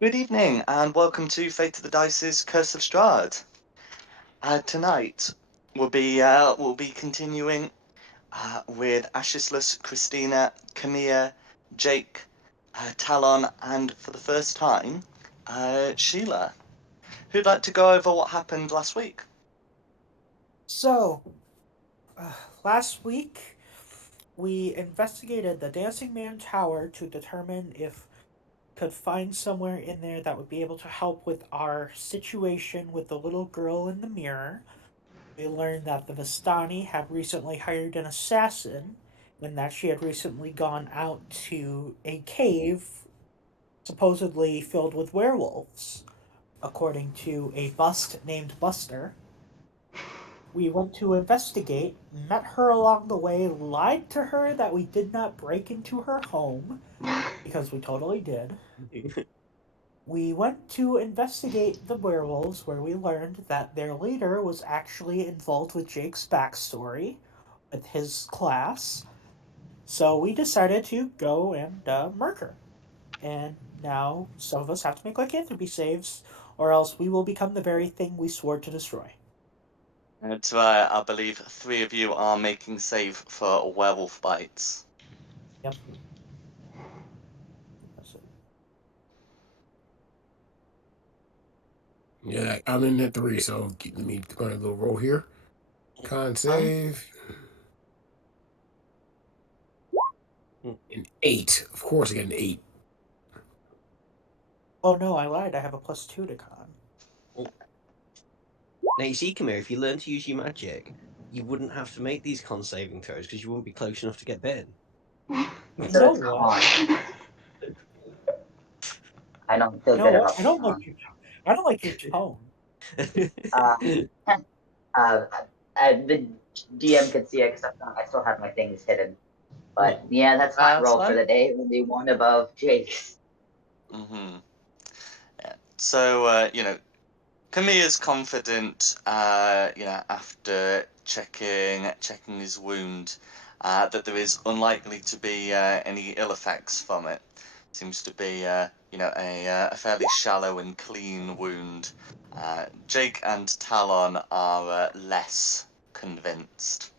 Good evening, and welcome to Fate of the Dice's Curse of Strahd. Tonight we'll be continuing with Ashisless, Christina, Camilla, Jake, Talon, and for the first time, Sheila. Who'd like to go over what happened last week? So, last week we investigated the Dancing Man Tower to determine if could find somewhere in there that would be able to help with our situation with the little girl in the mirror. We learned that the Vistani had recently hired an assassin and that she had recently gone out to a cave supposedly filled with werewolves, according to a bust named Buster. We went to investigate, met her along the way, lied to her that we did not break into her home, because we totally did. We went to investigate the werewolves, where we learned that their leader was actually involved with Jake's backstory with his class. So we decided to go and murder. And now some of us have to make lycanthropy saves, or else we will become the very thing we swore to destroy. I believe three of you are making save for werewolf bites. Yep. That's it. Yeah, I'm in at 3, so let me go ahead a little roll here. Con Fine. save. An 8. Of course I get an 8. Oh no, I lied. I have a +2 to con. Now you see, Camille, if you learn to use your magic, you wouldn't have to make these con saving throws because you wouldn't be close enough to get bitten. You So know it's what? con. I don't feel You know good what? about the con. I don't like your tone. Uh, uh, the DM could see it because I still have my things hidden. But yeah, that's my That's roll for fine. the day. Only one above Jake's. Mm-hmm. Yeah. So, Camilla's confident, after checking his wound, that there is unlikely to be any ill effects from it. Seems to be, a fairly shallow and clean wound. Jake and Talon are less convinced.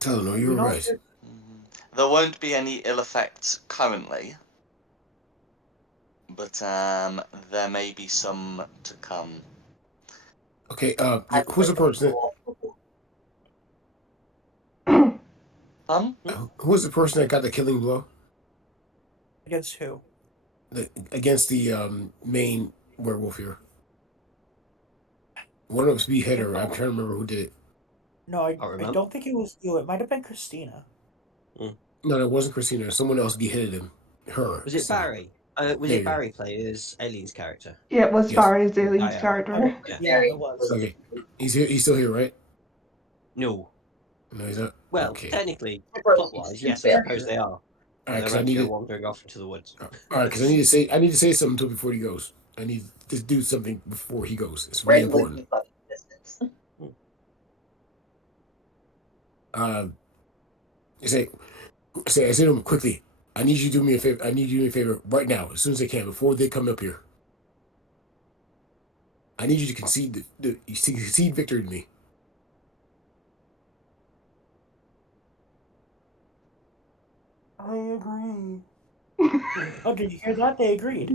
Tell no, You you're know, right. Mhm. There won't be any ill effects currently, but there may be some to come. Okay, I who's the break up the person wall. who's the person that got the killing blow? against who? Against the main werewolf here. One of us be hit I her. I'm don't. trying to remember who did it. No, I, I I remember. don't think it was you. It might have been Christina. No, it wasn't Christina. Someone else beheaded him. Her. Was it So Barry? Was there it you go. Barry Player's Alien's character? Yeah, it was Yes. Barry's alien's Yeah. character. Yeah. Yeah, Very it was. Okay. He's here. He's still here, right? No. No, he's not. Well, Okay. technically, plot wise, It's yes, I suppose failure. they are. All But right, they're because I about to need go to. wandering off into the woods. All right, because I need to say something to him before he goes. I need to do something before he goes. It's really Red important. Lady fucking distance. Uh, say I say to him quickly. I need you to do me a favor. I need you to do me a favor right now, as soon as I can, before they come up here. I need you to concede you concede victory to me. I agree. Oh, did you hear that? They agreed.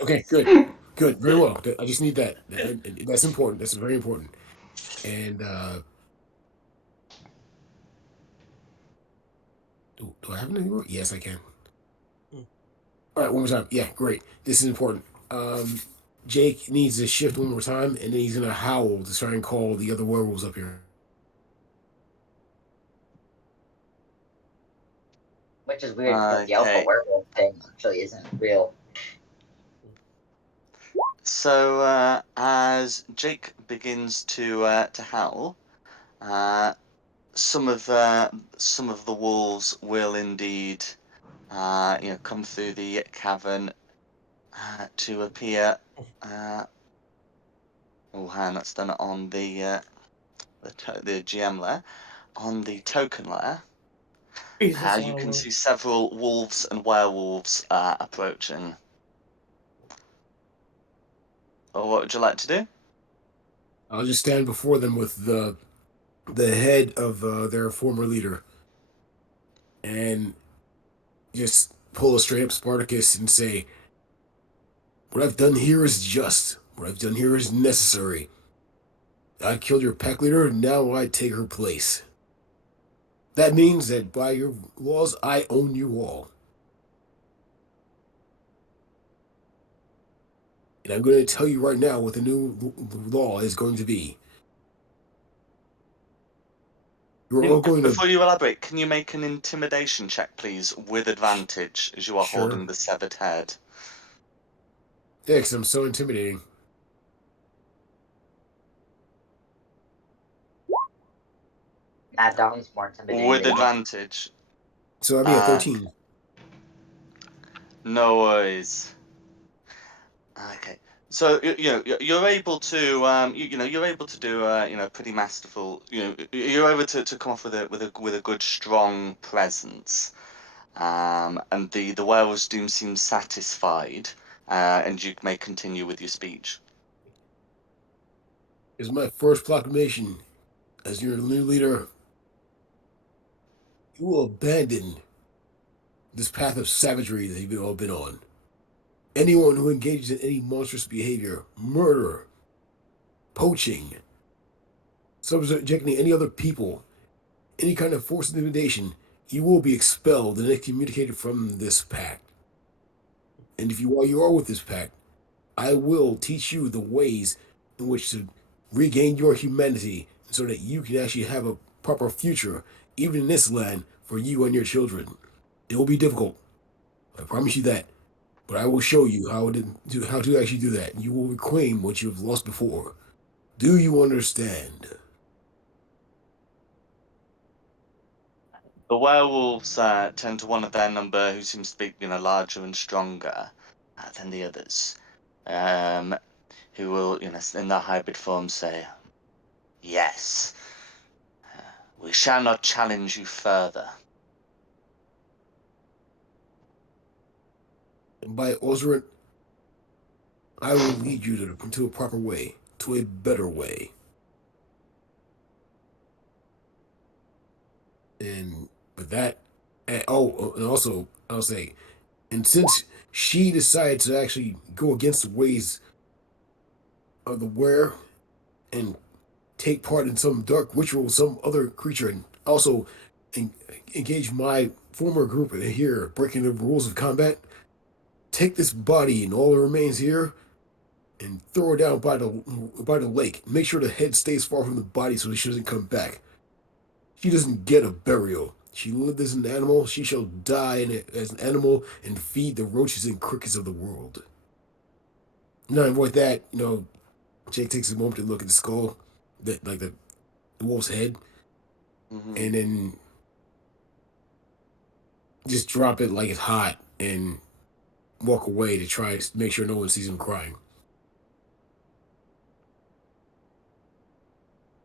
Okay, good, good, very well. I just need that. That's important. That's very important. And do I have any more? Yes, I can. All right, one more time. Yeah, great. This is important. Jake needs to shift one more time, and then he's gonna howl to try and call the other werewolves up here. Which is weird because the alpha Okay, werewolf thing actually isn't real. so as Jake begins to howl, uh, some of the wolves will indeed come through the cavern to appear. Uh, oh, hang that's done on the GM layer. On the token layer, Jesus, a you lot of can see words. several wolves and werewolves approaching. Or what would you like to do? I'll just stand before them with the head of their former leader, and just pull a straight up Spartacus and say, "What I've done here is just. What I've done here is necessary. I killed your pack leader, and now I take her place. That means that by your laws, I own you all. And I'm going to tell you right now what the new law is going to be. You're all going to..." Before you elaborate, can you make an intimidation check, please, with advantage, as you are Sure. holding the severed head? Thanks, I'm so intimidating. That Donnie's more intimidating With than you. advantage. So I'll be at 13. No worries. Okay. So you're able to you're able to do pretty masterful, you're able to come off with a good strong presence, and the werewolves do seem satisfied, and you may continue with your speech. Is my first proclamation as your new leader. You will abandon this path of savagery that you've all been on. Anyone who engages in any monstrous behavior, murder, poaching, subjecting any other people, any kind of forced intimidation, you will be expelled and excommunicated from this pact. And if you, while you are with this pact, I will teach you the ways in which to regain your humanity so that you can actually have a proper future, even in this land, for you and your children. It will be difficult. I promise you that. But I will show you how to actually do that. You will reclaim what you have lost before. Do you understand? The werewolves turn to one of their number who seems to be larger and stronger than the others, um, who will in their hybrid form say, "Yes, we shall not challenge you further." And by Osrit, I will lead you to a proper way, to a better way. And with that, and also I'll say, and since she decided to actually go against the ways of the were and take part in some dark ritual, some other creature, and also en- engage my former group here, breaking the rules of combat, take this body and all that remains here and throw her down by the lake. Make sure the head stays far from the body so she doesn't come back. She doesn't get a burial. She lived as an animal. She shall die as an animal and feed the roaches and crickets of the world. Now, and with that, Jake takes a moment to look at the skull, the wolf's head, Hmm. and then just drop it like it's hot and walk away to try to make sure no one sees him crying.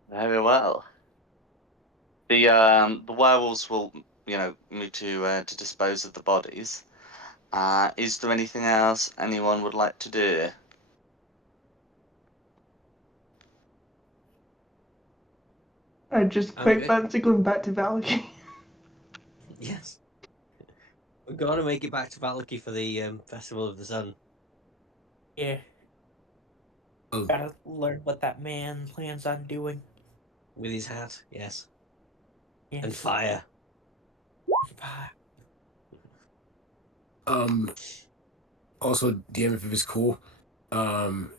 Very well. The werewolves will move to dispose of the bodies. Is there anything else anyone would like to do? I just I'm quite good. fancy going back to Valky. Yes. We've got to make it back to Valaki for the Festival of the Sun Yeah, Oh, gotta learn what that man plans on doing. with his hat. Yes. Yeah. And fire. Ah, um, also, DM, if it's cool, um,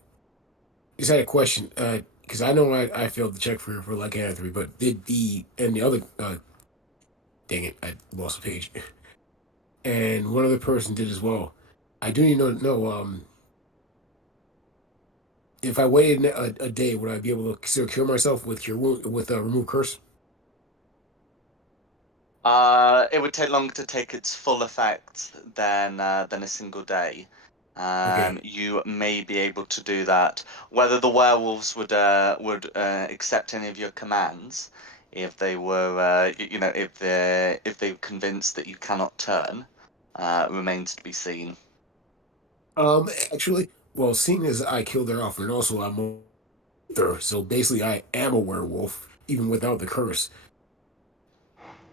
just had a question, because I know I failed to check for lycanthropy, but did the other, dang it, I lost the page, and one other person did as well. I do need to know, if I waited a day, would I be able to still cure myself with remove curse? It would take longer to take its full effect than a single day. Okay. You may be able to do that. Whether the werewolves would accept any of your commands, if they were if they were convinced that you cannot turn, remains to be seen. Actually, Well, seeing as I killed their alpha, and also I'm a Uther, so basically I am a werewolf, even without the curse.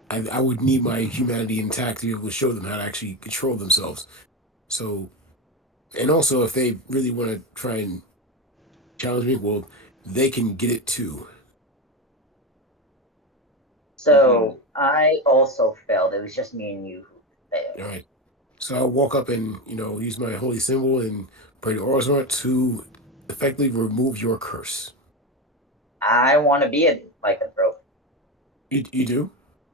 I would need my humanity intact to be able to show them how to actually control themselves. So, and also if they really want to try and challenge me, well, they can get it too. So I also failed. It was just me and you who All failed. right. So I'll walk up and use my holy symbol and pray to Orzhov to effectively remove your curse. I want to be a lycanthrope. You do?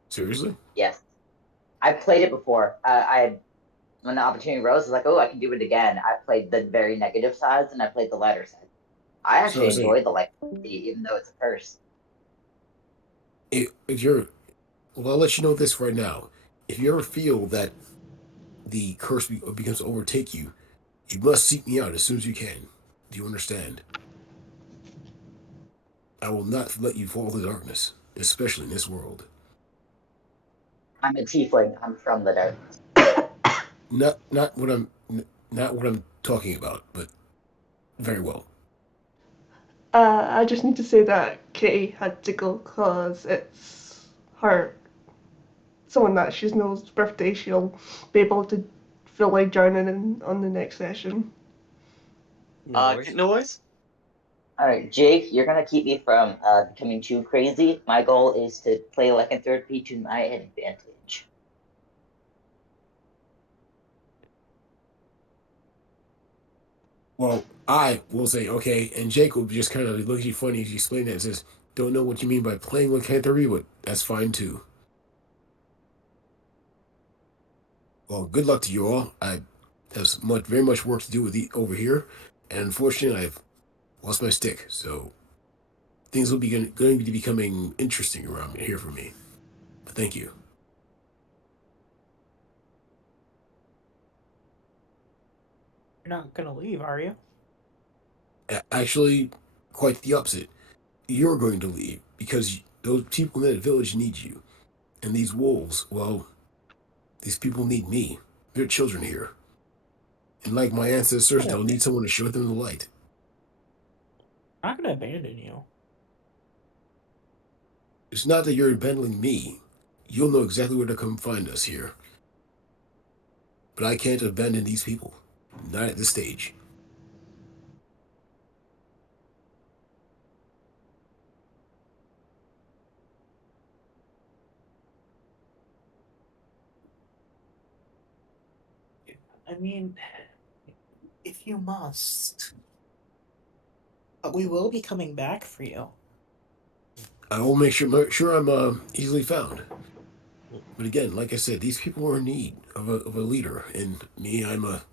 Seriously? Yes, I played it before. I when the opportunity arose, I was like, oh, I can do it again. I played the very negative sides and I played the lighter side. I So I actually say, enjoy the lycanthropy, even though it's a curse. if you're, well, I'll let you know this right now. If you ever feel that the curse becomes to overtake you, you must seek me out as soon as you can. Do you understand? I will not let you fall to darkness, especially in this world. I'm a tiefling. I'm from the darkness. Not what not what I'm talking about, but very well. I just need to say that Kitty had to go because it's her, someone that she knows birthday. She'll be able to fully join in on the next session. No worries. No worries. All right, Jake, you're gonna keep me from becoming too crazy. My goal is to play lycanthropy to my advantage. Well, I will say okay, and Jake will just kind of look at you funny as you explain that and says, "Don't know what you mean by playing with lycanthropy, but that's fine too." Well, good luck to you all. I have very much work to do with over here, and unfortunately, I've lost my stick. So things will be going to be becoming interesting around here for me. But thank you. You're not gonna leave, are you? Actually, quite the opposite. You're going to leave because those people in that village need you, and these wolves. Well, these people need me. They're children here, and like my ancestors, they'll need someone to show them the light. I'm not gonna abandon you. It's not that you're abandoning me. You'll know exactly where to come find us here. But I can't abandon these people. Not at this stage. I mean, if you must. But we will be coming back for you. I will make sure I'm easily found. But again, like I said, these people are in need of a leader, and me, I'm a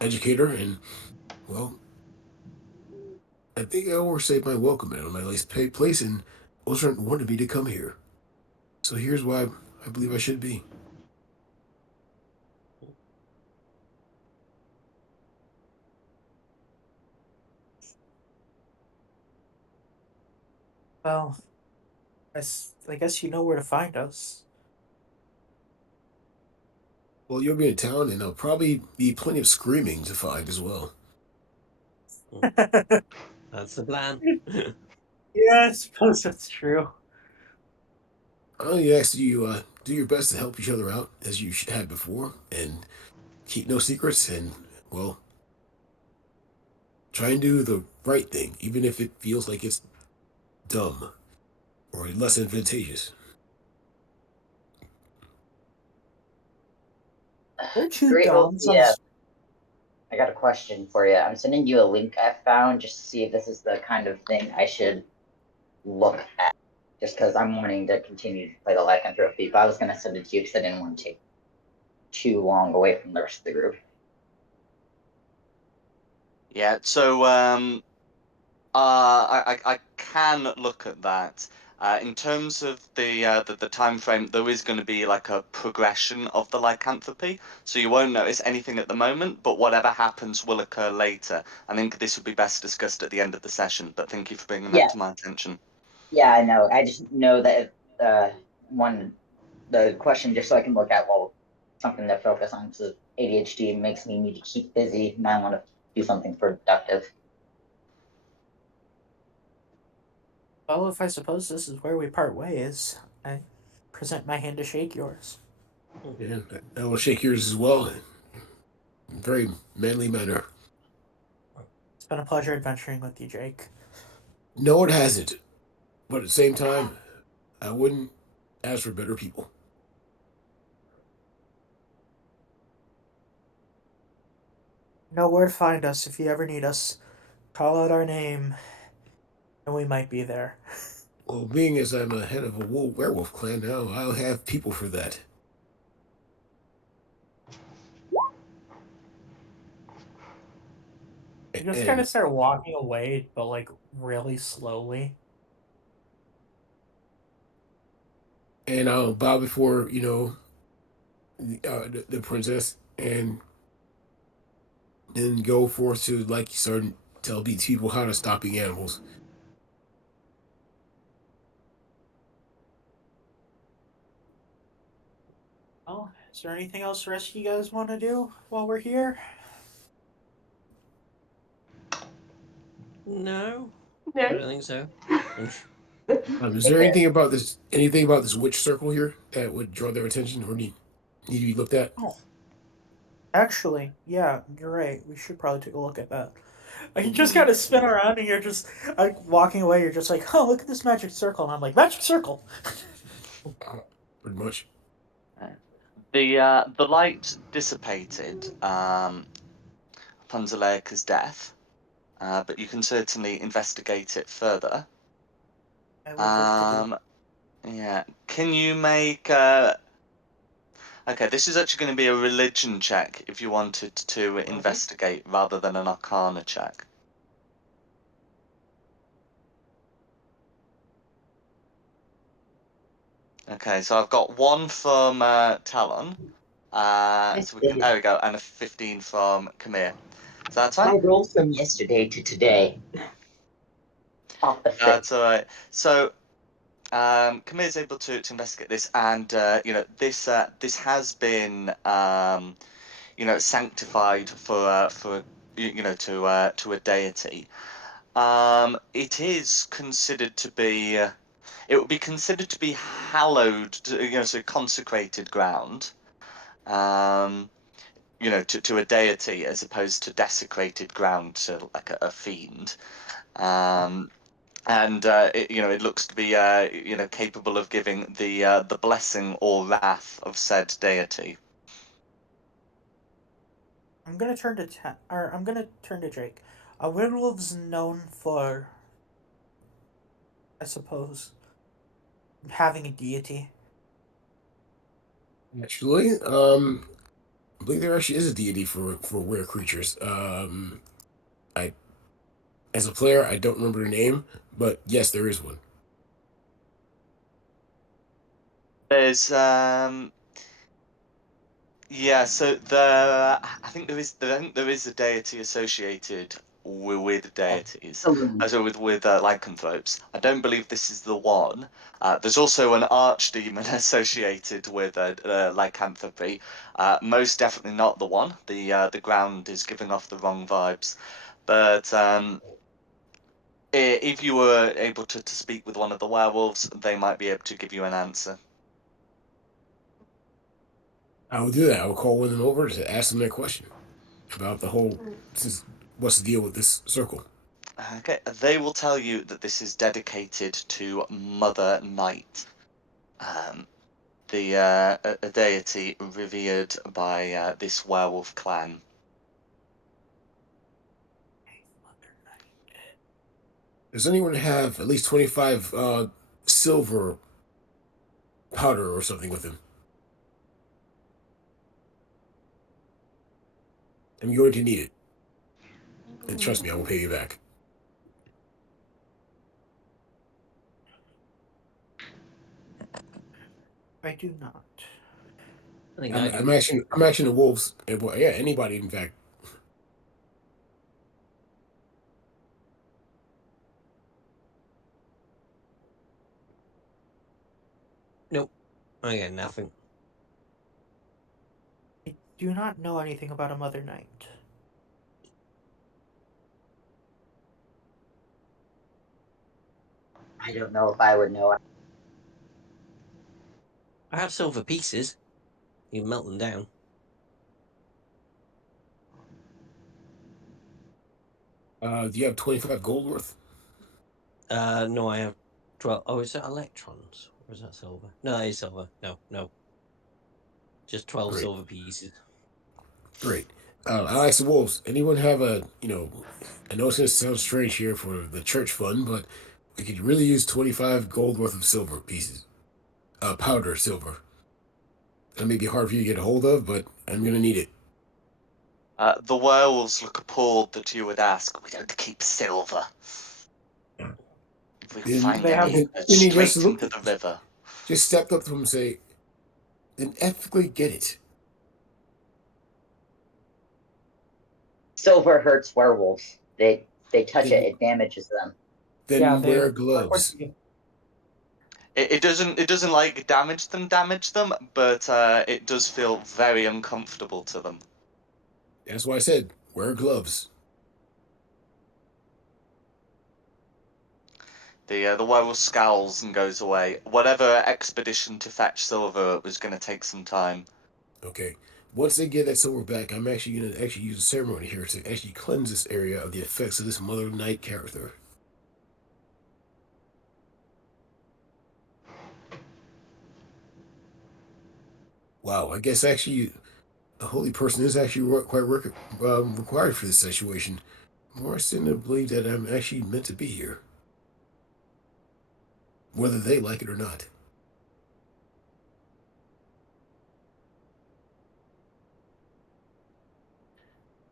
educator, and well, I think I overstayed my welcome at my last place, and Ozark wanted me to come here. So here's why I believe I should be. Well, I guess you know where to find us. Well, you'll be in town, and there'll probably be plenty of screaming to find as well. That's the plan. Yeah, I suppose that's true. I ask you do your best to help each other out as you should have before, and keep no secrets, and well, try and do the right thing, even if it feels like it's dumb or less advantageous. They're two Great. Well, doms. yeah. I got a question for you. I'm sending you a link I found just to see if this is the kind of thing I should look at. Just because I'm wanting to continue to play the lycanthropy, but I was gonna send it to you because I didn't want to take too long away from the rest of the group. Yeah. So I can look at that. In terms of the time frame, there is going to be like a progression of the lycanthropy, so you won't notice anything at the moment, but whatever happens will occur later. I think this would be best discussed at the end of the session, but thank you for bringing that Yeah, to my attention. yeah, I know. I just know that one the question just so I can look at well something to focus on. So ADHD makes me need to keep busy. And I want to do something productive. Well, if I suppose this is where we part ways, I present my hand to shake yours. And I will shake yours as well. Very manly manner. It's been a pleasure adventuring with you, Jake. No, it hasn't. But at the same time, I wouldn't ask for better people. Know where to find us if you ever need us. Call out our name, and we might be there. Well, being as I'm a head of a werewolf clan now, I'll have people for that. You just kind And of start walking away, but like really slowly. and I'll bow before the princess, and then go forth to start tell these people how to stop being animals. Well, is there anything else the rest of you guys want to do while we're here? No, I No. don't think so. Is Take there care. anything about this witch circle here that would draw their attention or need to be looked at? Oh, actually, yeah, you're right. We should probably take a look at that. You just kind of spin around and you're just like walking away. You're just like, oh, look at this magic circle. And I'm like, magic circle. Pretty much. The light dissipated upon Zuleika's death, but you can certainly investigate it further. I would love to do. Um, yeah. Can you make okay, this is actually going to be a religion check if you wanted to investigate rather than an arcana check. Okay, so I've got one from Talon. There we go, and a 15 from Kamir. So that's My fine. roll from yesterday to today. Off the fifth. That's all right. So Kamir's able to investigate this, and this has been sanctified for to a deity. It is considered to be it would be considered to be hallowed, so consecrated ground. Um, to a deity as opposed to desecrated ground to like a fiend. Um, and it looks to be capable of giving the blessing or wrath of said deity. I'm gonna turn to I'm gonna turn to Jake. A werewolf's known for, I suppose, having a deity. Actually, I believe there actually is a deity for were creatures. I as a player, I don't remember the name, but yes, there is one. There's Yeah, so I think there is a deity associated with deities, Saloon. so with lycanthropes. I don't believe this is the one. There's also an archdemon associated with lycanthropy. Most definitely not the one. The ground is giving off the wrong vibes. But if you were able to speak with one of the werewolves, they might be able to give you an answer. I will do that. I will call one of them over to ask them that question about the whole. What's the deal with this circle? Okay, they will tell you that this is dedicated to Mother Night, um, a deity revered by this werewolf clan. Does anyone have at least 25 silver powder or something with them? I'm going to need it. And trust me, I will pay you back. I do not. I think I'm, I I'm do. actually I'm actually the wolves. Well, yeah, anybody in fact. Nope, I got nothing. I do not know anything about a Mother Night. I don't know if I would know. I have silver pieces. You can melt them down. Do you have 25 gold worth? No, I have 12. Oh, is that electrons? Or is that silver? No, that is silver. No. Just 12 Great. silver pieces. Great. I'll ask the wolves. Anyone have I know it's going to sound strange here for the church fund, but we could really use 25 gold worth of silver pieces. Powder silver. That may be hard for you to get a hold of, but I'm going to need it. The werewolves look appalled that you would ask. We don't keep silver. If we can Then, find They have- any, then you straight just into the river. just step up to them and say, then ethically get it. Silver hurts werewolves. They touch Then, it damages them. then they wear work with gloves. you. It doesn't like damage them, but it does feel very uncomfortable to them. That's why I said wear gloves. The werewolf scowls and goes away. Whatever expedition to fetch silver was going to take some time. Okay. Once they get that silver back, I'm actually going to use a ceremony here to actually cleanse this area of the effects of this Mother Night character. Wow, I guess actually a holy person is actually quite required for this situation. More than to believe that I'm actually meant to be here, whether they like it or not.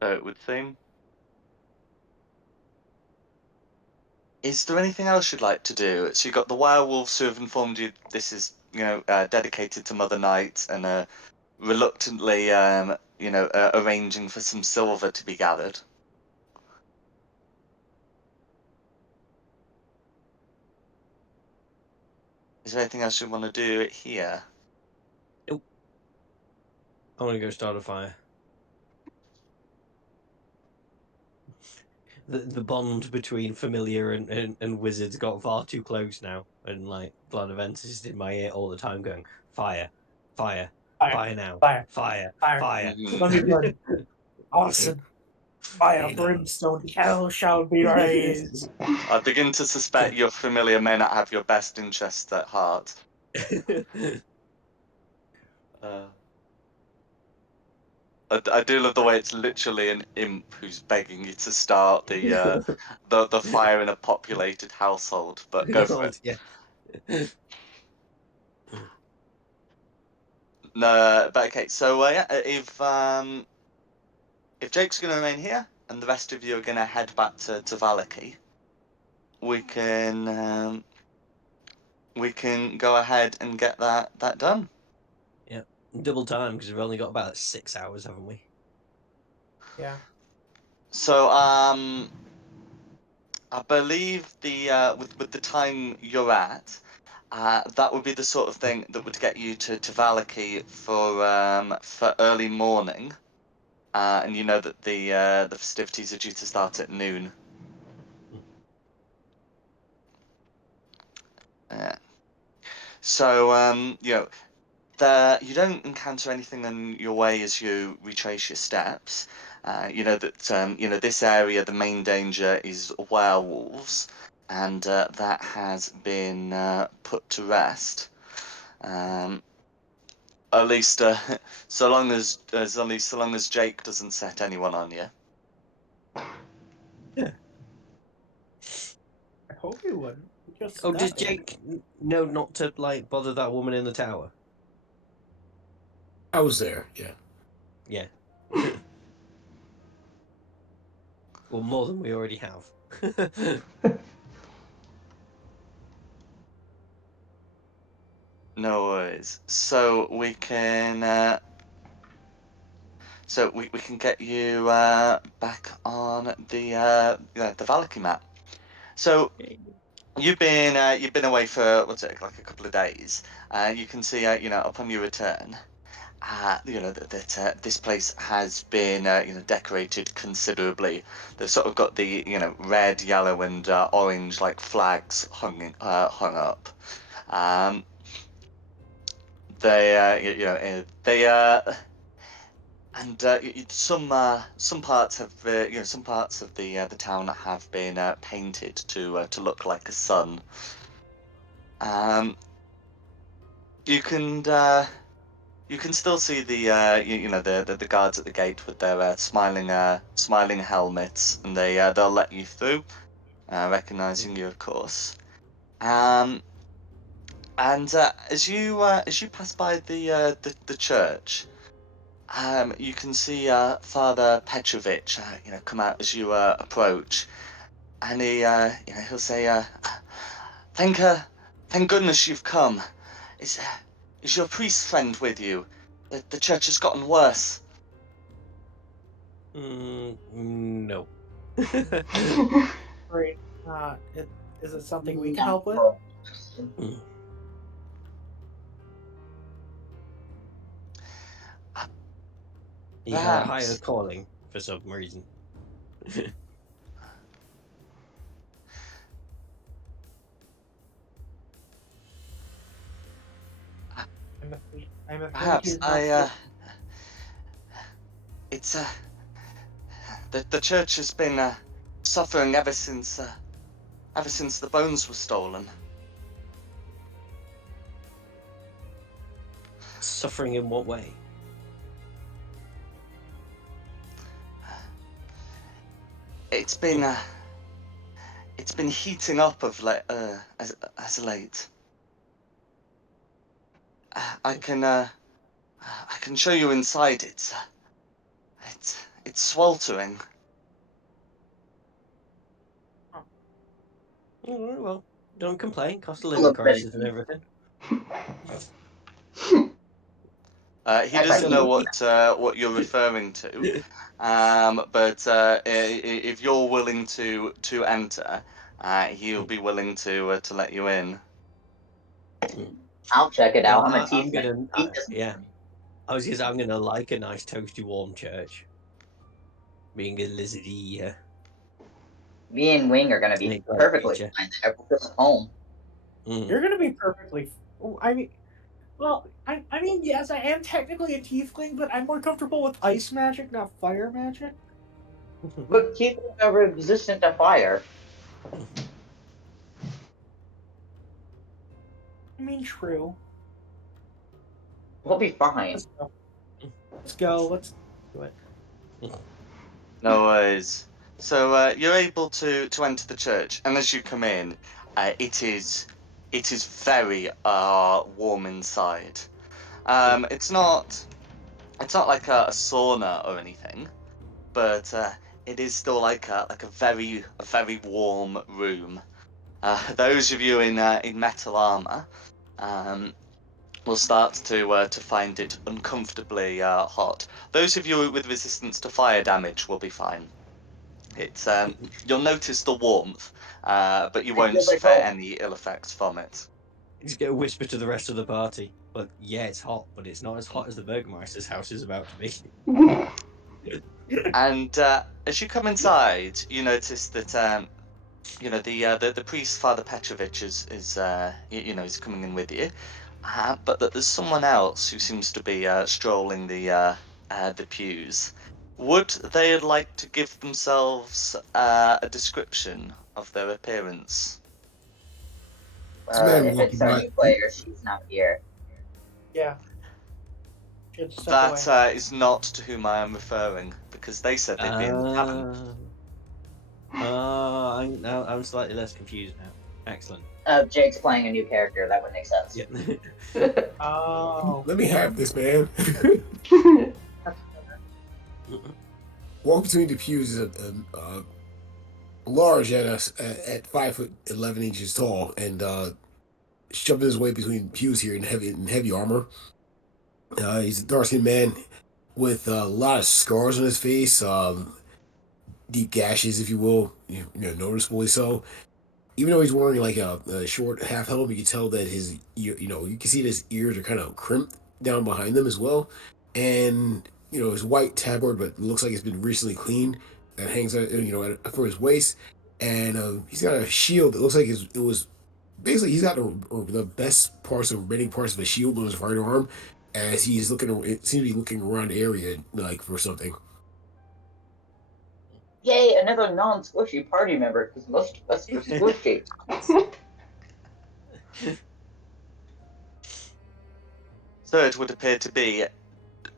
So it would seem. Is there anything else you'd like to do? So you've got the werewolves who have informed you this is, dedicated to Mother Night and reluctantly, arranging for some silver to be gathered. Is there anything else you want to do here? Nope. I want to go start a fire. The bond between familiar and wizards got far too close now, and like Blood Events is in my ear all the time, going fire, fire, Fire, fire now, fire, fire, fire. fire. Let me run. Awesome. Fire, Hey, now. brimstone, hell shall be raised. I begin to suspect your familiar may not have your best interests at heart. Uh, I do love the way it's literally an imp who's begging you to start the fire in a populated household. But go for it. Yeah. No, but okay. So yeah, if Jake's going to remain here and the rest of you are going to head back to Valaki, we can go ahead and get that done. Yeah, double time because we've only got about 6 hours, haven't we? Yeah. So I believe with the time you're at, that would be the sort of thing that would get you to Valaki for early morning, and you know that the festivities are due to start at noon. So you don't encounter anything on your way as you retrace your steps. You know that this area, the main danger is werewolves, and that has been put to rest. Um, at least, so long as Jake doesn't set anyone on you. I hope you wouldn't. You just Oh, does stabbed him. Jake know not to like bother that woman in the tower? I was there, yeah. Yeah. Well, more than we already have. No worries. So we can. We can get you back on the Valaki map. So you've been away for what's it like a couple of days. You can see upon your return, that this place has been decorated considerably. They've sort of got the red, yellow, and orange like flags hung up. Um, they they and some parts have some parts of the town have been painted to look like a sun. Um, you can you can still see the guards at the gate with their smiling helmets, and they'll let you through, recognizing you, of course. Um, and as you pass by the church, you can see Father Petrovich, come out as you approach, and he'll say, "Thank thank goodness you've come. Is is your priest friend with you? The church has gotten worse." No. Great. Is it something we can No. help with? He had a higher Perhaps. calling for some reason. I'm afraid Perhaps he's not. it's the church has been suffering ever since the bones were stolen. Suffering in what way? It's been it's been heating up as late. I can I can show you inside. It's sweltering. Well, don't complain. Cost of A living little bit. crisis and everything. He That's doesn't actually know what you're referring to, but if you're willing to enter, he'll be willing to let you in. I'll check it Well, out. I'm a I'm tiefling. gonna, He doesn't. yeah. I was gonna say I'm gonna like a nice toasty warm church. Being a lizardy Me and Wing are gonna be snake-like perfectly creature. fine there. We'll feel at home. You're gonna be perfectly. I mean, well, I mean, yes, I am technically a tiefling, but I'm more comfortable with ice magic, not fire magic. But tieflings are resistant to fire. I mean, true. We'll be fine. Let's go. Let's go. Let's do it. No worries. So you're able to enter the church, and as you come in, it is very warm inside. It's not like a sauna or anything, but it is still like a very warm room. Those of you in metal armor um, will start to find it uncomfortably hot. Those of you with resistance to fire damage will be fine. It's you'll notice the warmth, but you It won't feels like suffer home. any ill effects from it. Just get a whisper to the rest of the party. Look, yeah, it's hot, but it's not as hot as the Burgermeister's house is about to be. And as you come inside, you notice that the priest Father Petrovich is coming in with you, but that there's someone else who seems to be strolling the pews. Would they like to give themselves a description of their appearance? It's a man If it's walking our by. new player, she's not here. Yeah. Should step That away. is not to whom I am referring, because they said they'd be in the tavern. I'm slightly less confused now. Excellent. Jake's playing a new character. That would make sense. Yeah. Oh. Let me have this, man. Walk between the pews is a large at us at 5'11" tall, and shoving his way between pews here in heavy armor. He's a dark-skinned man with a lot of scars on his face, deep gashes, if you will, noticeably so. Even though he's wearing like a short half helmet, you can tell that his ear, you can see that his ears are kind of crimped down behind them as well, and his white tabard, but looks like it's been recently cleaned. That hangs out, for his waist, and he's got a shield that looks like it was basically he's got the best parts of remaining parts of the shield on his right arm, as he's looking. It seems to be looking around the area like for something. Yay, another non-squishy party member, because most of us are squishy. Third would appear to be,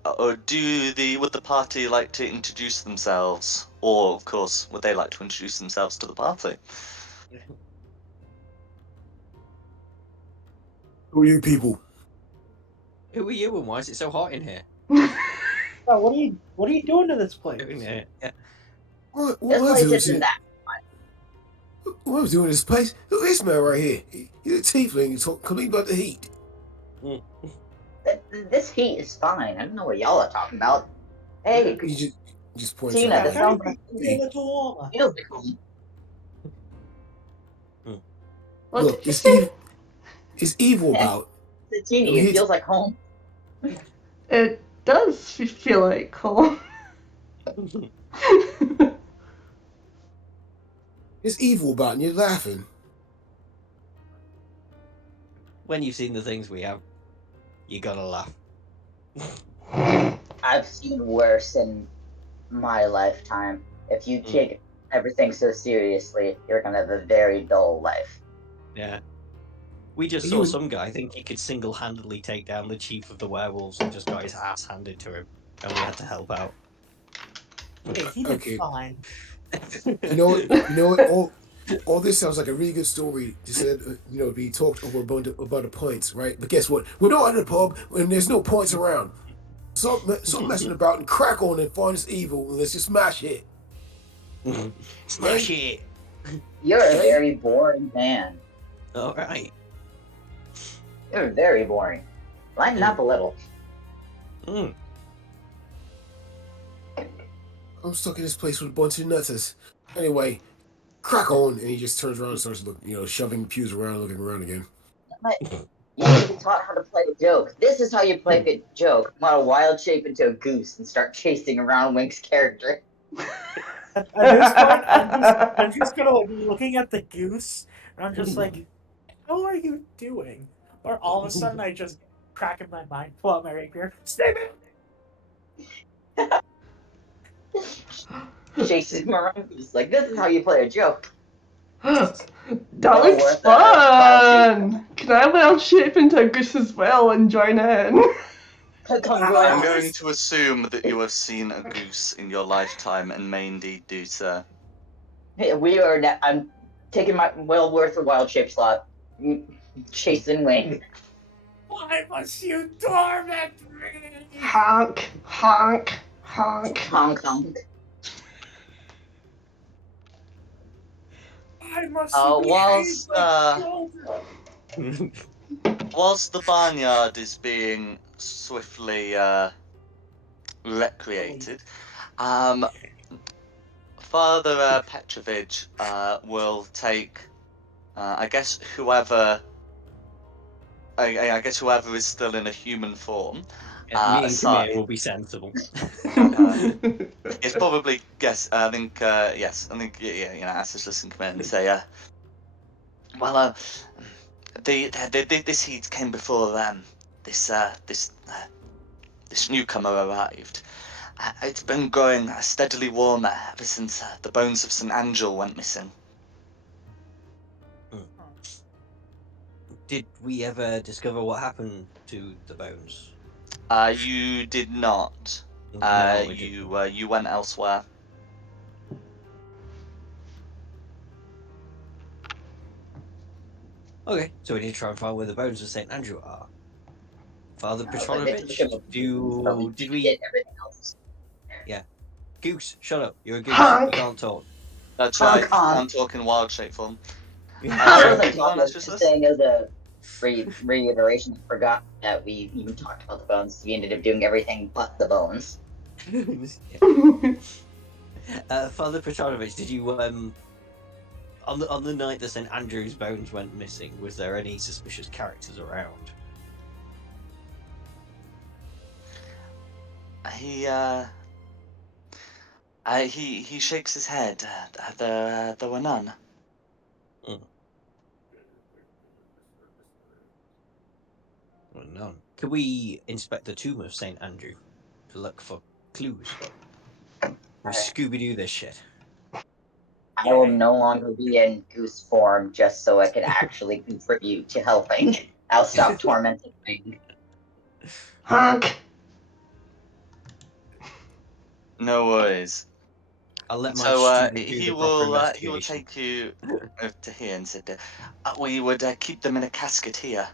would the party like to introduce themselves, or of course, would they like to introduce themselves to the party? Who are you people? Who are you and why is it so hot in here? Oh, what are you doing to this place? Yeah. What This was place it? isn't that. What I was doing in this place? Look at this man right here. He's a tiefling. He's talking about the heat. This heat is fine. I don't know what y'all are talking about. Hey, He just points Tina, out. this sounds like a little warmer. feels like home. What Look, did you say? it's evil about. Tina, I mean, it feels like home. It does feel like home. It's evil about, and you're laughing. When you've seen the things we have, you gotta laugh. I've seen worse in my lifetime. If you take everything so seriously, you're gonna have a very dull life. Yeah. We just saw some guy think he could single-handedly take down the chief of the werewolves and just got his ass handed to him, and we had to help out. Hey, he did Okay. fine. You know what? All this sounds like a really good story. Just be talked over about the points, right? But guess what? We're not in a pub and there's no points around. Stop messing about and crack on and find this evil and let's just smash it. Smash it! You're a very boring man. Alright. You're very boring. Lighten up a little. I'm stuck in this place with a bunch of nutters. Anyway, crack on, and he just turns around and starts shoving pews around, looking around again. You need to be taught how to play a joke. This is how you play a joke. Want to wild shape into a goose and start chasing around Wink's character. At this point, I'm just gonna be looking at the goose, and I'm just like, how are you doing? Or all of a sudden, I just crack in my mind, pull out my rapier, stay back! Chases him around. He's like, this is how you play a joke. That looks fun! Can I wild shape into a goose as well and join in? I'm going to assume that you have seen a goose in your lifetime and may indeed do so. Hey, I'm taking my well worth of wild shape slot. Chasing Wink. Why must you torment me? Honk, honk, honk. Honk, honk. I must behave like children. Whilst the barnyard is being swiftly recreated, Father Petrovich will take, I guess whoever is still in a human form. Me and Kamir will be sensible. It's probably yes. I think yes. I think Assis listen come in and say, well, this heat came before this newcomer arrived. It's been growing steadily warmer ever since the bones of St. Angel went missing. Did we ever discover what happened to the bones? You did not. No, You went elsewhere. Okay, so we need to try and find where the bones of St. Andrew are. Father Petronovich, did we... Get everything else. Yeah. Goose, shut up. You're a goose. Honk. You can't talk. That's Honk, right. honk. I'm talking wild shape form. I wasn't Go on, talking, Assis. just saying as a reiteration, I forgot that we even talked about the bones. We ended up doing everything but the bones. Father Petronovich, did you on the night that St. Andrew's bones went missing, was there any suspicious characters around? he shakes his head. There were none. Well, none. Could we inspect the tomb of Saint Andrew to look for clues? We Scooby Doo this shit. I will no longer be in goose form just so I can actually contribute to helping. I'll stop tormenting things. Honk. No worries. I'll let my So student do he the proper will investigation. take you over to here and said, we would keep them in a casket here.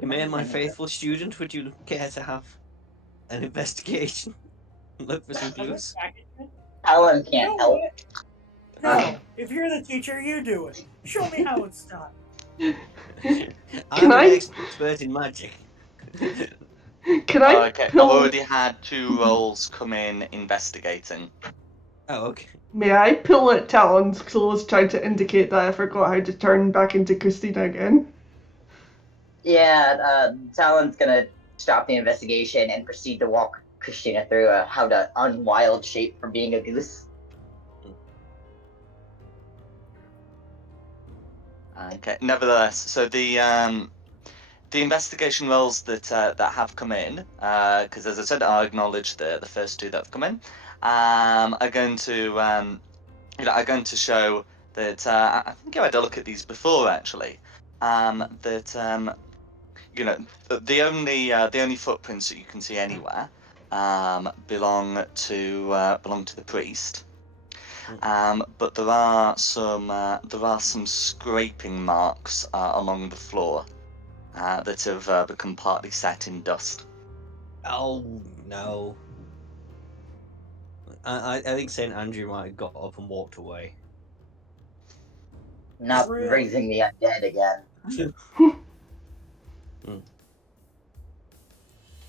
May my faithful student, would you care to have an investigation? Look for some clues. Alan You can't know help. what? No, if you're the teacher, you do it. Show me how it's done. I'm an I- expert in magic. Can I Okay, I've pull? already had 2 rolls come in investigating. Oh, okay. May I pull at Talon's clothes, trying to indicate that I forgot how to turn back into Christina again? Yeah, Talon's gonna stop the investigation and proceed to walk Christina through how to unwild shape from being a goose. Okay. Nevertheless, so the investigation rolls that that have come in, because as I said, I acknowledge the first 2 that have come in, are going to are going to show that I think you had a look at these before actually. That the only footprints that you can see anywhere belong to the priest. But there are some scraping marks along the floor that have become partly set in dust. Oh no. I think Saint Andrew might have got up and walked away. Not Really? raising the undead again.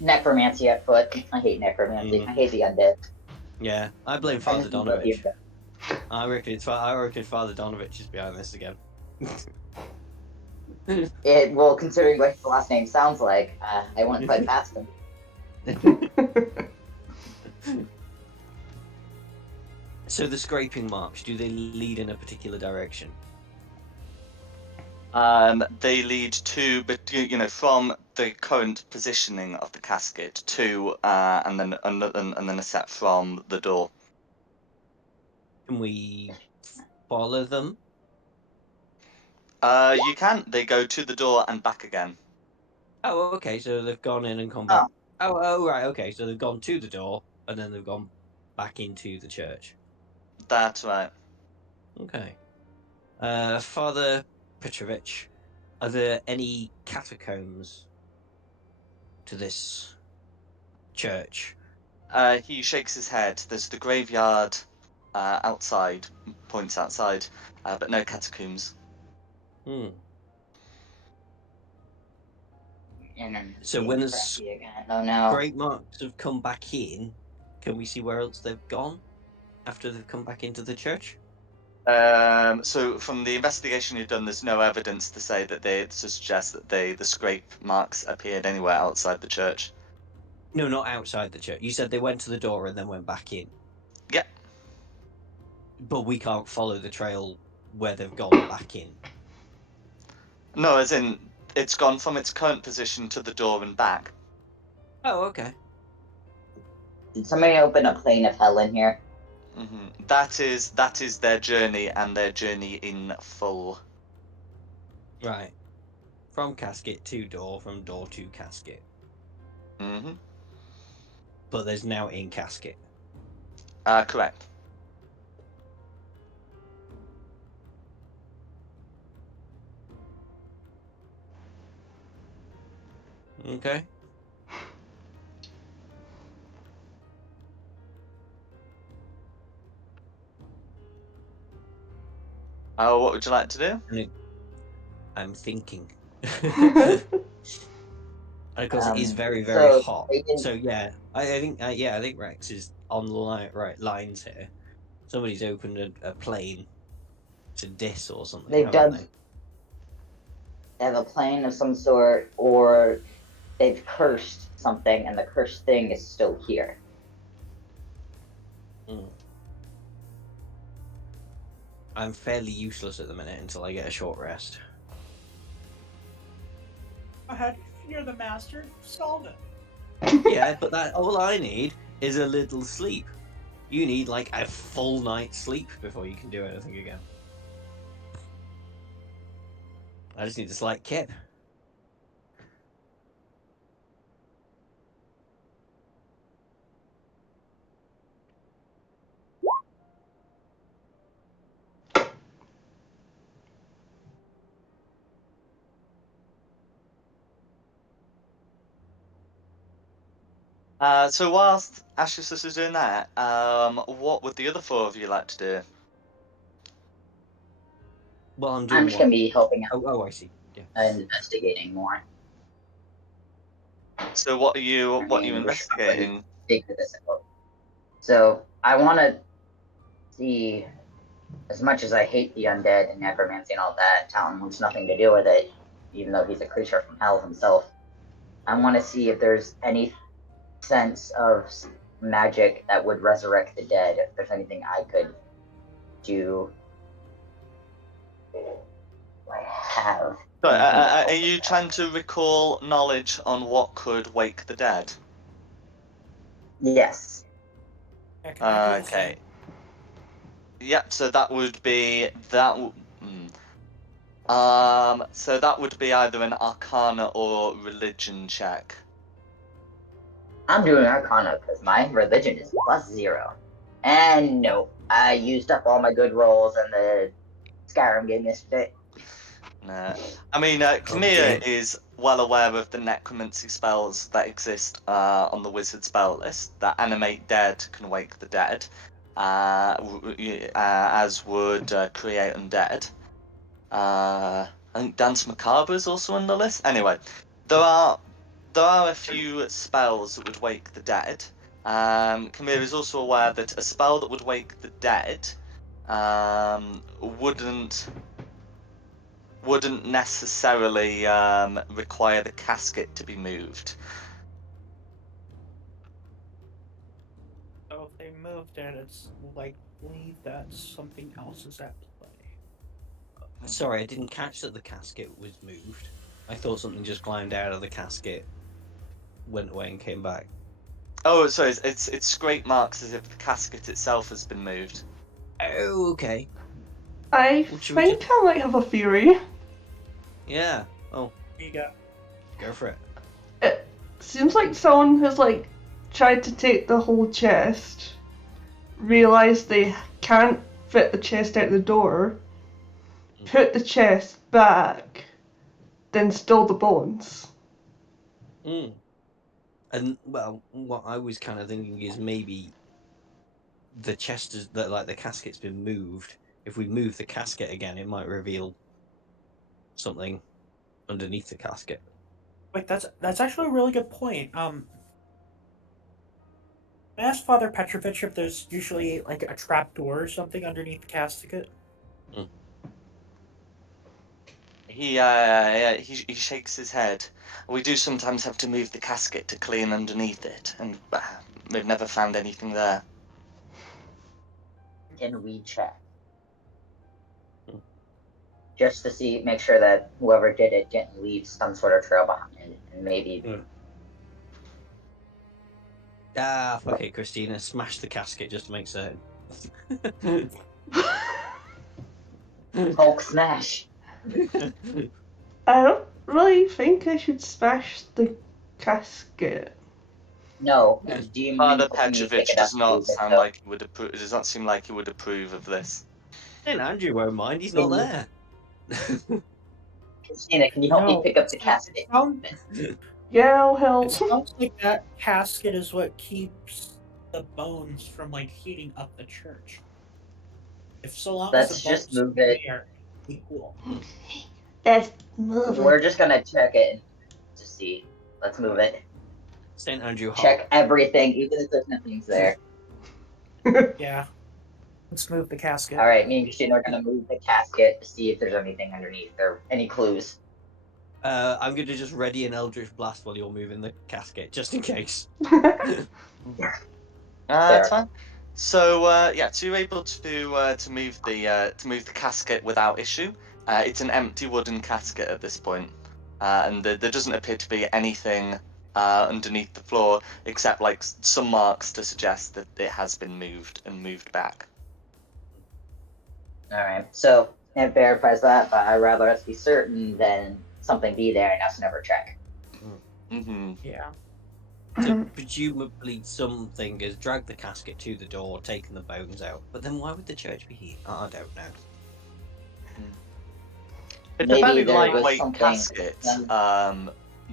Necromancy at foot. I hate necromancy. I hate the undead. Yeah, I blame I Father just love the Donovich. undead. I reckon Father Donovich is behind this again. Well, considering what his last name sounds like, I wouldn't put it past him. So the scraping marks, do they lead in a particular direction? They lead to, but from the current positioning of the casket to, and then a set from the door. Can we follow them? You can. They go to the door and back again. Oh, okay. So they've gone in and come Oh. back. Oh, right. Okay. So they've gone to the door and then they've gone back into the church. That's right. Okay. Father Petrovich, are there any catacombs to this church? He shakes his head. There's the graveyard outside, points outside, but no catacombs. Hmm. And then So being when the crappy again. Oh no. scrape marks have come back in, can we see where else they've gone after they've come back into the church? So from the investigation you've done, there's no evidence to say that to suggest that the scrape marks appeared anywhere outside the church. No, not outside the church. You said they went to the door and then went back in. Yeah. But we can't follow the trail where they've gone back in. No, as in it's gone from its current position to the door and back. Oh, okay. Did somebody open a plane of hell in here? That is their journey and their journey in full. Right. From casket to door, from door to casket. Mm-hmm. But there's now in casket. Correct. Okay. What would you like to do? I'm thinking. And of course, it is very, very So hot. they didn't. So yeah, I think I think Rex is on the right lines here. Somebody's opened a plane to Dis or something, They've haven't dug. they? they have a plan of some sort, or they've cursed something, and the cursed thing is still here. I'm fairly useless at the minute until I get a short rest. Go ahead. You're the master. Solve it. Yeah, but that all I need is a little sleep. You need like a full night's sleep before you can do anything again. I just need a slight kip. So whilst Ashley is doing that, what would the other four of you like to do? Well, I'm doing I'm just what? gonna be helping out Oh, I see. Yeah. and investigating more. So what are you I what are you mean, we should probably investigating? figure this out. So I want to see, as much as I hate the undead and necromancy and all that, Talon wants nothing to do with it, even though he's a creature from hell himself. I want to see if there's any sense of magic that would resurrect the dead, if there's anything I could do. I have. So, anything are you trying to recall knowledge on what could wake the dead? Yes. I can do the Okay. same. Yep. So that would be that. So that would be either an Arcana or Religion check. I'm doing Arcana because my religion is +0. And no, I used up all my good rolls and the Skyrim game yesterday. Nah. I mean, Camilla dear. is well aware of the necromancy spells that exist on the wizard spell list that animate dead, can wake the dead, as would create undead. I think Dance Macabre is also on the list. Anyway, there are a few spells that would wake the dead. Camilla is also aware that a spell that would wake the dead wouldn't necessarily require the casket to be moved. So if they moved it, it's likely that something else is at play. Sorry, I didn't catch that the casket was moved. I thought something just climbed out of the casket, went away, and came back. Oh, sorry, it's scrape marks as if the casket itself has been moved. Oh, okay. I What should we think I might have a theory. Yeah. Oh, Here you go. go for it. It seems like someone has tried to take the whole chest, realised they can't fit the chest out the door, put the chest back, then stole the bones. And well, what I was kind of thinking is maybe the chest is that like the casket's been moved. If we move the casket again, it might reveal something underneath the casket. Wait, that's actually a really good point. I asked Father Petrovich if there's usually like a trap door or something underneath the casket. He shakes his head. We do sometimes have to move the casket to clean underneath it, and we've never found anything there. Can we check? Just to make sure that whoever did it didn't leave some sort of trail behind, and maybe. Fuck it, Christina. Smash the casket just to make certain. Hulk smash. I don't really think I should smash the casket. No, do you mind Father helping me pick Petrovich it up? does not Please, sound like he would approve. It does not seem like he would approve of this. And Andrew won't mind. He's not there. Christina, can you help me pick up the casket? Yeah, I'll It help. sounds like that casket is what keeps the bones from heating up the church. If so long as Let's the just bones move it. are equal. Let's move it. We're just gonna check it to see. Let's move it. St. Andrew Hall. Check everything, even if there's nothing's there. Yeah. Let's move the casket. All right, me and Christina are gonna move the casket to see if there's anything underneath or any clues. I'm going to just ready an Eldritch Blast while you're moving the casket, just in case. That's fine. So yeah, so you're able to move the casket without issue. It's an empty wooden casket at this point, and there doesn't appear to be anything underneath the floor except like some marks to suggest that it has been moved and moved back. All right. So it verifies that, but I'd rather us be certain than something be there and us never check. Mm-hmm. Yeah. So presumably something has dragged the casket to the door, taken the bones out. But then why would the church be here? I don't know. It's a Maybe fairly there was lightweight something. casket.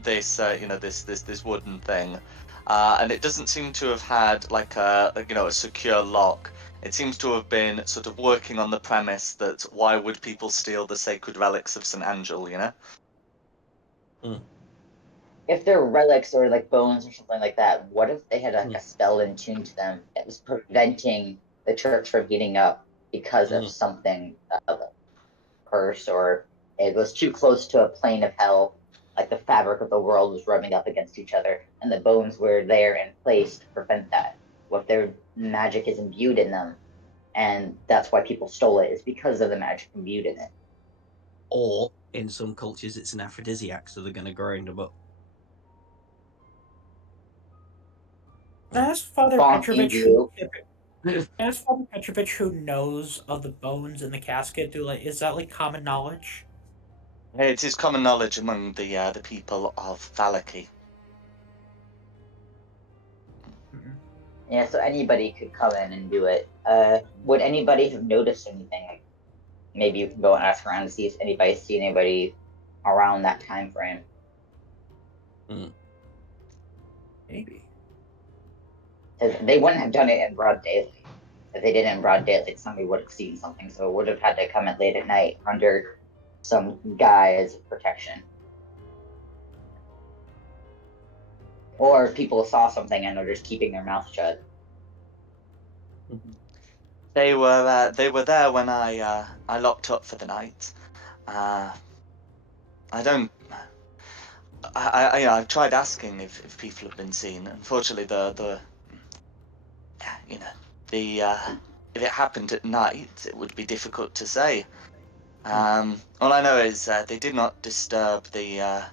This wooden thing, and it doesn't seem to have had like a secure lock. It seems to have been sort of working on the premise that why would people steal the sacred relics of St. Angel, you know? If they're relics or like bones or something like that, what if they had like a spell attuned to them that was preventing the church from heating up because of something, curse, or it was too close to a plane of hell, like the fabric of the world was rubbing up against each other, and the bones were there in place to prevent that. What if their magic is imbued in them, and that's why people stole it, is because of the magic imbued in it. Or in some cultures, it's an aphrodisiac, so they're going to grind them up. Ask Father Bonky Petrovich who view. ask Father Petrovich who knows of the bones in the casket. Is that like common knowledge? It is common knowledge among the people of Valaki. Yeah, so anybody could come in and do it. Would anybody have noticed anything? Like, maybe you can go and ask around to see if anybody's seen anybody around that time frame. Maybe. Because they wouldn't have done it in broad daylight. If they did it in broad daylight, somebody would have seen something, so it would have had to come in late at night under some guise of protection. Or people saw something and they're just keeping their mouth shut. They were there when I locked up for the night. I don't. I've tried asking if people have been seen. Unfortunately, the you know the if it happened at night, it would be difficult to say. All I know is they did not disturb the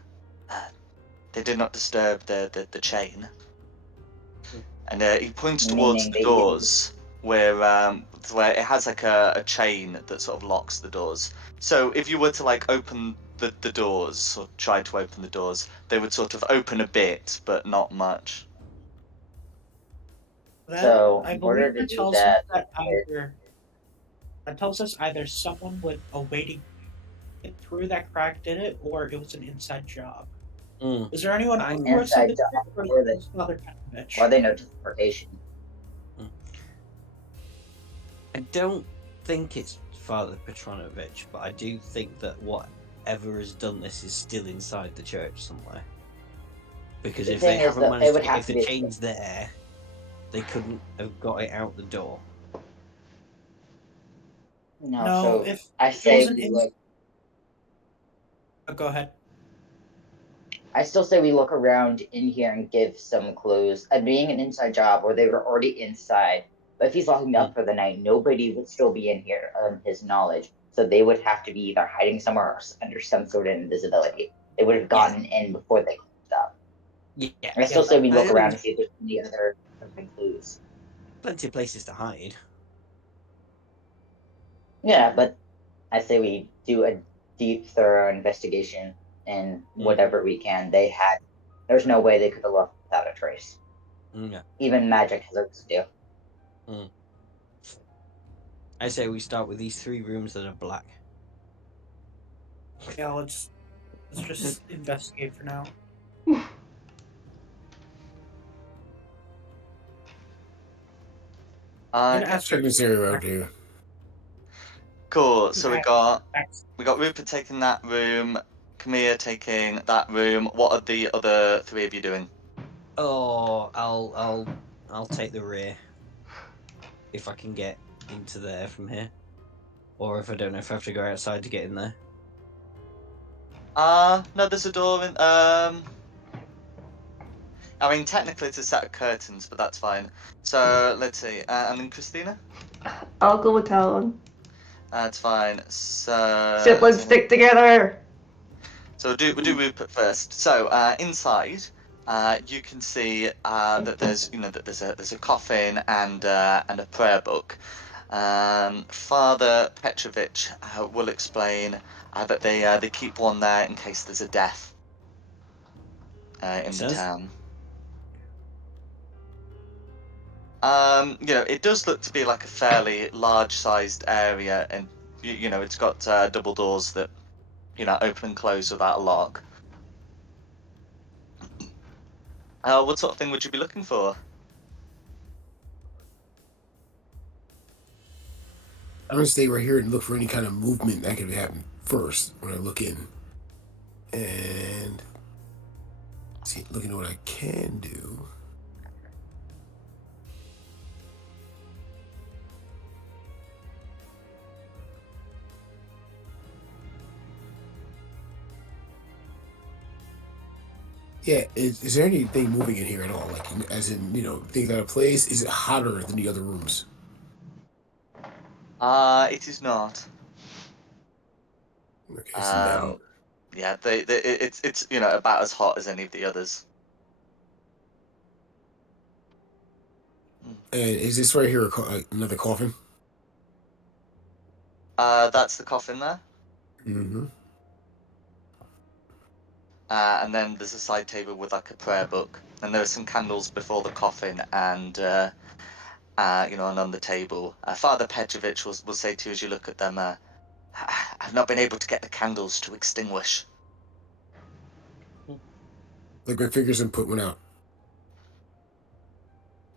chain, and he points towards Meaning the they didn't. doors where it has like a chain that sort of locks the doors. So if you were to like open the doors or try to open the doors, they would sort of open a bit, but not much. So I in believe order to do that, that tells us either someone with a way to get through that crack did it, or it was an inside job. Is there anyone I'm who inside the job, or or is Father Petrovich? are they no teleportation? I don't think it's Father Petronovich, but I do think that whatever has done this is still inside the church somewhere. Because The if they thing is haven't that managed it would to have if to the be. chain's there, they couldn't have got it out the door. No, No, so if I it say wasn't we in. look. Go ahead. I still say we look around in here and give some clues. Being an inside job, or they were already inside. But if he's locking up for the night, nobody would still be in here his knowledge. So they would have to be either hiding somewhere or under some sort of invisibility. They would have gotten in before they closed up. Yeah, I still say we look around there's and see if there's any other clues. plenty of places to hide. Yeah, but I say we do a deep, thorough investigation and whatever we can. There's no way they could have left without a trace. Yeah. Even magic has a to do. I say we start with these 3 rooms that are black. Yeah, let's just investigate for now. Okay. Check this area out here. Cool. So we got Rupert taking that room, Camilla taking that room. What are the other 3 of you doing? Oh, I'll take the rear if I can get into there from here, or if I don't know if I have to go outside to get in there. No, there's a door in. I mean, technically it's a set of curtains, but that's fine. So let's see. And then Christina. I'll go with Talon. That's fine. So Siblings stick together. So we'll do Rupert first. So inside, you can see that there's there's a coffin and a prayer book. Father Petrovich will explain that they keep one there in case there's a death in the Says. town. It does look to be like a fairly large-sized area, and it's got double doors that open and close without a lock. What sort of thing would you be looking for? I'm gonna stay right here and look for any kind of movement that could happen first when I look in, and see, looking at what I can do. Yeah, is there anything moving in here at all? Like, as in, things out of place? Is it hotter than the other rooms? It is not. Okay, so no. Yeah, it's about as hot as any of the others. And is this right here another coffin? That's the coffin there. Mm-hmm. And then there's a side table with like a prayer book, and there are some candles before the coffin, and and on the table. Father Petrovich will say to you as you look at them, I've not been able to get the candles to extinguish. Like my fingers and put one out.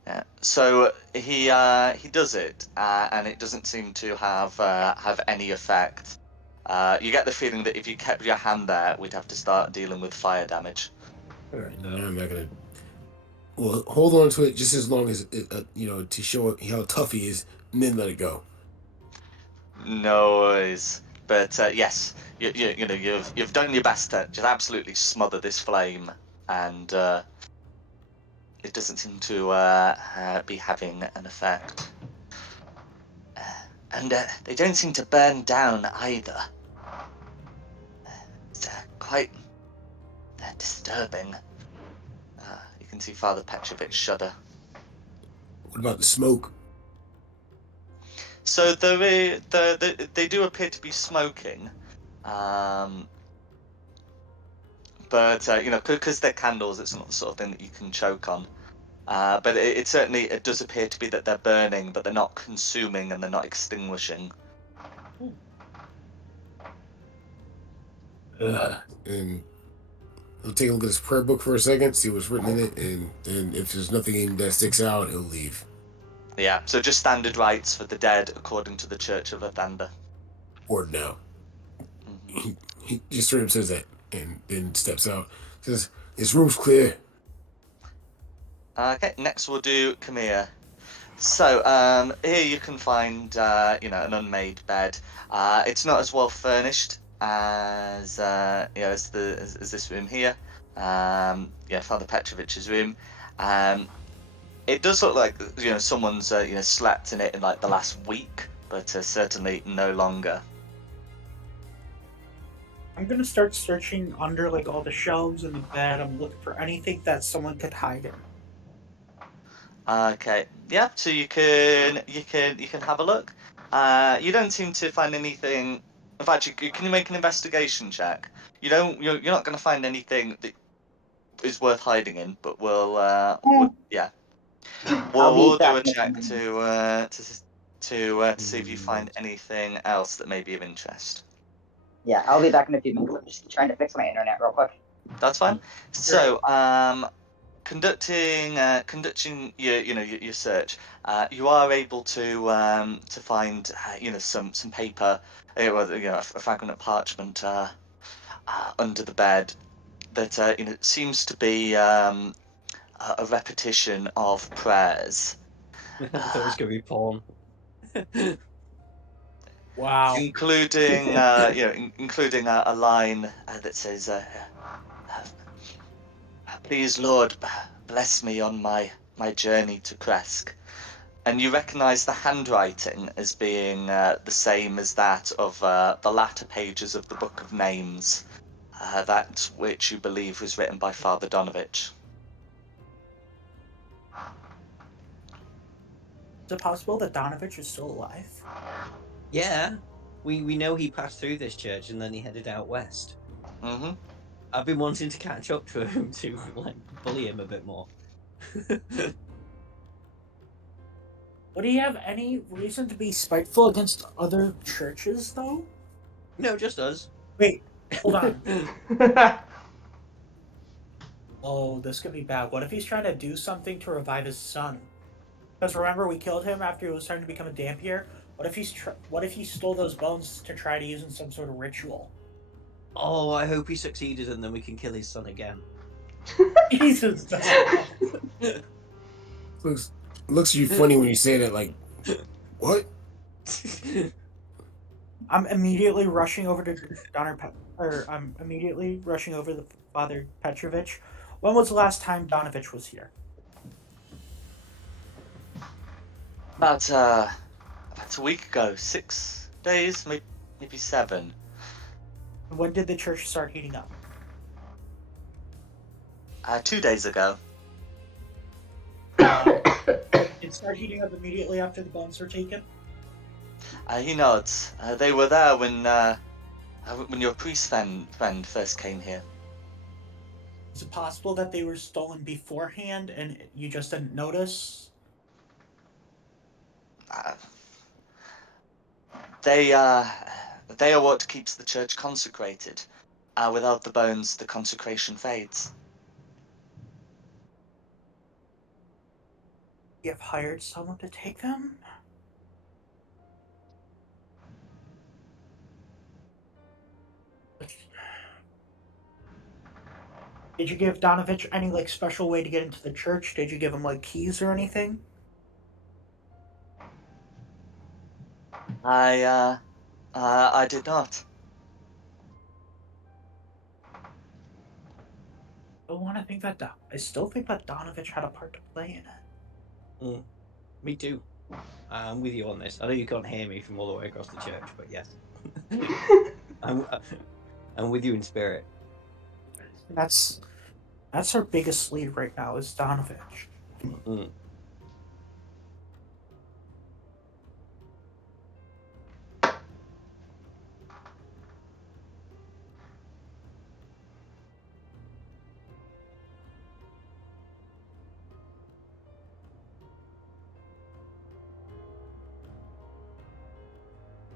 Yeah. So he does it, and it doesn't seem to have any effect. You get the feeling that if you kept your hand there, we'd have to start dealing with fire damage. All right, no, I'm not gonna. Well, hold on to it just as long as to show how tough he is, and then let it go. No worries. But yes, you've done your best to just absolutely smother this flame, and it doesn't seem to be having an effect. And they don't seem to burn down either. It's quite disturbing. You can see Father Petrovich shudder. What about the smoke? So they do appear to be smoking, but because they're candles, it's not the sort of thing that you can choke on. But it certainly it does appear to be that they're burning, but they're not consuming and they're not extinguishing. And he'll take a look at his prayer book for a second, see what's written in it, and if there's nothing that sticks out, he'll leave. Yeah, so just standard rites for the dead according to the Church of Lathander. Or no. He just straight up says that, and then steps out. Says, "This room's clear." Okay, next we'll do Camille. So here you can find an unmade bed. It's not as well furnished as as this room here. Father Petrovich's room. It does look like someone's slept in it in like the last week, but certainly no longer. I'm gonna start searching under like all the shelves in the bed. I'm looking for anything that someone could hide in. Okay, yeah. So you can have a look. You don't seem to find anything. In fact, can you make an investigation check? You're not going to find anything that is worth hiding in, but yeah. I'll be We'll do back a in a few check minutes. to see if you find anything else that may be of interest. Yeah, I'll be back in a few minutes. I'm just trying to fix my internet real quick. That's fine. So, conducting your search, you are able to find some paper, a fragment of parchment under the bed that seems to be a repetition of prayers. I thought it was going to be porn. Wow. including including a line that says, "Please, Lord, bless me on my journey to Kresk." And you recognise the handwriting as being the same as that of the latter pages of the Book of Names, that which you believe was written by Father Donovich. Is it possible that Donovich is still alive? Yeah, we know he passed through this church and then he headed out west. Mm-hmm. I've been wanting to catch up to him to like bully him a bit more. Would he have any reason to be spiteful against other churches, though? No, just us. Wait, hold on. Oh, this could be bad. What if he's trying to do something to revive his son? Because remember, we killed him after he was starting to become a Dampier. What if he stole those bones to try to use in some sort of ritual? Oh, I hope he succeeded, and then we can kill his son again. Jesus, no. Looks you funny when you say that. Like, what? I'm immediately rushing over to I'm immediately rushing over to Father Petrovich. When was the last time Donovich was here? About a week ago, 6 days, maybe 7. When did the church start heating up? 2 days ago. It started heating up immediately after the bones were taken? He nods. They were there when your priest friend first came here. Is it possible that they were stolen beforehand and you just didn't notice? Uh, they are what keeps the church consecrated. Without the bones, the consecration fades. You have hired someone to take them? Did you give Donovich any special way to get into the church? Did you give him keys or anything? I did not. I still think that Donovich had a part to play in it. Me too. I'm with you on this. I know you can't hear me from all the way across the church, but yes, I'm with you in spirit. That's our biggest lead right now is Donovich. Mm.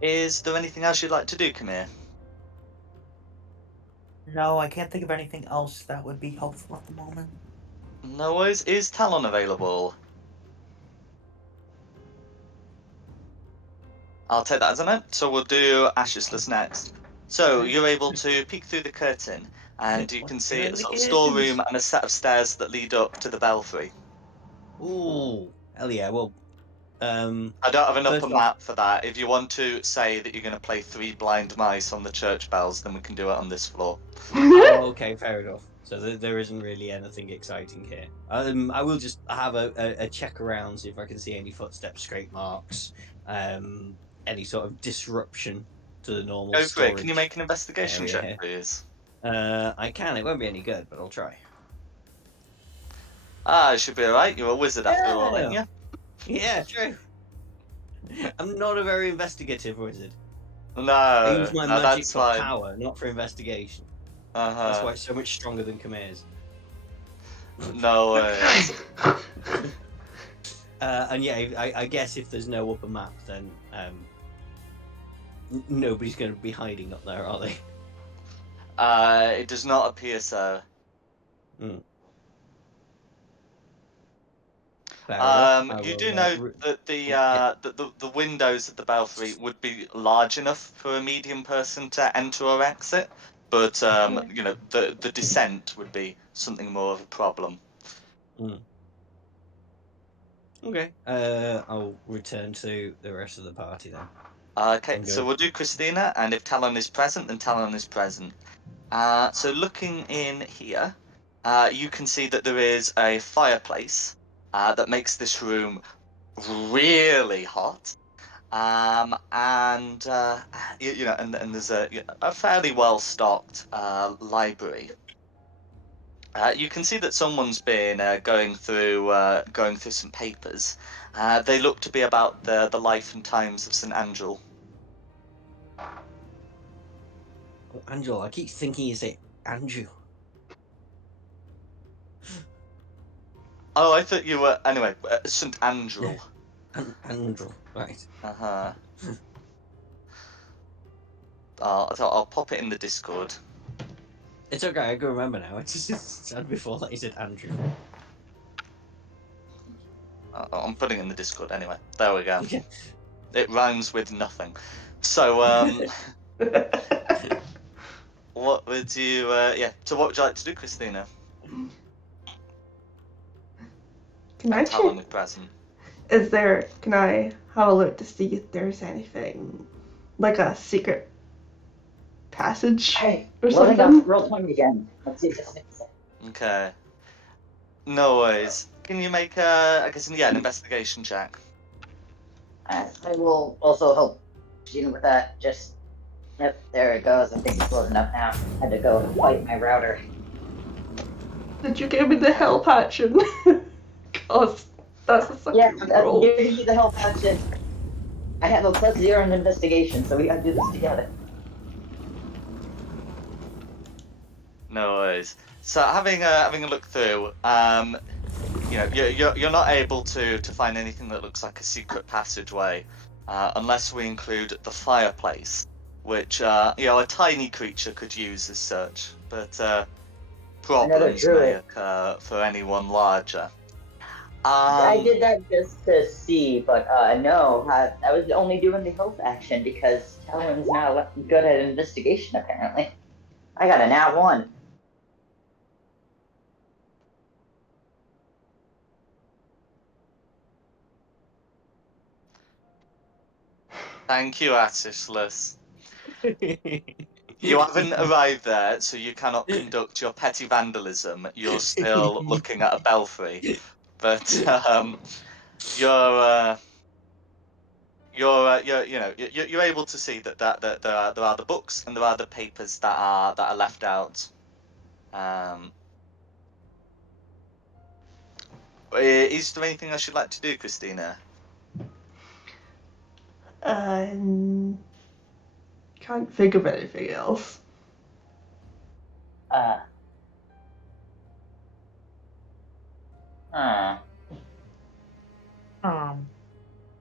Is there anything else you'd like to do, Kamir? No, I can't think of anything else that would be helpful at the moment. No worries. Is Talon available? I'll take that as a no. So we'll do Ashesless next. So you're able to peek through the curtain, and you can What's see behind a the sort of curtains? storeroom and a set of stairs that lead up to the belfry. Ooh, hell yeah! Well, I don't have an upper first off, map for that. If you want to say that you're going to play 3 blind mice on the church bells, then we can do it on this floor. oh, okay, fair enough. So there isn't really anything exciting here. I will just have a check around, see if I can see any footsteps, scrape marks, any sort of disruption to the normal Go for it. Can you storage make an investigation area check, here. please? I can. It won't be any good, but I'll try. It should be alright. You're a wizard after all, ain't you? Yeah, true. I'm not a very investigative wizard. I use No, my no, magic that's for fine. power, not for investigation. That's Uh-huh. why it's so much stronger than Khamir's. No worries. And yeah, I guess if there's no upper map, then nobody's going to be hiding up there, are they? It does not appear so. Mm. Fair enough. I You will. do know that Yeah. the windows of the belfry would be large enough for a medium person to enter or exit, but you know, the descent would be something more of a problem. Mm. Okay. I'll return to the rest of the party then. Okay, I'm so good. we'll do Christina, and if Talon is present, then Talon is present. So looking in here, you can see that there is a fireplace that makes this room really hot. And and there's a fairly well-stocked library. You can see that someone's been going through some papers. They look to be about the life and times of St. Angel. Oh, Angel, I keep thinking you say Andrew. Oh, I thought you were anyway. St. Angel. Andrew, right. Uh-huh. I'll pop it in the Discord. It's okay, I can remember now. It's just sad before that you said Andrew. I'm putting it in the Discord anyway. There we go. Okay. It rhymes with nothing. So what would you? So what would you like to do, Christina? Can I And Talon check? is present. Can I have a look to see if there's anything like a secret passage Hey, or loading something? up roll 20 again. Let's see if this makes sense. Okay. No worries. Can you make I guess an investigation check? I will also help Gina with that. Just, yep, there it goes. I think it's loading up now. Had to go fight my router. Did you give me the help action? Cause that's a second Yeah, I'm roll. giving you the help action. I have a +0 in investigation, so we gotta do this together. No worries. So having a look through, you're not able to find anything that looks like a secret passageway, unless we include the fireplace, which a tiny creature could use as such, but Another problems may druid. occur for anyone larger. I did that just to see, but no, I was only doing the help action because Talon's not good at investigation apparently. I got a nat 1. Thank you, Attislus. You haven't arrived there, so you cannot conduct your petty vandalism. You're still looking at a belfry, but you're you're able to see that there are the books and there are the papers that are left out. Is there anything I should like to do, Christina? Can't think of anything else. Uh, huh.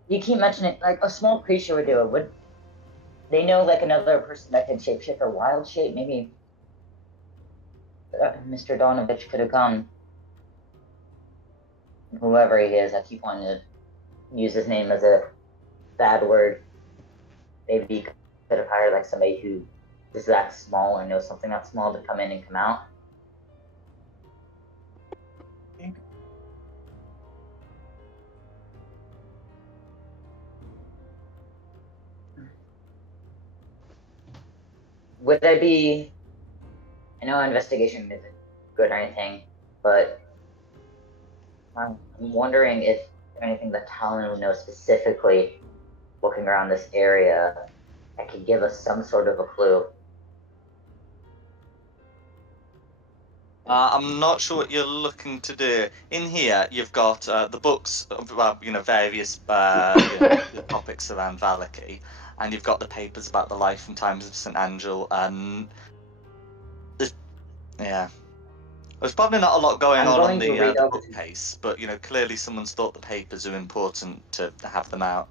You keep mentioning like a small creature would do it. Would they know like another person that can shapeshift or wild shape? Maybe Mr. Donovich could have come. Whoever he is, I keep wanting to use his name as a bad word. Maybe he could have hired like somebody who is that small or knows something that small to come in and come out. Would I be? I know investigation isn't good or anything, but I'm wondering if there's anything that Talon would know specifically looking around this area that could give us some sort of a clue. I'm not sure what you're looking to do. In here, you've got the books about various topics around Valaki, and you've got the papers about the life and times of St. Angel, and there's probably not a lot going I'm on going to the read over. bookcase, but clearly someone's thought the papers are important to have them out.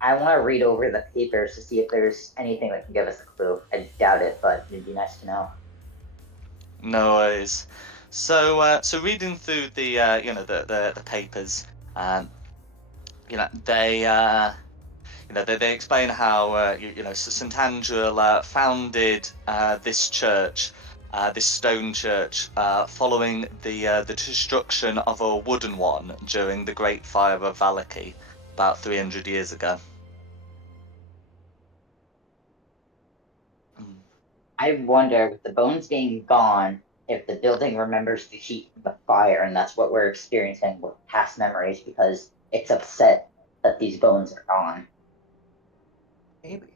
I want to read over the papers to see if there's anything that can give us a clue. I doubt it, but it'd be nice to know. No worries. So reading through the the papers, they explain how St. Angela founded this church, this stone church, following the destruction of a wooden one during the Great Fire of Valaki. about 300 years ago. I wonder, with the bones being gone, if the building remembers the heat from the fire, and that's what we're experiencing with past memories because it's upset that these bones are gone. Maybe.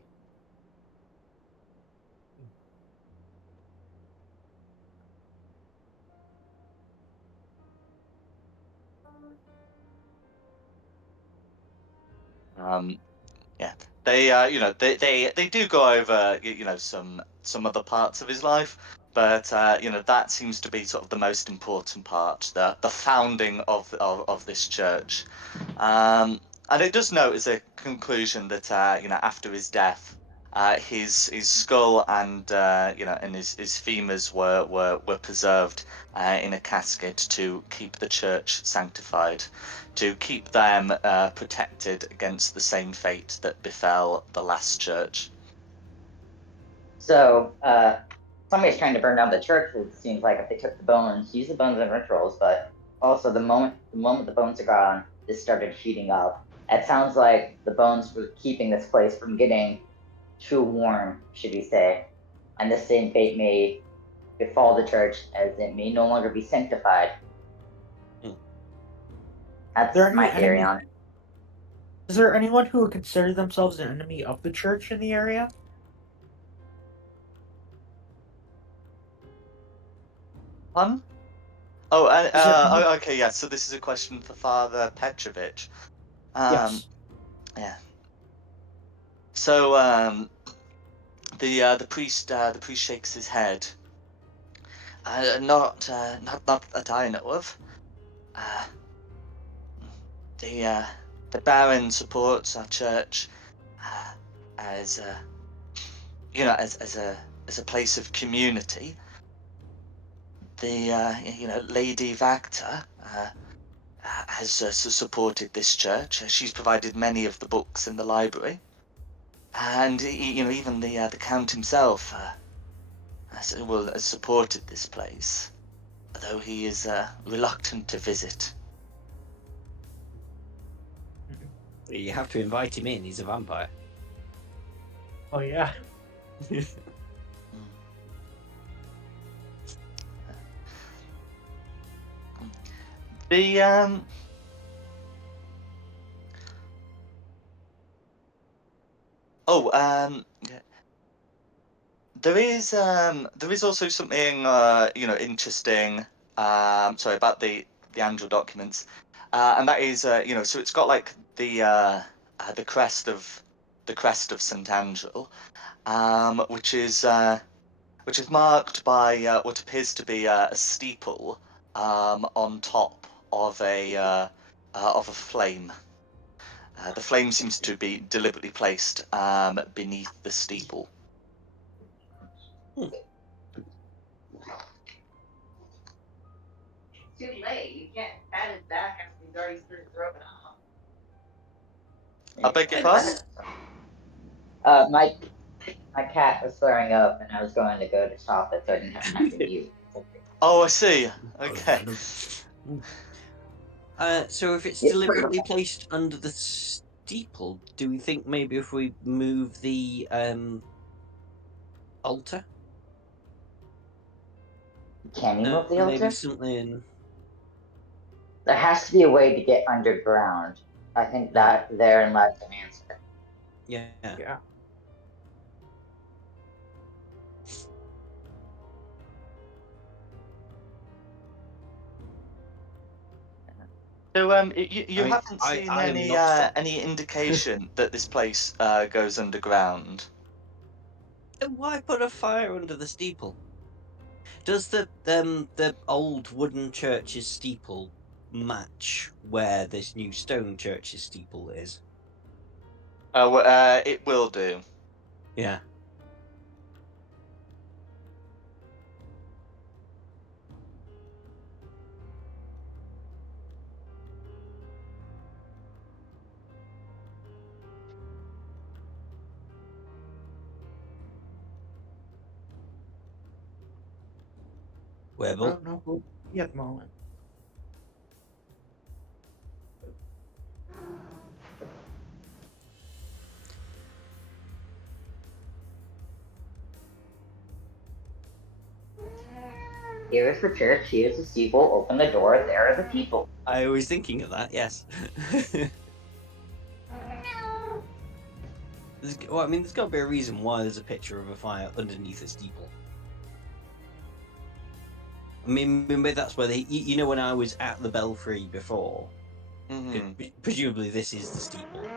Yeah, they they do go over some other parts of his life, but that seems to be sort of the most important part, the founding of this church. And it does note as a conclusion that after his death, his skull and and his femurs were preserved in a casket to keep the church sanctified, to keep them protected against the same fate that befell the last church. So, somebody's trying to burn down the church. It seems like if they took the bones, use the bones in rituals, but also the moment the bones are gone, this started heating up. It sounds like the bones were keeping this place from getting too warm, should we say? And the same fate may befall the church as it may no longer be sanctified. That's There any my theory enemy? on it. Is there anyone who would consider themselves an enemy of the church in the area? Pun? Oh, Is there any... okay, yeah. So this is a question for Father Petrovich. Yes. Yeah. So the priest shakes his head. Not that I know of. Uh, the Baron supports our church uh, as as a place of community. The Lady Vacta has supported this church. She's provided many of the books in the library, and even the Count himself has supported this place, though he is reluctant to visit. You have to invite him in. He's a vampire. Oh yeah. The yeah. There is also something interesting sorry about the Angel documents, and that is so it's got like the crest of St. Angel, which is marked by what appears to be a steeple on top of a flame. The flame seems to be deliberately placed beneath the steeple. Too late. You can't pat it back after he's already started throwing off. I beg your pardon? My cat was throwing up, and I was going to go to stop it, so I didn't have time to mute. Oh, I see. That was Okay. random. So if it's Yeah, deliberately placed under the steeple, do we think maybe if we move the altar? Can you move the Maybe altar? something. There has to be a way to get underground. I think that therein lies an answer. Yeah. Yeah. So you I mean, haven't seen I am not strong. any indication that this place goes underground? Then why put a fire under the steeple? Does the old wooden church's steeple match where this new stone church's steeple is? It will do. Yeah. I Wearable. don't know who at the moment. Here is the church, here is the steeple, open the door, there are the people. I was thinking of that. Yes. Well, I mean, there's got to be a reason why there's a picture of a fire underneath a steeple. I mean, maybe that's where you know, when I was at the belfry before, presumably this is the steeple.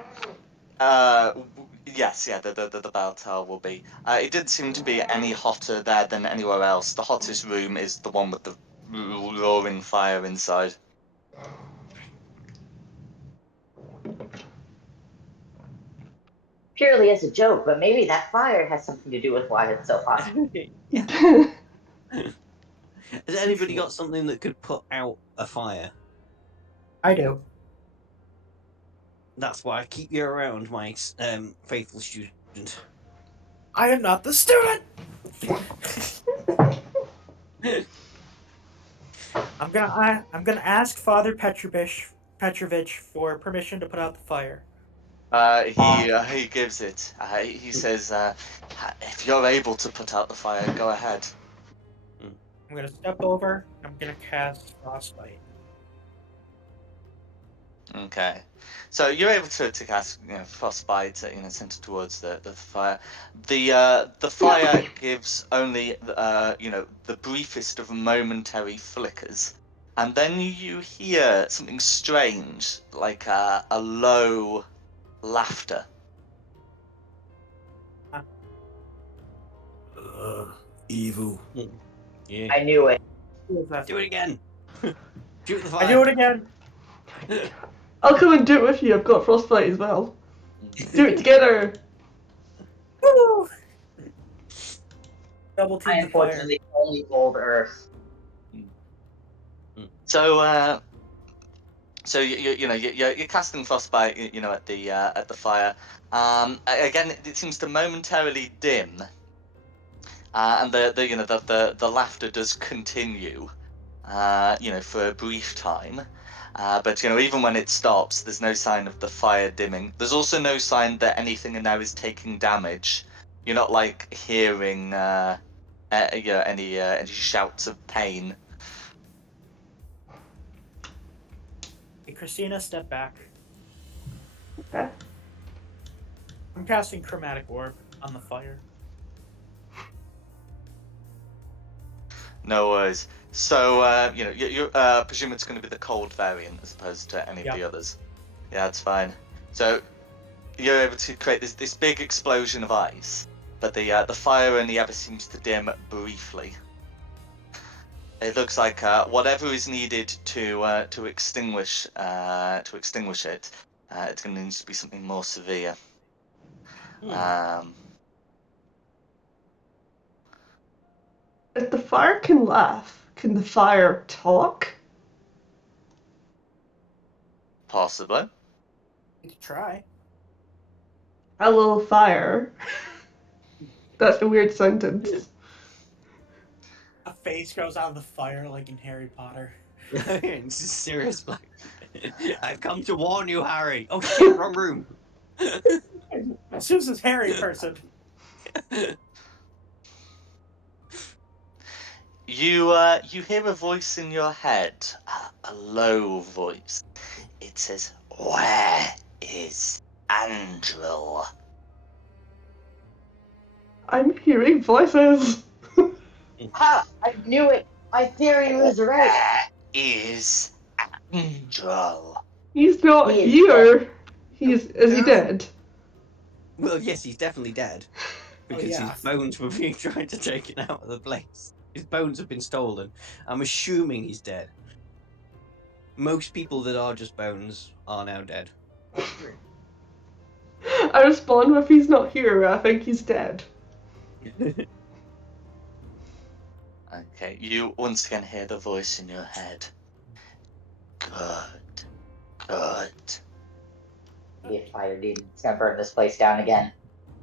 Yes, yeah, the bell tower will be. It didn't seem to be any hotter there than anywhere else. The hottest room is the one with the roaring fire inside. Purely as a joke, but maybe that fire has something to do with why it's so hot. Yeah. Has anybody got something that could put out a fire? I do. That's why I keep you around, my faithful student. I am not the student. I'm gonna ask Father Petrovich for permission to put out the fire. He gives it. He says, if you're able to put out the fire, go ahead. I'm gonna step over. I'm gonna cast frostbite. Okay, so you're able to cast frostbite, centered towards the fire. The fire gives only the briefest of momentary flickers, and then you hear something strange, like a low laughter. Evil. Yeah. I knew it. Do it again. Shoot the fire. I do it again. I'll come and do it with you. I've got frostbite as well. Do it together. Woo! Double I team the fire. unfortunately only hold Earth. So, you're casting frostbite, at the fire. Again, it seems to momentarily dim, and the laughter does continue, for a brief time. But even when it stops, there's no sign of the fire dimming. There's also no sign that anything in there is taking damage. You're not like hearing, any shouts of pain. Hey, Christina, step back. Okay. I'm casting chromatic orb on the fire. No worries. So, you presume it's going to be the cold variant as opposed to any of the others. Yeah, that's fine. So, you're able to create this big explosion of ice, but the fire only ever seems to dim briefly. It looks like whatever is needed to extinguish it, it's going to need to be something more severe. If the fire can laugh, can the fire talk? Possibly. You can try. Hello, fire. That's a weird sentence. A face grows out of the fire like in Harry Potter. It's serious. I've come to warn you, Harry. Oh shit, wrong room. Susan's Harry person. You hear a voice in your head, a low voice. It says, "Where is Andril?" I'm hearing voices. Ha! I knew it! My theory was right! Where is Andril? He's not He is here. dead. Is he dead? Well, yes, he's definitely dead because yeah. his bones were being tried to take it out of the place. His bones have been stolen. I'm assuming he's dead. Most people that are just bones are now dead. I respond with he's not here. I think he's dead. Okay, you once again hear the voice in your head. Good, good. Maybe a fire demon's gonna burn this place down again.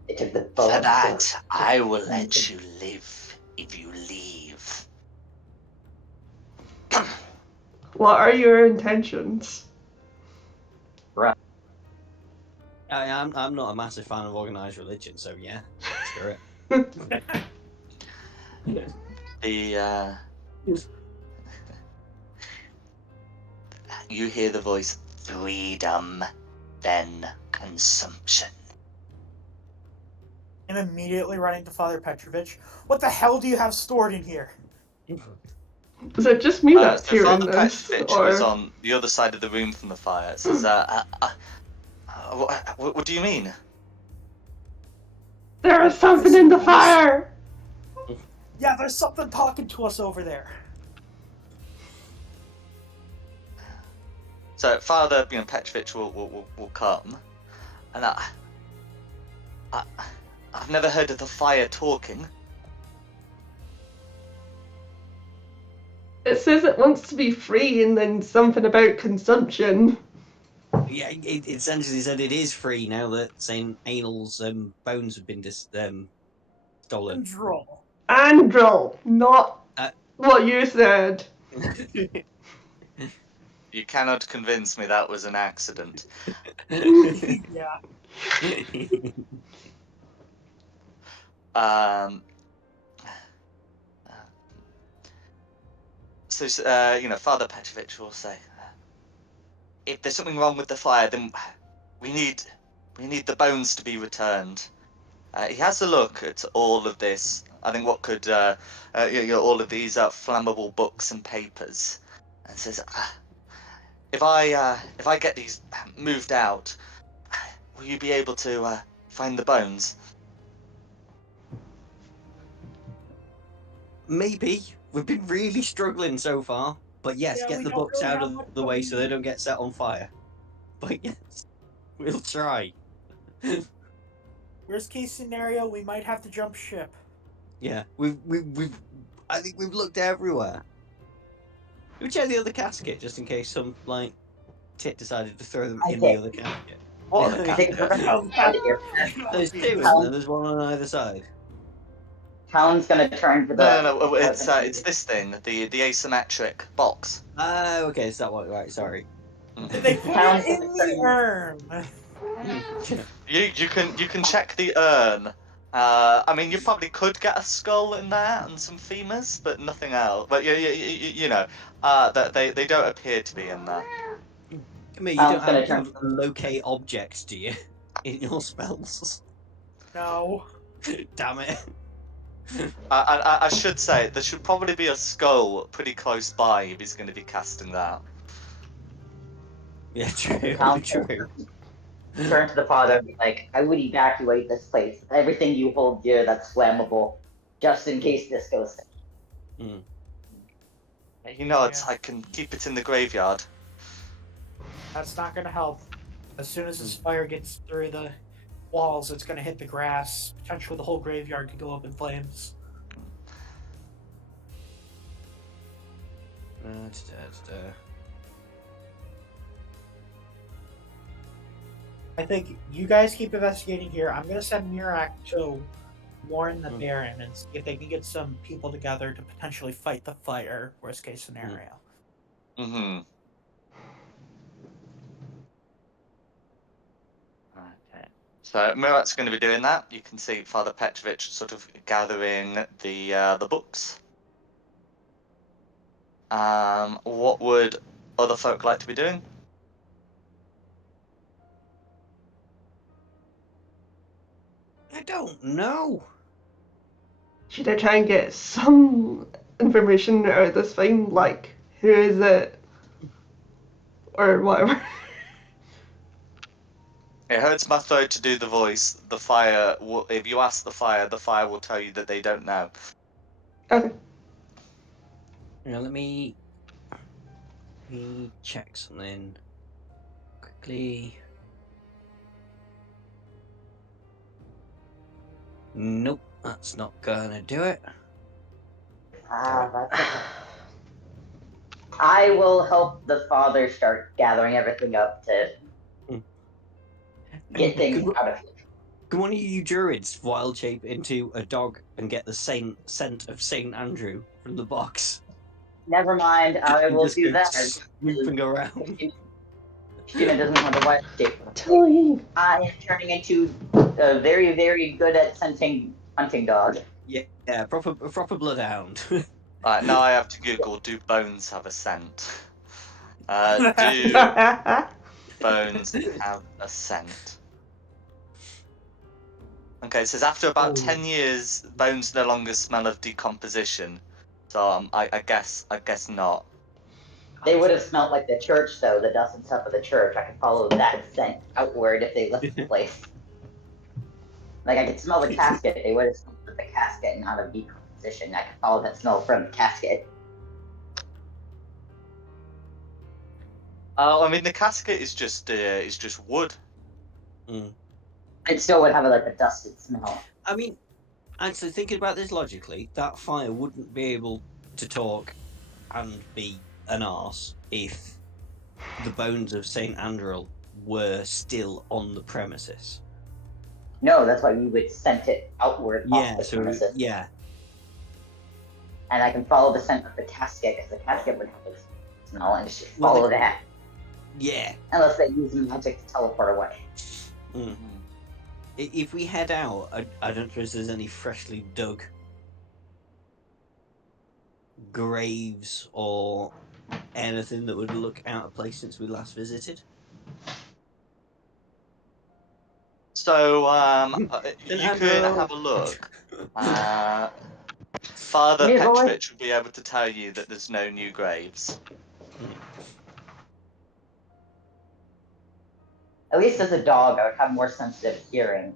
They took the boat. For that, I will let you live if you leave. What are your intentions? I'm not a massive fan of organized religion, so yeah, screw it. You hear the voice, freedom, then consumption. And immediately running to Father Petrovich. What the hell do you have stored in here? Is it just me that's So hearing Father this, Petrovich, who's or on the other side of the room from the fire, says, what do you mean? there is something in the fire? Yeah, there's something talking to us over there. So Father, Petrovich will come, and I've never heard of the fire talking. It says it wants to be free, and then something about consumption. Yeah, it essentially said it is free now that Saint Anal's bones have been stolen. Andrel, not Uh, what you said. You cannot convince me that was an accident. Yeah. So Father Petrovich will say, if there's something wrong with the fire, then we need the bones to be returned. He has a look at all of this. I think what could all of these flammable books and papers, and says, if I get these moved out, will you be able to find the bones? Maybe. We've been really struggling so far. But yes, Yeah, get we the don't books really out have of much the way so they money. don't get set on fire. But yes, we'll try. Worst case scenario, we might have to jump ship. Yeah, we've I think we've looked everywhere. We check the other casket just in case some tit decided to throw them I in the did. other casket. What other I think we're casket? gonna find it here. There's two, isn't there? There's one on either side. Talon's gonna turn to the. No. It's this thing, the asymmetric box. Oh, okay, is that what? Right, sorry. They put Talon's it in gonna the turn. urn. You can check the urn. I mean, you probably could get a skull in there and some femurs, but nothing else. But that they don't appear to be in there. I mean, you don't Talon's have gonna turn. locate objects, do you? In your spells? No. Damn it. I should say there should probably be a skull pretty close by if he's going to be casting that. Yeah, true, Talon's true. gonna turn to the father and be like, "I would evacuate this place. Everything you hold dear that's flammable, just in case this goes." Mm. I can keep it in the graveyard. That's not gonna help. As soon as this fire gets through the walls, it's gonna hit the grass. Potentially the whole graveyard could go up in flames. I think you guys keep investigating here. I'm gonna send Mirak to warn the Baron and see if they can get some people together to potentially fight the fire. Worst case scenario. Mm-hmm. Okay. So Murat's going to be doing that. You can see Father Petrovich sort of gathering the books. What would other folk like to be doing? I don't know. Should I try and get some information out of this thing, like who is it, or whatever? It hurts my throat to do the voice. The fire. If you ask the fire will tell you that they don't know. Okay. Now let me check something quickly. Nope, that's not gonna do it. That's okay. I will help the father start gathering everything up to get things out of here. Can one of you druids wild shape into a dog and get the scent of Saint Andrew from the box? Never mind, I will Just do go that. swooping around. Student doesn't have a wild shape. Tilly. I am turning into a very, very good at scenting hunting dog. Yeah, proper bloodhound. Now I have to Google, do bones have a scent? Do bones have a scent? Okay, it says after about 10 years, bones no longer smell of decomposition. So I guess not. They would have smelled like the church, though, the dust and stuff of the church. I could follow that scent outward if they left the place. Like, I could smell the casket. They would have smelled the casket, not of decomposition. I could follow that smell from the casket. I mean the casket is just wood. It still would have like a dusted smell. I mean, actually, thinking about this logically, that fire wouldn't be able to talk and be an arse if the bones of Saint Andrel were still on the premises. No, that's why we would scent it outward off the premises. Yeah. And I can follow the scent of the casket, because the casket would have a smell, and just follow that. Yeah. Unless they use magic to teleport away. If we head out, I don't suppose there's any freshly dug graves or anything that would look out of place since we last visited. So you can have a look. Father Petrovich will be able to tell you that there's no new graves. At least as a dog, I would have more sensitive hearing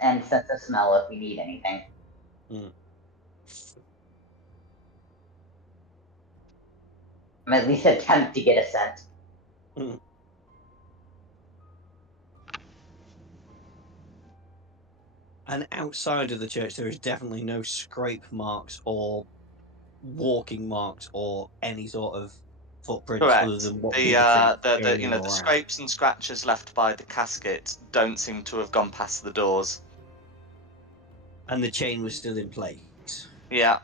and sense of smell if we need anything. I'm at least attempt to get a scent. And outside of the church, there is definitely no scrape marks or walking marks or any sort of footprints other Correct. than what The scrapes and scratches left by the casket don't seem to have gone past the doors. And the chain was still in place. Yeah.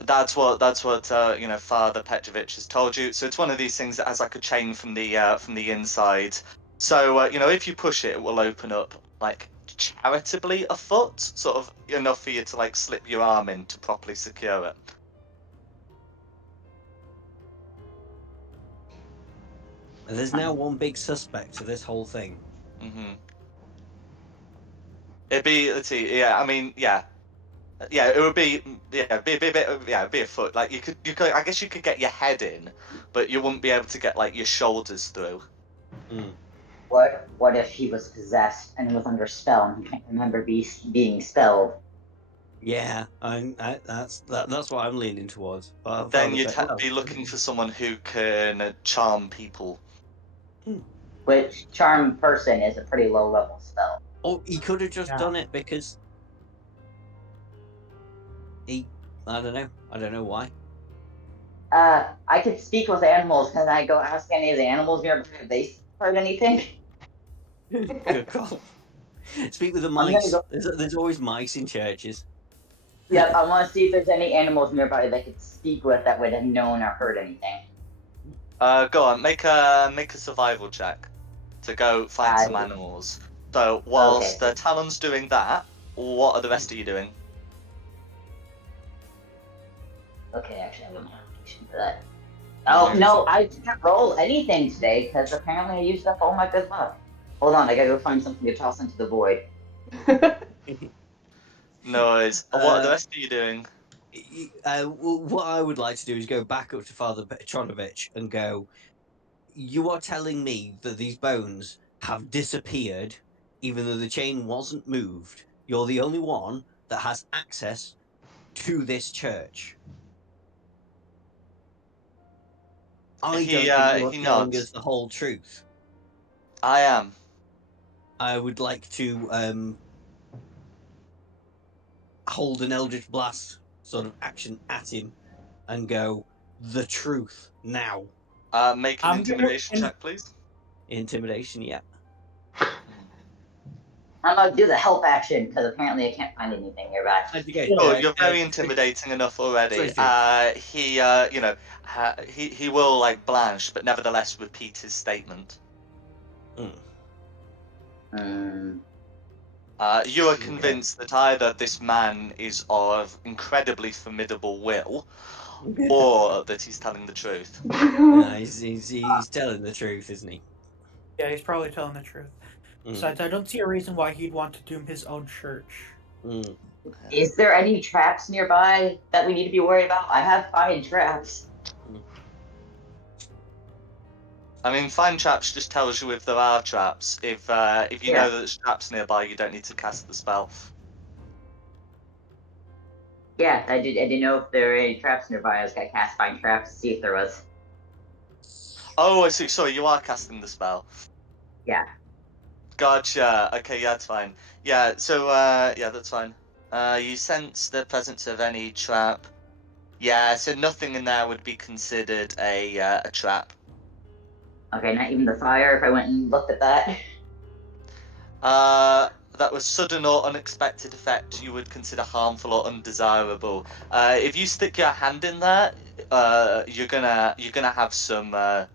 That's what Father Petrovich has told you. So it's one of these things that has like a chain from the inside. So if you push it, it will open up like charitably a foot, sort of enough for you to like slip your arm in to properly secure it. And there's now one big suspect to this whole thing. It'd be, let's see, yeah, I mean, yeah, it would be, it'd be a foot. Like you could, I guess you could get your head in, but you wouldn't be able to get like your shoulders through. What if he was possessed and was under spell and he can't remember being spelled? Yeah, that's what I'm leaning towards. Then you'd be looking for someone who can charm people. Which charm person is a pretty low level spell. Oh, he could have just done it because I don't know why. I could speak with animals. Can I go ask any of the animals nearby if they heard anything? Good call. Speak with the mice. There's always mice in churches. Yep, I want to see if there's any animals nearby that I could speak with that would have known or heard anything. Go on, make a survival check to go find some animals. So whilst the Talon's doing that, what are the rest of you doing? Okay, actually, I wouldn't have patience for that. Oh no, I didn't roll anything today because apparently I used up all my good luck. Hold on, I gotta go find something to toss into the void. No worries. What are the rest of you doing? What I would like to do is go back up to Father Petronovich and go, you are telling me that these bones have disappeared even though the chain wasn't moved. You're the only one that has access to this church. I don't think you're telling us the whole truth. I am. I would like to hold an Eldritch Blast sort of action at him and go, the truth now. Make an intimidation check, please. Intimidation, yeah. I'm gonna do the help action because apparently I can't find anything nearby. Oh, you're very intimidating enough already. He will like blanch, but nevertheless repeat his statement. You are convinced that either this man is of incredibly formidable will, or that he's telling the truth. He's telling the truth, isn't he? Yeah, he's probably telling the truth. Besides, I don't see a reason why he'd want to doom his own church. Mm. Is there any traps nearby that we need to be worried about? I have fine traps. I mean, find traps just tells you if there are traps. If you know that there's traps nearby, you don't need to cast the spell. Yeah, I didn't know if there were any traps nearby. I was gonna cast fine traps to see if there was. Oh, I see. Sorry, you are casting the spell. Yeah. Gotcha. Okay, yeah, that's fine. Yeah, so yeah, that's fine. You sense the presence of any trap. Yeah, so nothing in there would be considered a trap. Okay, not even the fire. If I went and looked at that. That was sudden or unexpected effect you would consider harmful or undesirable. If you stick your hand in there, you're gonna have some.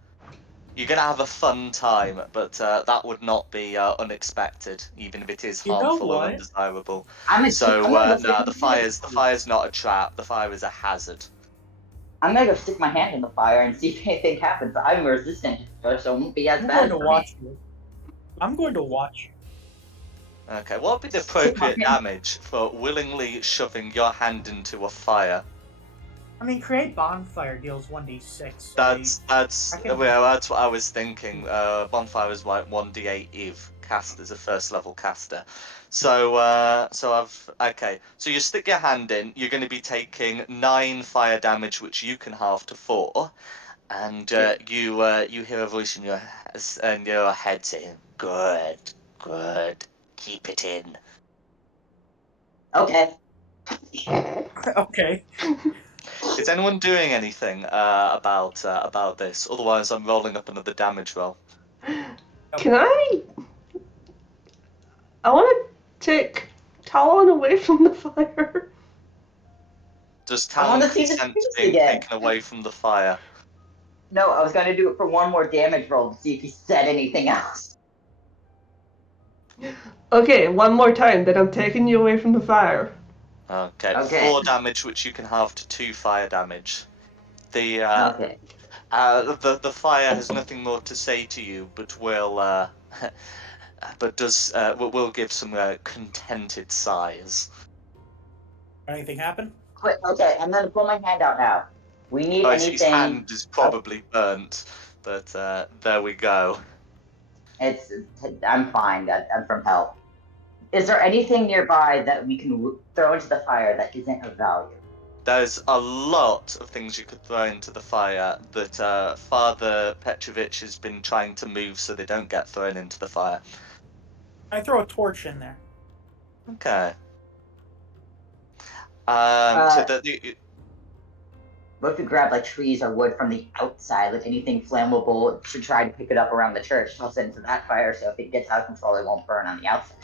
You're gonna have a fun time, but that would not be unexpected, even if it is You know harmful or what? undesirable. I'm gonna go stick No, my hand in the fire's not a trap. The fire is a hazard. I'm gonna go stick my hand in the fire and see if anything happens. I'm resistant, so it won't be as I'm bad going to for watch me. you. I'm going to watch you. Okay, what would be the Stick my appropriate hand- damage for willingly shoving your hand into a fire? I mean, create bonfire deals 1d6. So That's I can- well, that's what I was thinking. Bonfire is like 1d8 if cast as a first level caster. So so you stick your hand in. You're going to be taking 9 fire damage, which you can halve to 4, and you hear a voice in your head saying, "Good, good, keep it in." Okay. Okay. Is anyone doing anything about this? Otherwise, I'm rolling up another damage roll. Can I? I want to take Talon away from the fire. Does I want Talon to see the consent to priest being again. taken away from the fire? No, I was gonna do it for one more damage roll to see if he said anything else. Okay, one more time. Then I'm taking you away from the fire. Okay, Okay. 4 damage, which you can halve to 2 fire damage. The Okay. the fire has nothing more to say to you, but will will give some contented sighs. Anything happen? Quick. Okay, I'm gonna pull my hand out now. We need Oh, his anything. hand is probably burnt, but there we go. It's. I'm fine. I'm from hell. Is there anything nearby that we can throw into the fire that isn't of value? There's a lot of things you could throw into the fire that Father Petrovich has been trying to move so they don't get thrown into the fire. I throw a torch in there. Okay. So What if we grab like trees or wood from the outside, like anything flammable, to try to pick it up around the church, toss it into that fire, so if it gets out of control, it won't burn on the outside.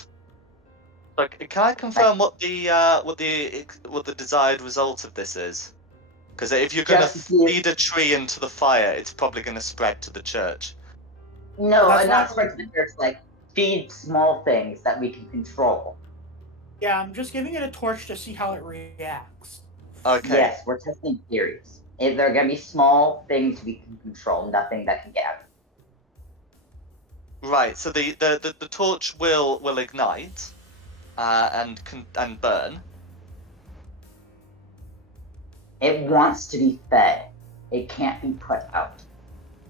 Like, can I confirm what the desired result of this is? Because if you're going to Just to see feed a tree into the fire, it's probably going to spread to the church. No, That's not why- spread to the church. Like feed small things that we can control. Yeah, I'm just giving it a torch to see how it reacts. Okay. Yes, we're testing theories. If they're gonna be small things we can control, nothing that can get out. Right. So the torch will ignite, and burn. It wants to be fed. It can't be put out.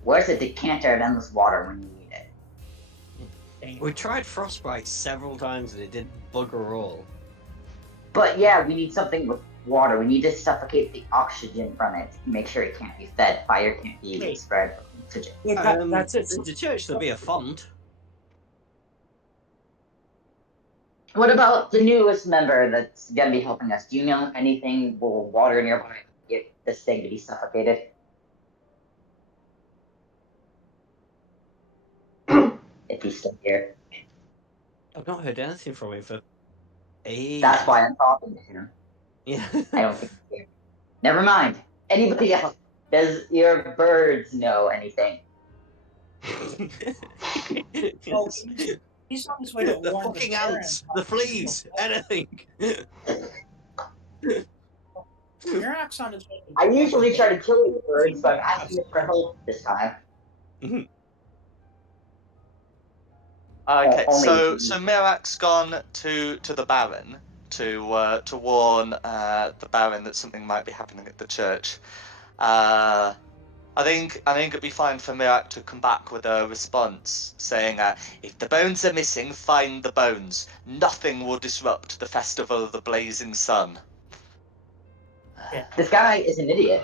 Where's a decanter of endless water when you need it? Dang. We tried frostbite several times and it did bugger all. But yeah, we need something with water. We need to suffocate the oxygen from it to make sure it can't be fed. Fire can't be Hey. spread from oxygen. Yeah, that's it. The church, there'll be a font. What about the newest member that's gonna be helping us? Do you know anything with water nearby? Get this thing to be suffocated. If he's still here. I've not heard anything from him for ages. That's why I'm talking to him. Yeah. I don't think he's here. Never mind. Anybody else? Does your birds know anything? Oh, He's on his way to The warn fucking the ants, the fleas, anything. Mirak's on his way to I warn usually the try Baron. to kill you birds, but I'm asking for help this time. Okay, Only so Mirak's gone to the Baron to warn the Baron that something might be happening at the church. I think it'd be fine for Mirak to come back with a response saying, "If the bones are missing, find the bones. Nothing will disrupt the festival of the blazing sun. Yeah. this guy is an idiot.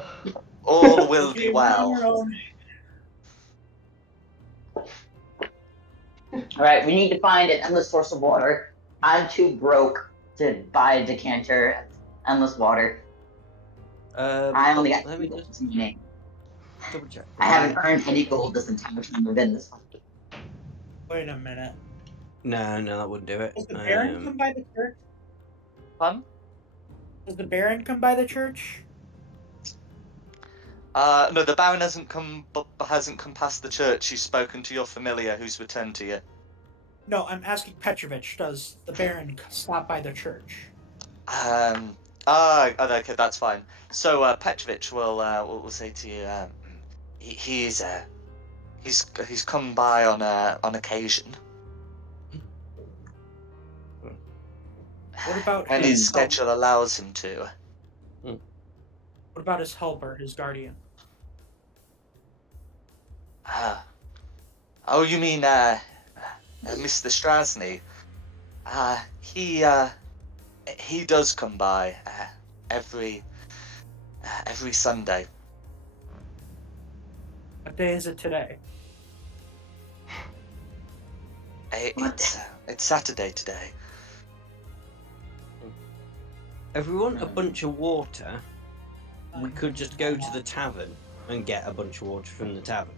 All will be Okay, one on well." your own. All right, we need to find an endless source of water. I'm too broke to buy a decanter of endless water. I only got Let 2 me just gold in my name. double check. I haven't earned any gold this entire time I've been this one. Wait a minute. No, that wouldn't do it. Does the Baron come by the church? Fun? Does the Baron come by the church? No, the Baron hasn't come past the church. He's spoken to your familiar, who's returned to you. No, I'm asking Petrovich. Does the Baron stop by the church? Okay, that's fine. So Petrovich will say to you, he's come by on occasion What about when his his schedule allows him to. What about his helper, his guardian? Oh, you mean Mr. Strasny? He does come by every Sunday. What day is it today? It's Saturday today. If we want a bunch of water, we could just go to the tavern and get a bunch of water from the tavern.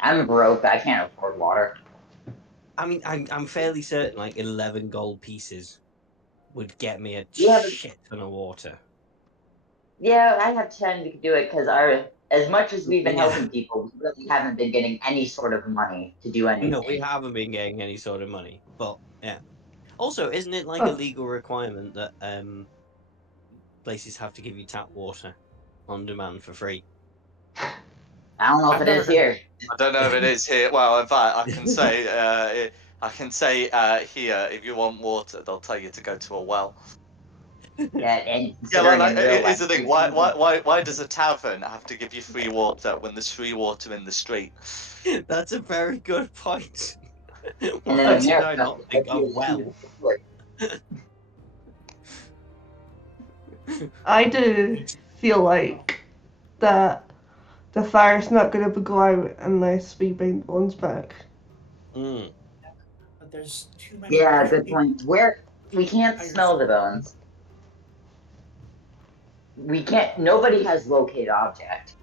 I'm broke. I can't afford water. I mean, I'm fairly certain like 11 gold pieces would get me a You have a- shit ton of water. Yeah, I have 10. We could do it because as much as we've been Yeah. helping people, we really haven't been getting any sort of money to do anything. No, we haven't been getting any sort of money, but yeah. Also, isn't it like a legal requirement that places have to give you tap water on demand for free? I don't know if I've it never is heard here. I don't know if it is here. Well, in fact, I can say here, if you want water, they'll tell you to go to a well. Yeah, and Yeah, considering in real here's life, the thing. Why does a tavern have to give you free water when there's free water in the street? That's a very good point. and Why in did I America, not think of well? I do feel like that the fire's not going to go out unless we bring the bones back. Mm. But there's too many. Yeah, good point. Where we can't smell the bones. We can't. Nobody has located object.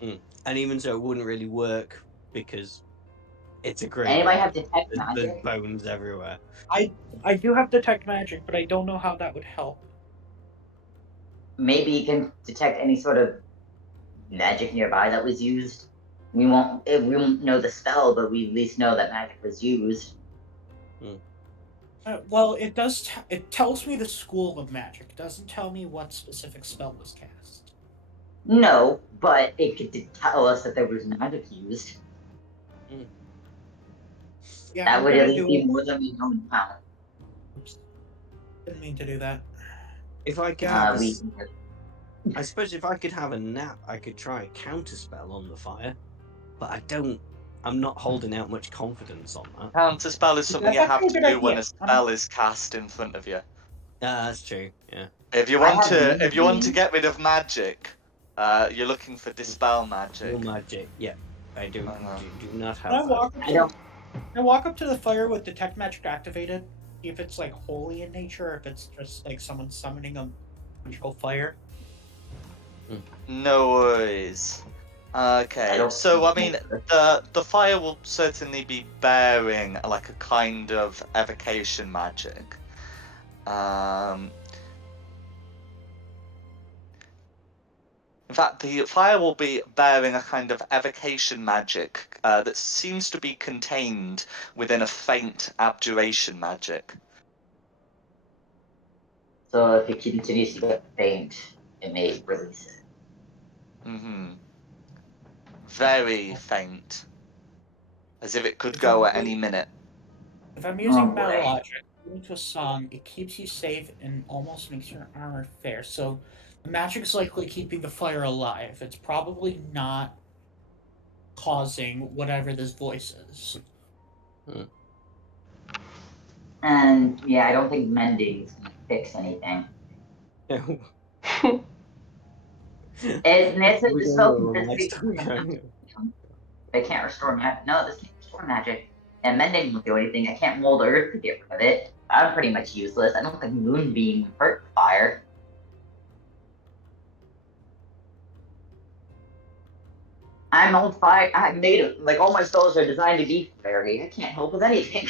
And even so, it wouldn't really work because it's a graveyard. Anybody have detect There's magic? bones everywhere. I do have detect magic, but I don't know how that would help. Maybe you can detect any sort of magic nearby that was used. We won't know the spell, but we at least know that magic was used. Well, it does. It tells me the school of magic. It doesn't tell me what specific spell was cast. No, but it could tell us that there was magic used. Yeah, That I'm would at gonna least do be it. more than we know now. Oops. Didn't mean to do that. If I could have We I suppose if I could have a nap, I could try a counterspell on the fire. But I don't. I'm not holding out much confidence on that. Counter spell is something That's you have actually a to good do when idea. a spell is cast in front of you. That's true. Yeah. If you I want have to reason. get rid of magic, you're looking for dispel magic. Real magic. Yeah. I do not have Can I that. walk up I to, don't. can I walk up to the fire with detect magic activated? See if it's like holy in nature, or if it's just like someone summoning a control fire. No worries. Okay, don't so I think mean, so. the fire will certainly be bearing like a kind of evocation magic. In fact, the fire will be bearing a kind of evocation magic that seems to be contained within a faint abjuration magic. So if it continues to get faint, it may release it. Mm-hmm. Very faint. As if it could If go I'm, at any minute. if I'm using Oh, metal boy. logic, according to a song, it keeps you safe and almost makes your armor fair. So the magic's likely keeping the fire alive. It's probably not causing whatever this voice is. And yeah, I don't think mending is going to fix anything. And this We the don't know spell where can all my physically stuff do going. They can't restore magic. No, this can't restore magic. And mending won't do anything. I can't mold earth to get rid of it. I'm pretty much useless. I don't think moonbeam would hurt fire. I'm on fire. I'm made of like all my spells are designed to be fairy. I can't help with anything.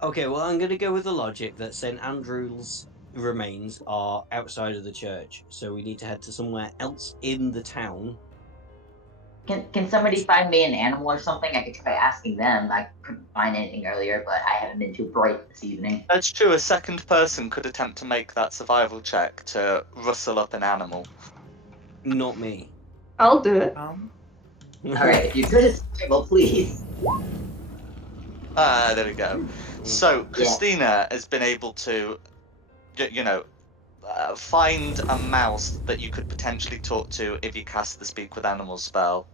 Okay, well, I'm going to go with the logic that St. Andrew's remains are outside of the church, so we need to head to somewhere else in the town. Can somebody find me an animal or something? I could try asking them. I couldn't find anything earlier, but I haven't been too bright this evening. That's true, a second person could attempt to make that survival check to rustle up an animal. Not me. I'll do it. Alright, if you could well, please. There we go. So, Christina has been able to, find a mouse that you could potentially talk to if you cast the Speak with Animals spell.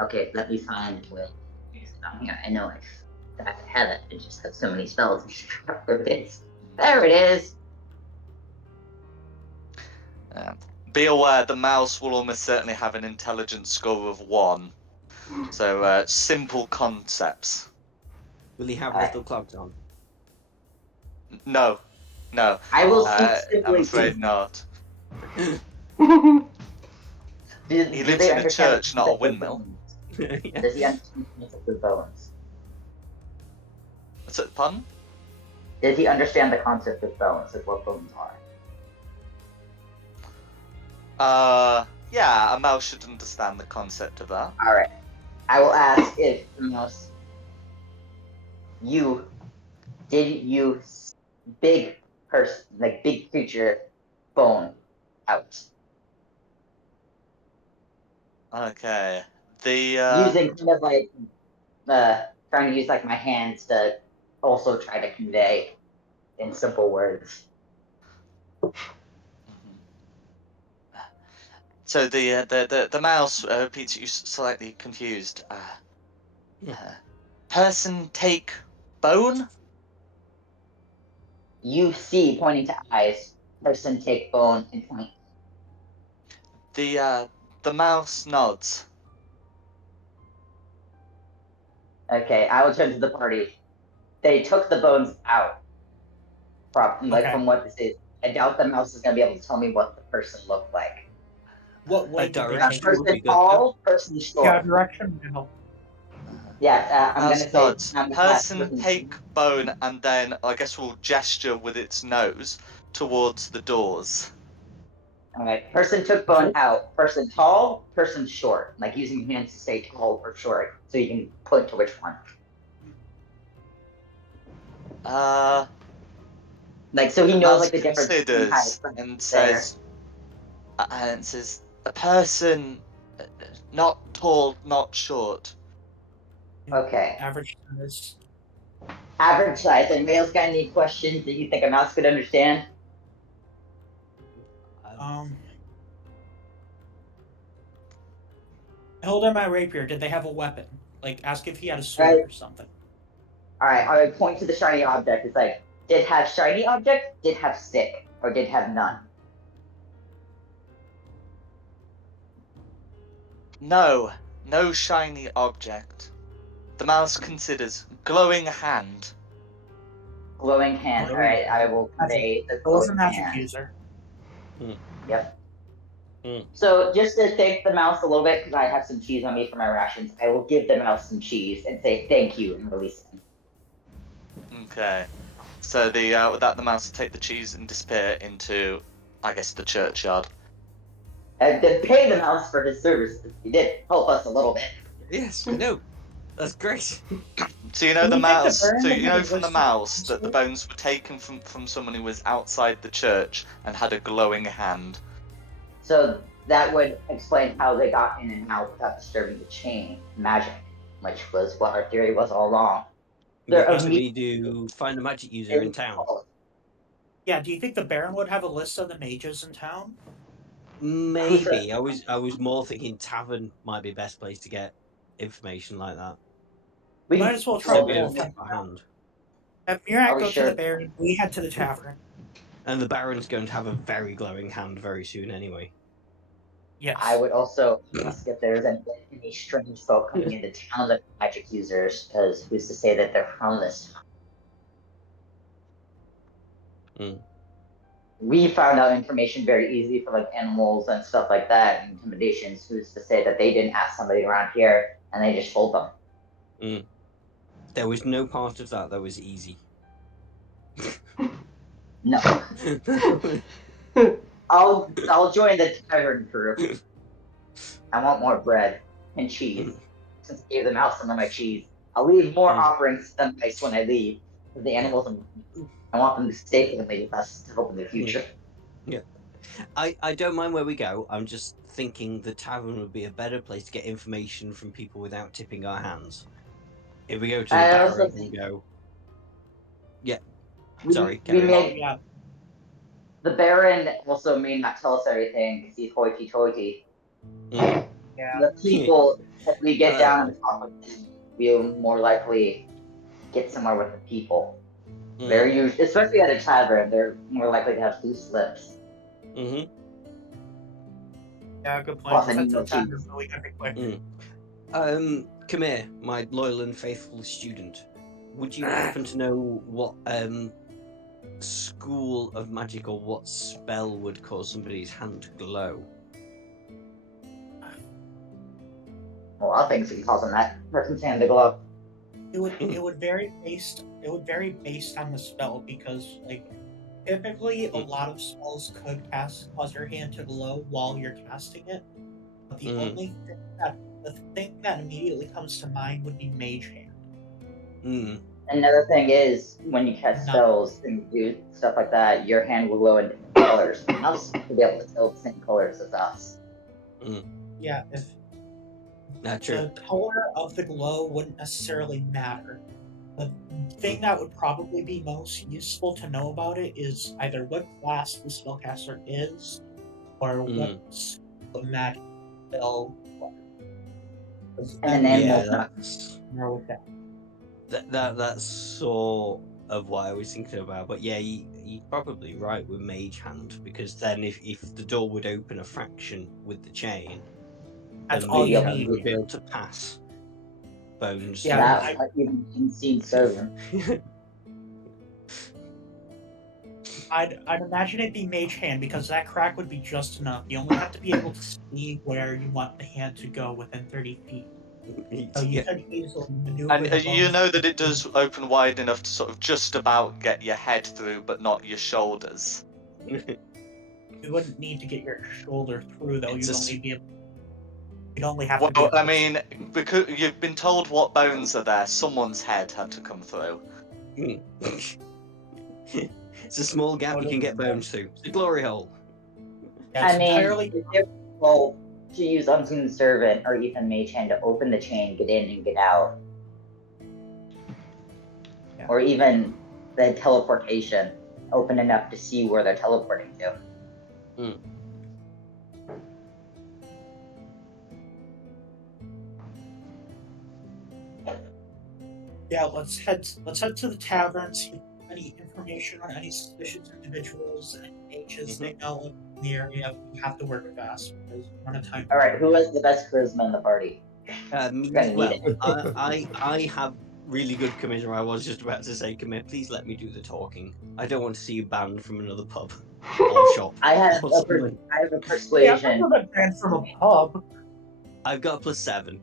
Okay, let me find Will. Down here. I know I have it. I just have so many spells. There it is. There it is. Be aware, the mouse will almost certainly have an intelligence score of 1. So, simple concepts. Will he have little clogs on? No. I will I'm simply. afraid not. Do He lives they in a understand church, the not a concept of windmill. bones? Does he understand the concept of bones? What's it, pun? Does he understand the concept of bones, of what bones are? Yeah, a mouse should understand the concept of that. Alright. I will ask if the mouse. Did you big person, like big creature, bone out? Okay. The, Using kind of like, trying to use like my hands to also try to convey in simple words. So the mouse repeats you slightly confused. Person take bone? You see, pointing to eyes, person take bone and point. The mouse nods. Okay, I will turn to the party. They took the bones out. From what this is. I doubt the mouse is going to be able to tell me what the person looked like. What way did they direction take would be Person good, tall, person short. Yeah, direction would help. Yeah, I'm going to Mouse say... nods. Person take bone, and then I guess will gesture with its nose towards the doors. Alright, person took bone out. Person tall, person short. Like using your hands to say tall or short, so you can point to which one. Like, so he knows, like, the difference between height. Considers and says, a person not tall, not short. Okay. Average size. Average size. Anybody else got any questions that you think a mouse could understand? I hold out my rapier. Did they have a weapon? Like, ask if he had a sword or something. Alright, I would point to the shiny object. It's like, did have shiny object, did have stick, or did have none. No shiny object. The mouse considers glowing hand. Glowing hand. Alright, I will convey the It was a glowing magic hand. user. Yep. So just to thank the mouse a little bit, because I have some cheese on me for my rations, I will give the mouse some cheese and say thank you and release him. Okay. So with that, the mouse will take the cheese and disappear into, I guess, the churchyard. I did pay the mouse for his services. He did help us a little bit. Yes, no, that's great. So you know Do the we think the mouse. Baron So would you have know a from the list of mouse that the monsters? bones were taken from someone who was outside the church and had a glowing hand. So that would explain how they got in and out without disturbing the chain magic, which was what our theory was all along. They're Okay, so we need to find a magic user in town. Yeah, do you think the Baron would have a list of the mages in town? Maybe. I was more thinking tavern might be the best place to get information like that. We might as well try So we don't both. tip our hand. Have Murak Are we go to sure? the Baron, we head to the tavern. And the Baron's going to have a very glowing hand very soon anyway. Yes. I would also ask if there's any strange folk coming into town that are magic users, because who's to say that they're from this town? We found out information very easy for like animals and stuff like that, and intimidations. Who's to say that they didn't ask somebody around here and they just told them? There was no part of that was easy. No. I'll join the tavern crew. I want more bread and cheese. Since I gave the mouse some of my cheese, I'll leave more offerings than ice when I leave. For the animals, I want them to stay with us to help in the future. Yeah. I don't mind where we go. I'm just thinking the tavern would be a better place to get information from people without tipping our hands. If we go to the Baron and go... Yeah. Sorry, carry on. Yeah. The Baron also may not tell us everything because he's hoity-toity. Yeah. The people, if we get down and talk with them, we'll more likely get somewhere with the people. Very usually, especially at a tavern, they're more likely to have loose lips. Yeah, good point. Plus, I Let's head need to no the tavern cheese. so we can be quick. Come here, my loyal and faithful student. Would you happen to know what school of magic or what spell would cause somebody's hand to glow? A lot of things can cause that person's hand to glow. It would vary based on the spell, because like typically a lot of spells could cause your hand to glow while you're casting it. But the thing that immediately comes to mind would be Mage Hand. Another thing is, when you cast spells and do stuff like that, your hand will glow in different colors. Mouse will be able to tell the same colors as us. Yeah, if the color of the glow wouldn't necessarily matter. The thing that would probably be most useful to know about it is either what class the spellcaster is, or what magic spell. And then that's sort of what I was thinking about. But yeah, you're probably right with Mage Hand, because then if the door would open a fraction with the chain, that's then all you Mage Hand need. would be able to pass bones. Yeah, that even seen server. I'd imagine it'd be Mage Hand, because that crack would be just enough. You only have to be able to see where you want the hand to go within 30 feet. So you could easily maneuver. And you know that it does open wide enough to sort of just about get your head through, but not your shoulders. You wouldn't need to get your shoulder through, though. You'd only have to be. Well, I mean, because you've been told what bones are there, someone's head had to come through. It's a small gap you can get bones through. It's a glory hole. Yeah, I mean, it's difficult to use Unseen Servant or even Mage Hand to open the chain, get in and get out. Yeah. Or even the teleportation, open enough to see where they're teleporting to. Yeah, let's head to the tavern, see any information on any suspicious individuals and ages they know in the area. We have to work fast because we're on a time. Alright, who has the best charisma in the party? Me as well. I have really good charisma. I was just about to say, come here, please let me do the talking. I don't want to see you banned from another pub or shop. I have a persuasion. Yeah, I'm banned from a pub. I've got a +7.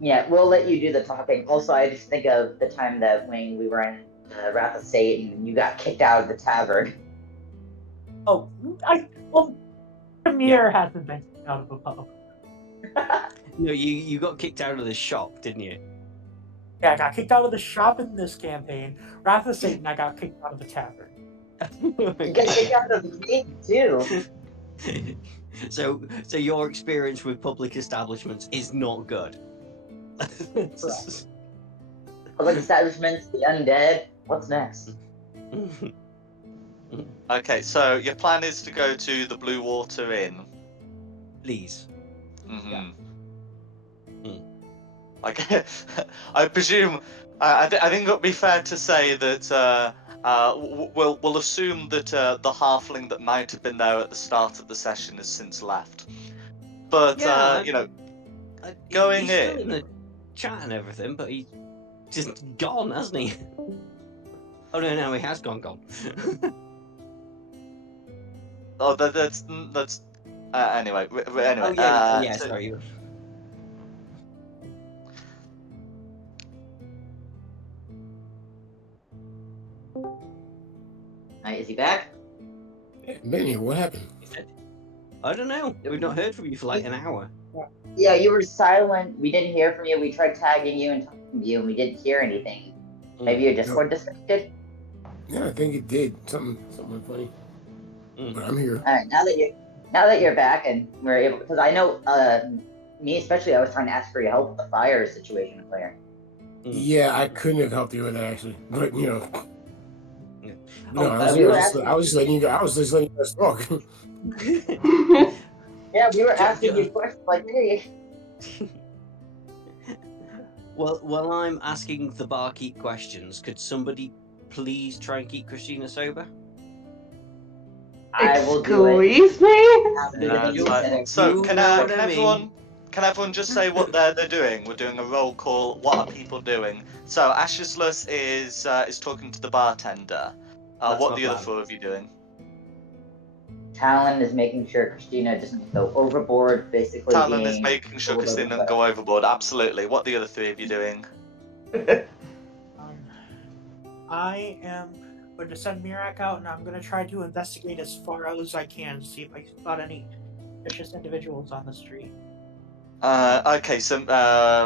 Yeah, we'll let you do the talking. Also, I just think of the time that when we were in Wrath of Satan, and you got kicked out of the tavern. Oh, Premier hasn't been kicked out of a pub. No, you got kicked out of the shop, didn't you? Yeah, I got kicked out of the shop in this campaign. Wrath of Satan, I got kicked out of the tavern. You got kicked out of the game too. So your experience with public establishments is not good. Public establishments, the undead. What's next? Okay, so your plan is to go to the Blue Water Inn. Please. Mm-hmm. Mm. Like, I presume. I think it would be fair to say that we'll assume that the halfling that might have been there at the start of the session has since left. But Yeah, going he's still in. in the chat and everything, but he's just gone, hasn't he? Oh no, he has gone. Oh, that's anyway. Anyway. Oh yeah, so- sorry. Is he back? Been here. What happened? I don't know. We've not heard from you for like an hour. Yeah, you were silent. We didn't hear from you. We tried tagging you and talking to you, and we didn't hear anything. Maybe your Discord disconnected? Yeah, I think it did. Something funny. But I'm here. All right, now that you're back and we're able, because I know me especially, I was trying to ask for your help with the fire situation clear. Yeah, I couldn't have helped you with that actually, but you know. No, Oh, I was just letting you guys talk. Yeah, we were asking you questions like, hey. Well, while I'm asking the barkeep questions, could somebody please try and keep Christina sober? I will do it. Excuse me? So can know what I everyone just say what they're doing? We're doing a roll call. What are people doing? So Ashisless is talking to the bartender. That's What my are the other plan. four of you doing? Talon is making sure Christina doesn't go overboard, basically. Talon is making sure Christina doesn't go overboard. Absolutely. What are the other three of you doing? I am going to send Mirak out, and I'm going to try to investigate as far out as I can, see if I spot any suspicious individuals on the street. Okay, so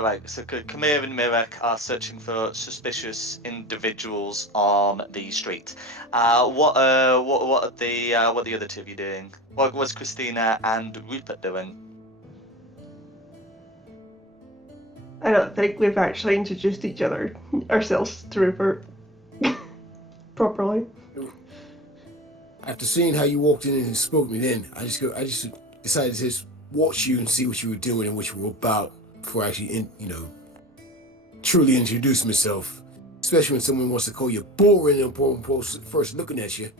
right, so Kamir and Mirek are searching for suspicious individuals on the street. What are the other two of you doing? What was Christina and Rupert doing? I don't think we've actually introduced ourselves to Rupert properly. After seeing how you walked in and spoke to me, then I just decided to just watch you and see what you were doing and what you were about before I actually, truly introduce myself. Especially when someone wants to call you boring upon first looking at you.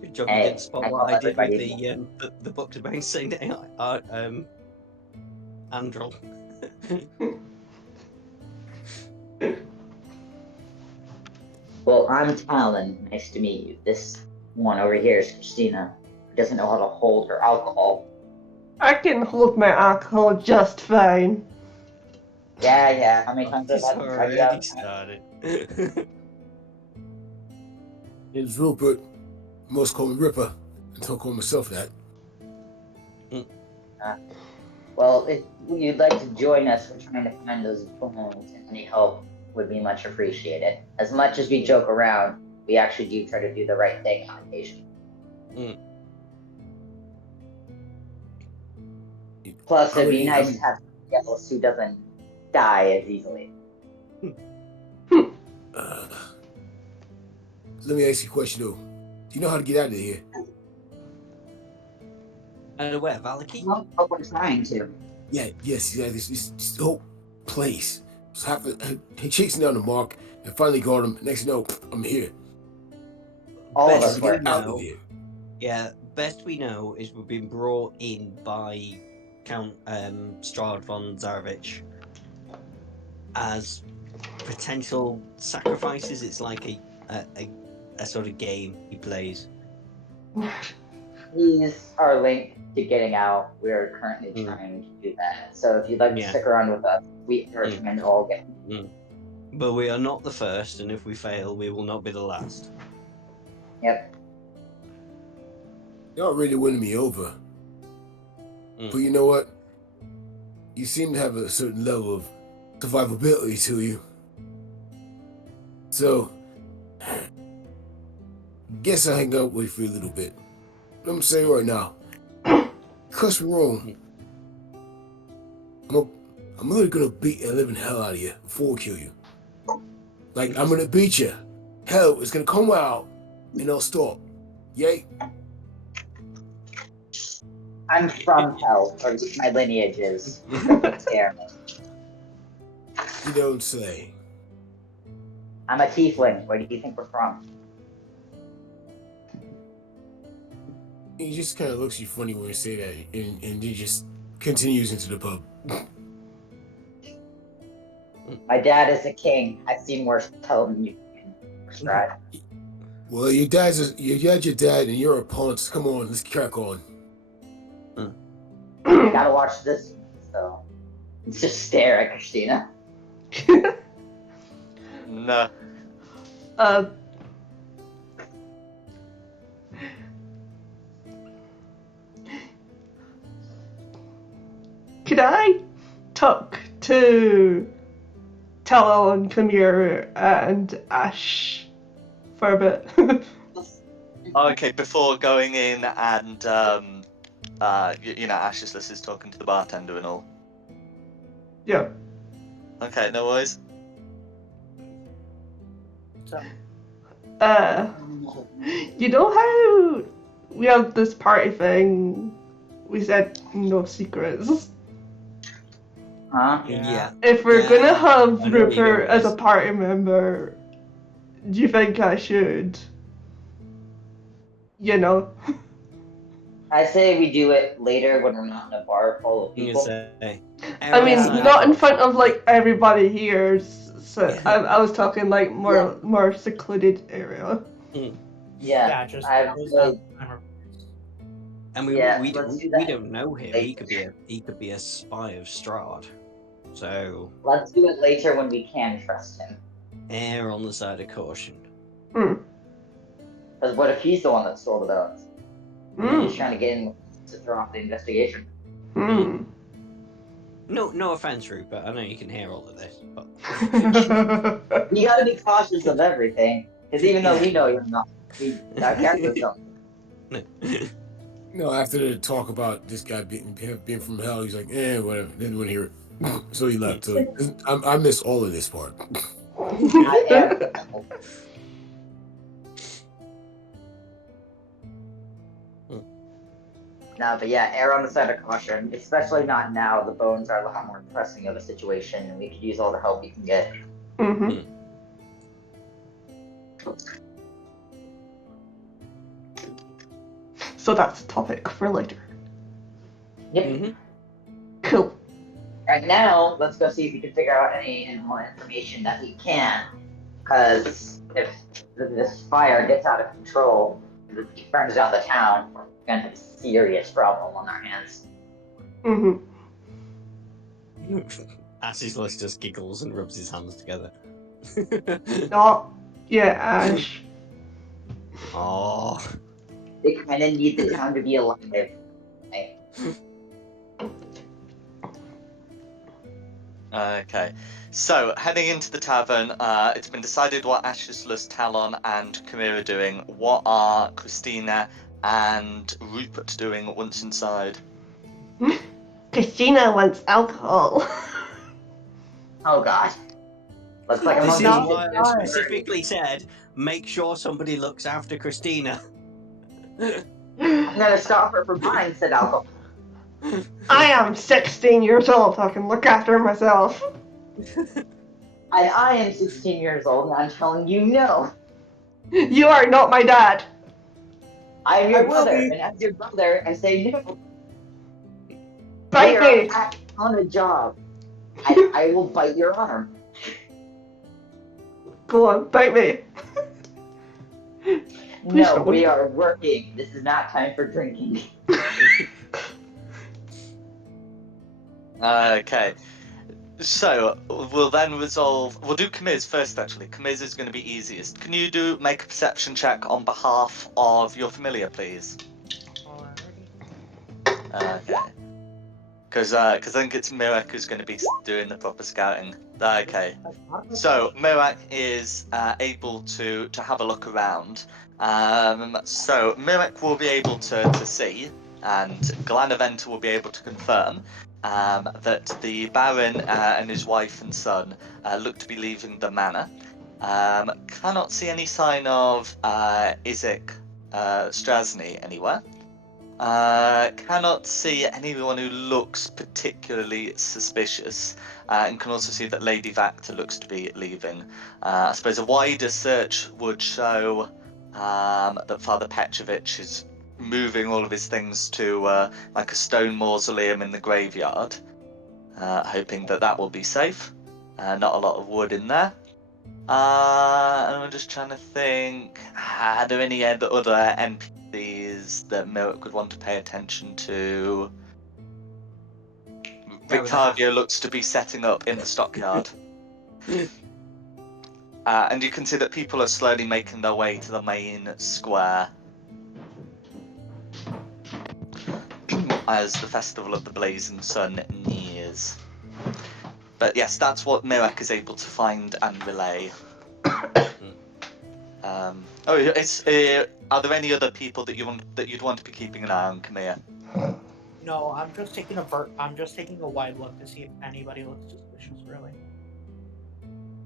Good job you didn't spot what I did with the book about saying Andrel. Well, I'm Talon. Nice to meet you. This one over here is Christina, who doesn't know how to hold her alcohol. I can hold my alcohol just fine. Yeah. How many times have I had to try you out? Started. It's Rupert. Most call me Ripper. And don't call myself that. Well, if you'd like to join us, we're trying to find those bones, and any help would be much appreciated. As much as we joke around, we actually do try to do the right thing on occasion. Plus, it'd be nice to have someone else who doesn't die as easily. Let me ask you a question though. Do you know how to get out of here? Where, Valaki? Well, we're trying to. Yes, this whole place. So he chasing down the mark and finally got him. Next thing you know, I'm here. All of Best us we were. know, yeah, best we know is we've been brought in by Count Straud von Zarevich as potential sacrifices. It's like a sort of game he plays. These are linked to getting out. We're currently trying to do that. So if you'd like to stick around with us, we recommend all getting. But we are not the first, and if we fail, we will not be the last. Yep. Y'all really winning me over. But you know what? You seem to have a certain level of survivability to you. So, guess I'll hang out with you for a little bit. I'm saying right now, cuss me wrong. I'm literally gonna beat the living hell out of you before I kill you. Like, I'm gonna beat you. Hell is gonna come out and I'll stop. Yay? I'm from hell, or my lineage is. Doesn't scare me. You don't say. I'm a tiefling. Where do you think we're from? He just kind of looks you funny when you say that, and he just continues into the pub. My dad is a king. I've seen worse hell than you can describe. Well, your dad's your dad, and you're a punt. Come on, let's crack on. I gotta watch this, so just stare at Christina. No. Could I talk to Talon, Chimera, and Ash for a bit? Okay, before going in and Ashless is talking to the bartender and all. Yeah. Okay, no worries. You know how we have this party thing? We said no secrets. Huh? Yeah. If we're gonna I have know where you're going Rupert with as a this. party member, do you think I should? You know? I say we do it later when we're not in a bar full of I'm gonna people. say. I mean, Yeah. not in front of like everybody here. So Yeah. I was talking like more secluded area. Yeah. just I close like, out timer. And we Yeah, we, let's do we that don't know him. He could later. be a spy of Straud. So Let's do it later when we can trust him. err on the side of caution. Because what if he's the one that stole the bones? And then he's trying to get in to throw off the investigation. No offense, Rupert. I know you can hear all of this, but You gotta be cautious of everything. Because even though we know you're not, our characters don't. No, after the talk about this guy being from hell, he's like, whatever. Didn't want to hear it, so he left. So I miss all of this part. I am. No, but yeah, err on the side of caution. Especially not now. The bones are a lot more pressing of a situation, and we could use all the help we can get. So that's a topic for later. Yep. Cool. Right now, let's go see if we can figure out any more information that we can. Because if this fire gets out of control, it burns down the town, we're gonna have a serious problem on our hands. Ashless just giggles and rubs his hands together. Ash. Oh. They kind of need the town to be alive. Okay, so heading into the tavern, it's been decided what Ashless, Talon, and Chimera are doing. What are Christina and Rupert doing once inside? Christina wants alcohol. Oh god. Looks like I'm This is on why I specifically said, make sure somebody looks after Christina. I'm gonna stop her from buying said alcohol. I am 16 years old. I can look after myself. And I am 16 years old, and I'm telling you no. You are not my dad. I am your I will brother, be. and as your brother, I say no. Bite We me. are on a job. I will bite your arm. Go on, bite me. No, don't. we are working. This is not time for drinking. Okay. So we'll then resolve. We'll do Kamiz first. Actually, Kamiz is going to be easiest. Can you make a perception check on behalf of your familiar, please? Alrighty. Okay. Because I think it's Mirak who's going to be doing the proper scouting. Okay. So Mirak is able to have a look around. So Mirak will be able to see, and Glanaventa will be able to confirm that the Baron and his wife and son look to be leaving the manor. Cannot see any sign of Isaac Strasny anywhere. Cannot see anyone who looks particularly suspicious, and can also see that Lady Vacta looks to be leaving. I suppose a wider search would show that Father Petrovich is moving all of his things to like a stone mausoleum in the graveyard, hoping that that will be safe. Not a lot of wood in there. And I'm just trying to think, are there any other NPCs that Mirak would want to pay attention to? Riccardio looks to be setting up in the stockyard. And you can see that people are slowly making their way to the main square as the Festival of the Blazing Sun nears. But yes, that's what Mirak is able to find and relay. Are there any other people that you'd want to be keeping an eye on, Camille? No, I'm just taking a wide look to see if anybody looks suspicious. Really.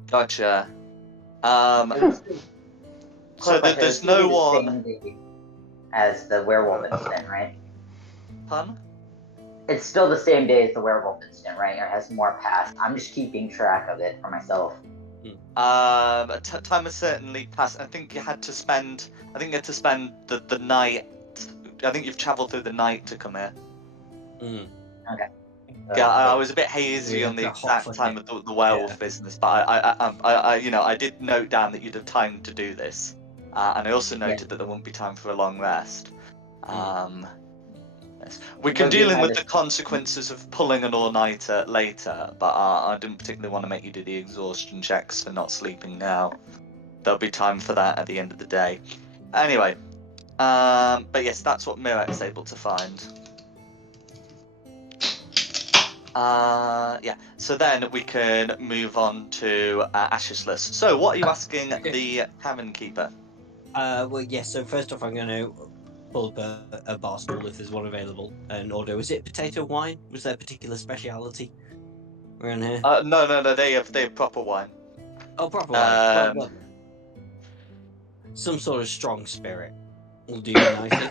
Gotcha. So Quick question, there's it's gonna no be the one. same day as the werewolf incident, right? Pun? It's still the same day as the werewolf incident, right? Or has more passed? I'm just keeping track of it for myself. Time has certainly passed. I think you had to spend. The night. I think you've travelled through the night to come here. Okay. Yeah, I was a bit hazy Yeah, on the a bit hot exact for time it. of the werewolf Yeah. business, but I did note down that you'd have time to do this, and I also noted that there won't be time for a long rest. Yes. We can deal with the consequences of pulling an all-nighter later, but I didn't particularly want to make you do the exhaustion checks for not sleeping now. There'll be time for that at the end of the day. Anyway, but yes, that's what Mirak's able to find. Yeah, so then we can move on to Ashisless. So what are you asking the Tavern Keeper? Well, yes. So first off, I'm going to pull up a bar stool if there's one available and order. Was it potato wine? Was there a particular speciality around here? No, they have proper wine. Oh, proper wine. Well, some sort of strong spirit will do me nicely.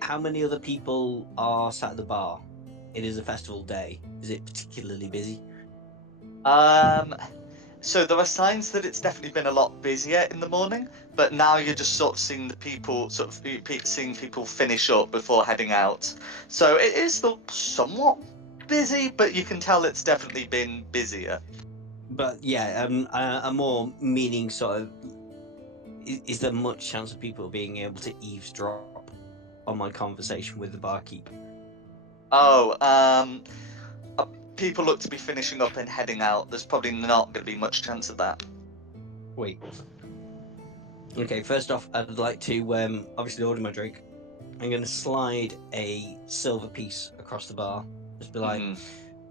How many other people are sat at the bar? It is a festival day. Is it particularly busy? So there are signs that it's definitely been a lot busier in the morning, but now you're just sort of seeing seeing people finish up before heading out. So it is still somewhat busy, but you can tell it's definitely been busier. But yeah, a more meaning sort of. Is there much chance of people being able to eavesdrop on my conversation with the barkeep? People look to be finishing up and heading out. There's probably not going to be much chance of that. Wait. Okay, first off, I'd like to obviously order my drink. I'm going to slide a silver piece across the bar. Just be like,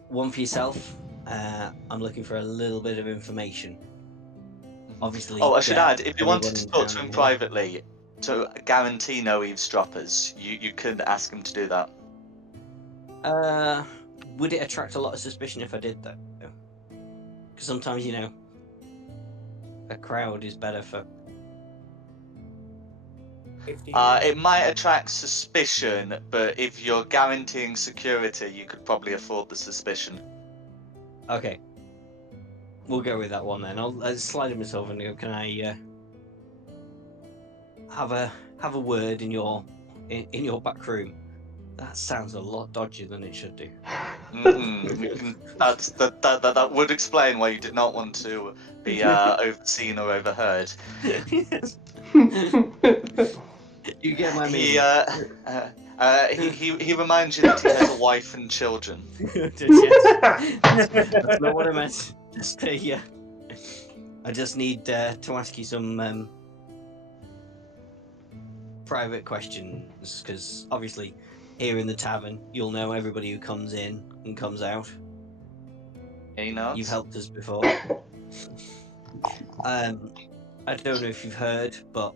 one for yourself. I'm looking for a little bit of information. Obviously. Oh, I should add, if you wanted to talk to him here. privately, to guarantee no eavesdroppers, you could ask him to do that. Would it attract a lot of suspicion if I did that? Because sometimes, a crowd is better for. It might attract suspicion, but if you're guaranteeing security, you could probably afford the suspicion. Okay. We'll go with that one then. I'll slide him myself and go, can I have a word in your back room? That sounds a lot dodgier than it should do. That would explain why you did not want to be overseen or overheard. You get my meaning. He reminds you that he has a wife and children. Yes. That's not what I meant. Just I just need to ask you some private questions, because obviously here in the tavern you'll know everybody who comes in and comes out. He nods. You've helped us before. I don't know if you've heard, but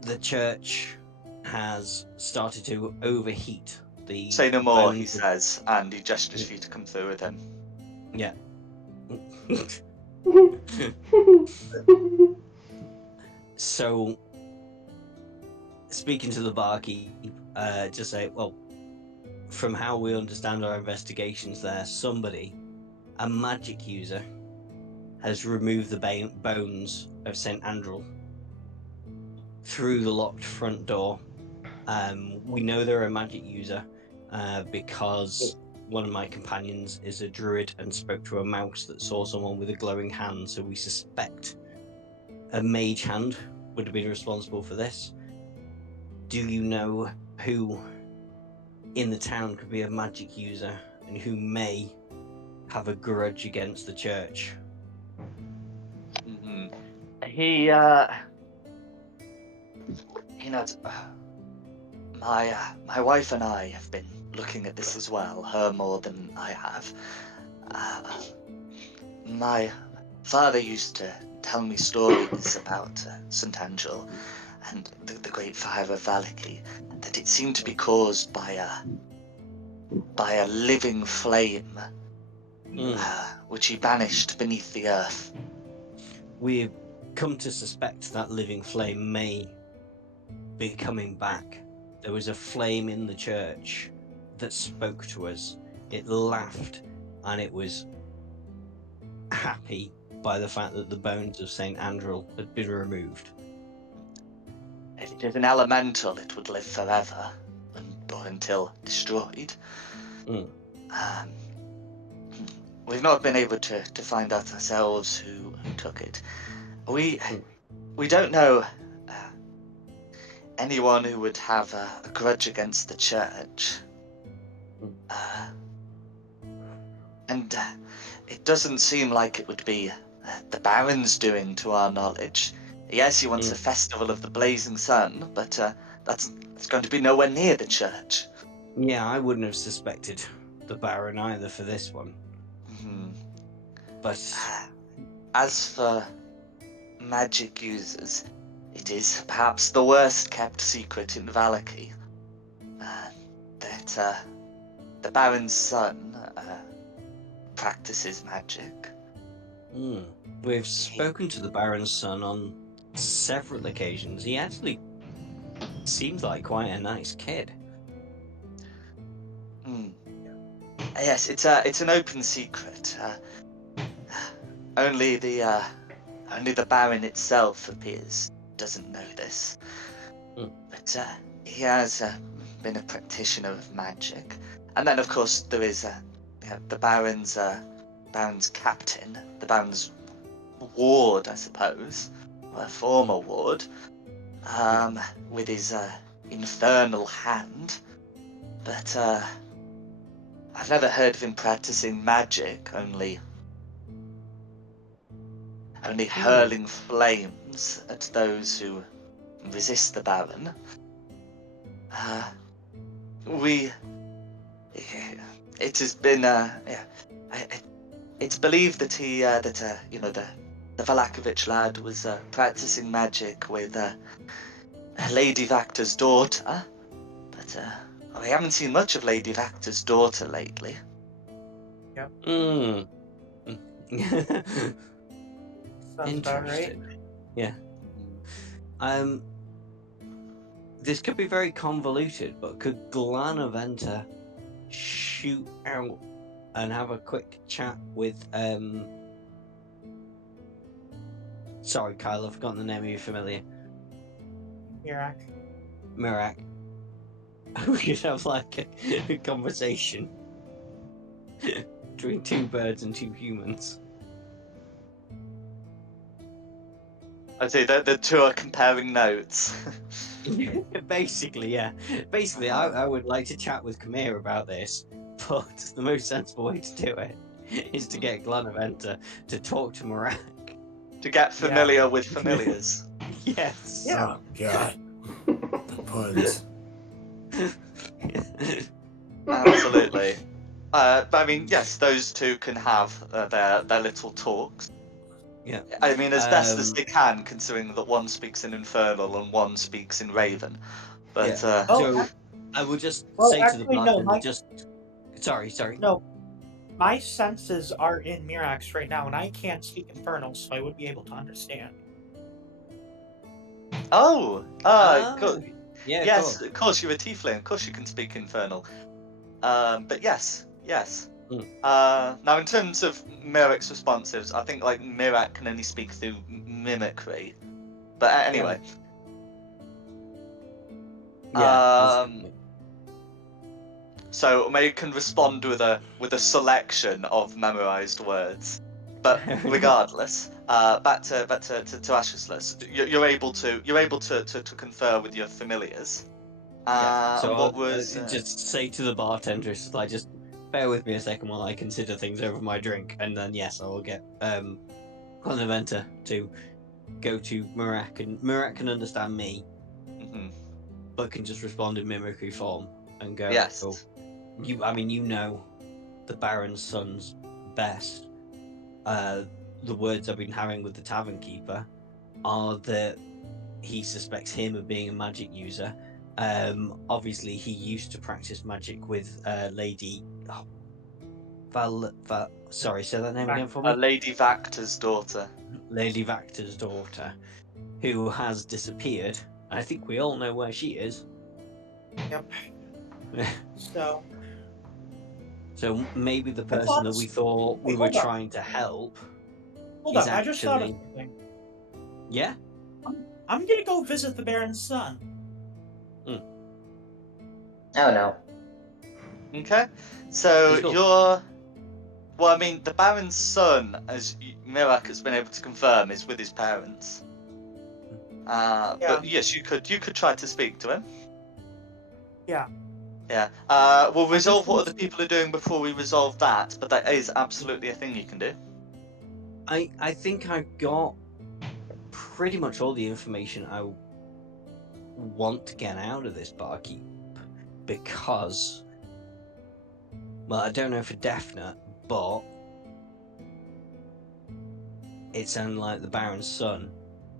the church has started to overheat. The Say no more, he bones of- says, and he gestures for you to come through with him. Yeah. So, speaking to the barkeep, just say, well, from how we understand our investigations there, a magic user, has removed the bones of St. Andrel through the locked front door. We know they're a magic user because one of my companions is a druid and spoke to a mouse that saw someone with a glowing hand, so we suspect a mage hand would have been responsible for this. Do you know who in the town could be a magic user and who may have a grudge against the church? Mm-hmm. He nods. My wife and I have been looking at this as well, her more than I have. My father used to tell me stories about St. Angel and the Great Fire of Valaki, that it seemed to be caused by a living flame, which he banished beneath the earth. We've come to suspect that living flame may be coming back. There was a flame in the church that spoke to us. It laughed and it was happy by the fact that the bones of St. Andrel had been removed. If it is an elemental, it would live forever, or until destroyed. We've not been able to find out ourselves who took it. We don't know anyone who would have a grudge against the church. And it doesn't seem like it would be the Baron's doing, to our knowledge. Yes, he wants a festival of the blazing sun, but that's going to be nowhere near the church. Yeah, I wouldn't have suspected the Baron either for this one. Mm-hmm. But as for magic users, it is perhaps the worst kept secret in Valaki. That the Baron's son practices magic. We've spoken to the Baron's son on several occasions. He actually seems like quite a nice kid. Yes, it's an open secret. Only the Baron itself doesn't know this. But he has been a practitioner of magic. And then, of course, there is the Baron's captain, the Baron's ward, I suppose, or a former ward, with his infernal hand. But I've never heard of him practicing magic, only hurling flames at those who resist the Baron. It has been it's believed that the Valakovich lad was practicing magic with Lady Vactor's daughter, but we haven't seen much of Lady Vactor's daughter lately. Yep. Sounds about right. Yeah. This could be very convoluted, but could Glanaventa shoot out and have a quick chat with sorry, Kyle, I've forgotten the name of your familiar. Mirak. We could have like a conversation between two birds and two humans. I'd say the two are comparing notes. Basically, yeah. Basically, I would like to chat with Khmer about this, but the most sensible way to do it is to get Glanaventa to talk to Marak. To get familiar with familiars. Yes. Yeah. Oh God, the puns. Absolutely. But I mean, yes, those two can have their little talks. Yeah. I mean, as best as Um, they can, considering that one speaks in Infernal and one speaks in Raven. But Yeah. Oh, So I will just well, say to the actually, no. bartender, just sorry. No, my senses are in Mirax right now, and I can't speak Infernal, so I would be able to understand. Good. Yeah, Yes, cool. of course you're a tiefling. Of course you can speak Infernal. But yes. Mm. Now, in terms of Mirak's responsives, I think like Mirak can only speak through mimicry. But anyway, Yeah. That's um, so May can respond with a selection of memorized words. But regardless, back to Ashesless. You're able to confer with your familiars. yeah. So And I'll what was just say to the bartender, it's like, just bear with me a second while I consider things over my drink, and then yes, I will get Conventer to go to Marak, and Marak can understand me, mhm. but can just respond in mimicry form and go, Yes. "Oh, I mean, you know, the Baron's sons best. The words I've been having with the tavern keeper are that he suspects him of being a magic user. Obviously, he used to practice magic with Lady. Oh, sorry, say that name again for me. Lady Vactor's daughter. Lady Vactor's daughter, who has disappeared. I think we all know where she is. Yep. So, So maybe the I person thought. that we thought we Wait, were hold up. trying to help Hold is up. I just thought of actually. something. Yeah? I'm gonna go visit the Baron's son. Oh no. Okay, so Let's go. you're. Well, I mean, the Baron's son, as Mirak has been able to confirm, is with his parents. Yeah. But yes, you could try to speak to him. Yeah. Yeah. We'll I just resolve what want other to- people are doing before we resolve that, but that is absolutely a thing you can do. I think I got pretty much all the information I want to get out of this barkeep, because, well, I don't know for definite, but it sounded like the Baron's son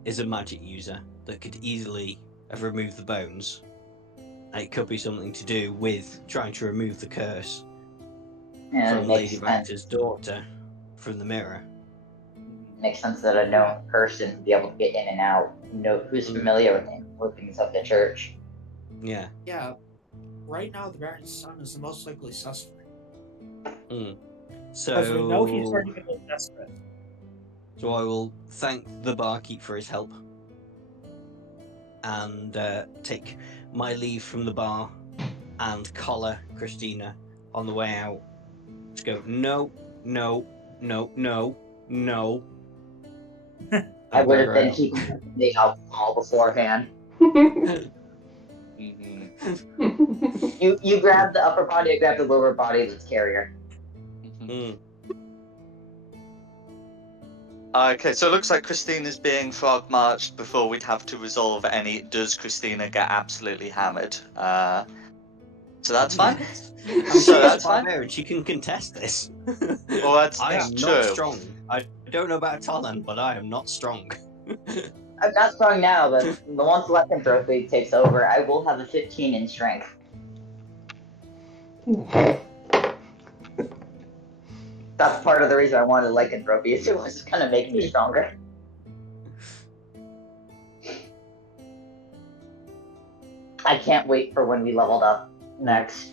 is a magic user that could easily have removed the bones. And it could be something to do with trying to remove the curse And from it Lady makes sense. Vactor's daughter from the mirror. Makes sense that a known person would be able to get in and out. Know who's familiar with the workings of the church. Yeah. Yeah. Right now, the Baron's son is the most likely suspect. Because we know he's So, starting to get desperate. so I will thank the barkeep for his help and take my leave from the bar and collar Christina on the way out. Just go, no, no, no, no, no. I And would go have been right keeping the alcohol beforehand. Mhm. You grab the upper body, I grab the lower body. Let's carry her. Mhm. Okay, so it looks like Christine is being frog marched before we'd have to resolve any. Does Christina get absolutely hammered? So that's fine. Yes. I mean, So she's a that's fine. barbarian. She can contest this. Well, I that's am not true. strong. I don't know about Talon, but I am not strong. I'm not strong now, but once lycanthropy takes over, I will have a 15 in strength. That's part of the reason I wanted lycanthropy, is it was kind of making me stronger. I can't wait for when we leveled up next.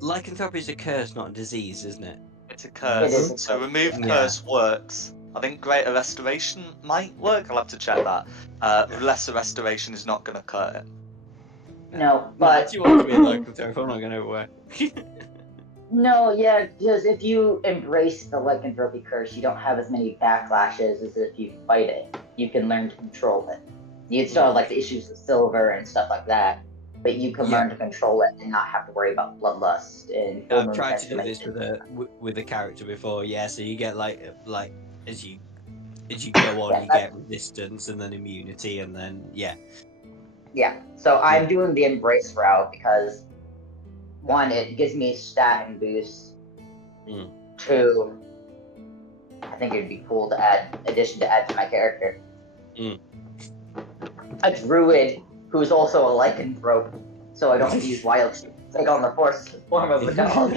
Lycanthropy is a curse, not a disease, isn't it? It's a It curse. is. So remove Yeah. curse works. I think greater restoration might work. I'll have to check that. Lesser restoration is not going to cut it. No, No, but she wants to be a lycanthrope. I'm not going to work. no, yeah, because if you embrace the lycanthropy curse, you don't have as many backlashes as if you fight it. You can learn to control it. You'd still have like the issues with silver and stuff like that, but you can learn to control it and not have to worry about bloodlust and full I've moon tried to do this transformation. with a character before. Yeah, so you get like as you go on, Yeah, you get resistance and then immunity, and then yeah. So I'm doing the embrace route because one, it gives me stat and boost. Mm. Two, I think it'd be cool to add to my character. Mm. A druid who's also a lycanthrope, so I don't have to use wild shape. Take on the form of a dog.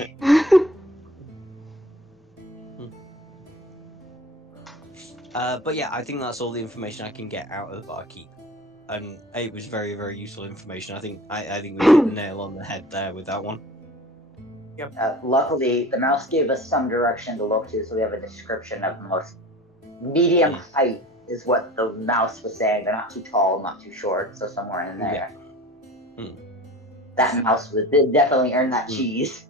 But yeah, I think that's all the information I can get out of our keep, and it was very, very useful information. I think we hit the nail on the head there with that one. Luckily, the mouse gave us some direction to look to, so we have a description of most medium height is what the mouse was saying. They're not too tall, not too short, so somewhere in there. Yeah. That mouse would definitely earn that cheese.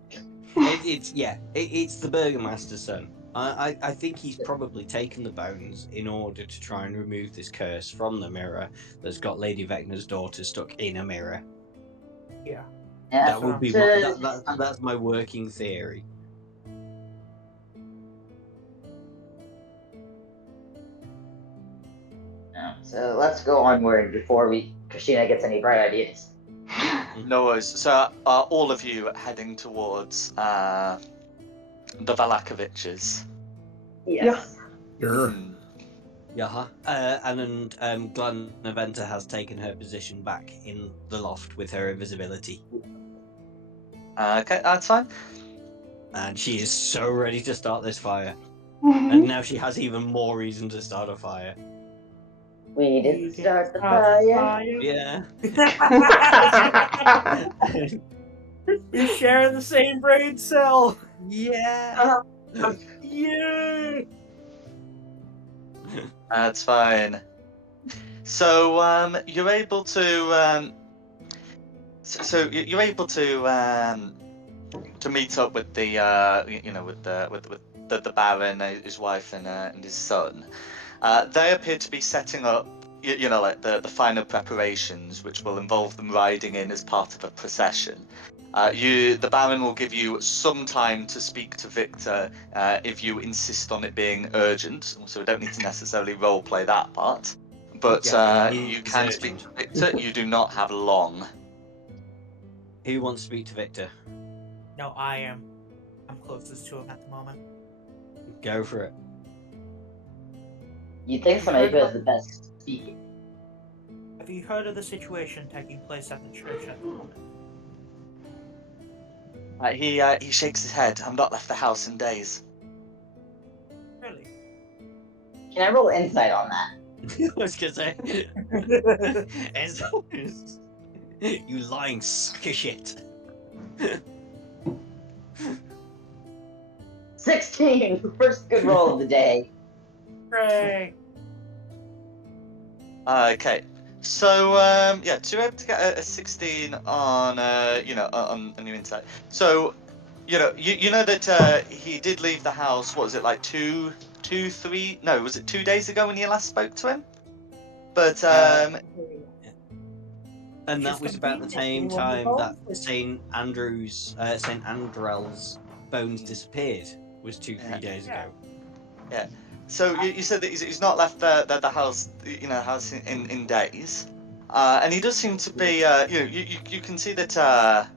It's the Burgomaster's son. I think he's probably taken the bones in order to try and remove this curse from the mirror that's got Lady Vecna's daughter stuck in a mirror. Yeah. That would be that's my working theory. So let's go onward before Christina gets any bright ideas. No worries. So are all of you heading towards the Valakoviches? Yes. Sure. Yeah. And Glenn Aventa has taken her position back in the loft with her invisibility. Okay, that's fine. And she is so ready to start this fire. And now she has even more reason to start a fire. We didn't start the fire. Yeah. We share the same brain cell. Yeah. Yay! That's fine. So you're able to you're able to meet up with the with the Baron, his wife, and his son. They appear to be setting up like the final preparations, which will involve them riding in as part of a procession. The Baron will give you some time to speak to Victor if you insist on it being urgent, so we don't need to necessarily roleplay that part. But you can speak to Victor. You do not have long. Who wants to speak to Victor? No, I am. I'm closest to him at the moment. Go for it. You think somebody who has the best speaking? Have you heard of the situation taking place at the church at the moment? He shakes his head. I've not left the house in days. Really? Can I roll insight on that? I was gonna say, you lying sack of shit. 16! First good roll of the day. Great. Okay. So to be able to get a 16 on on your insight. So you know that he did leave the house. What was it, like 2, 3? No, was it 2 days ago when you last spoke to him? But and that was about the same time that St. Andrel's bones disappeared. Was 2-3 days ago. Yeah. So you said that he's not left the house, house in days, and he does seem to be, you can see that,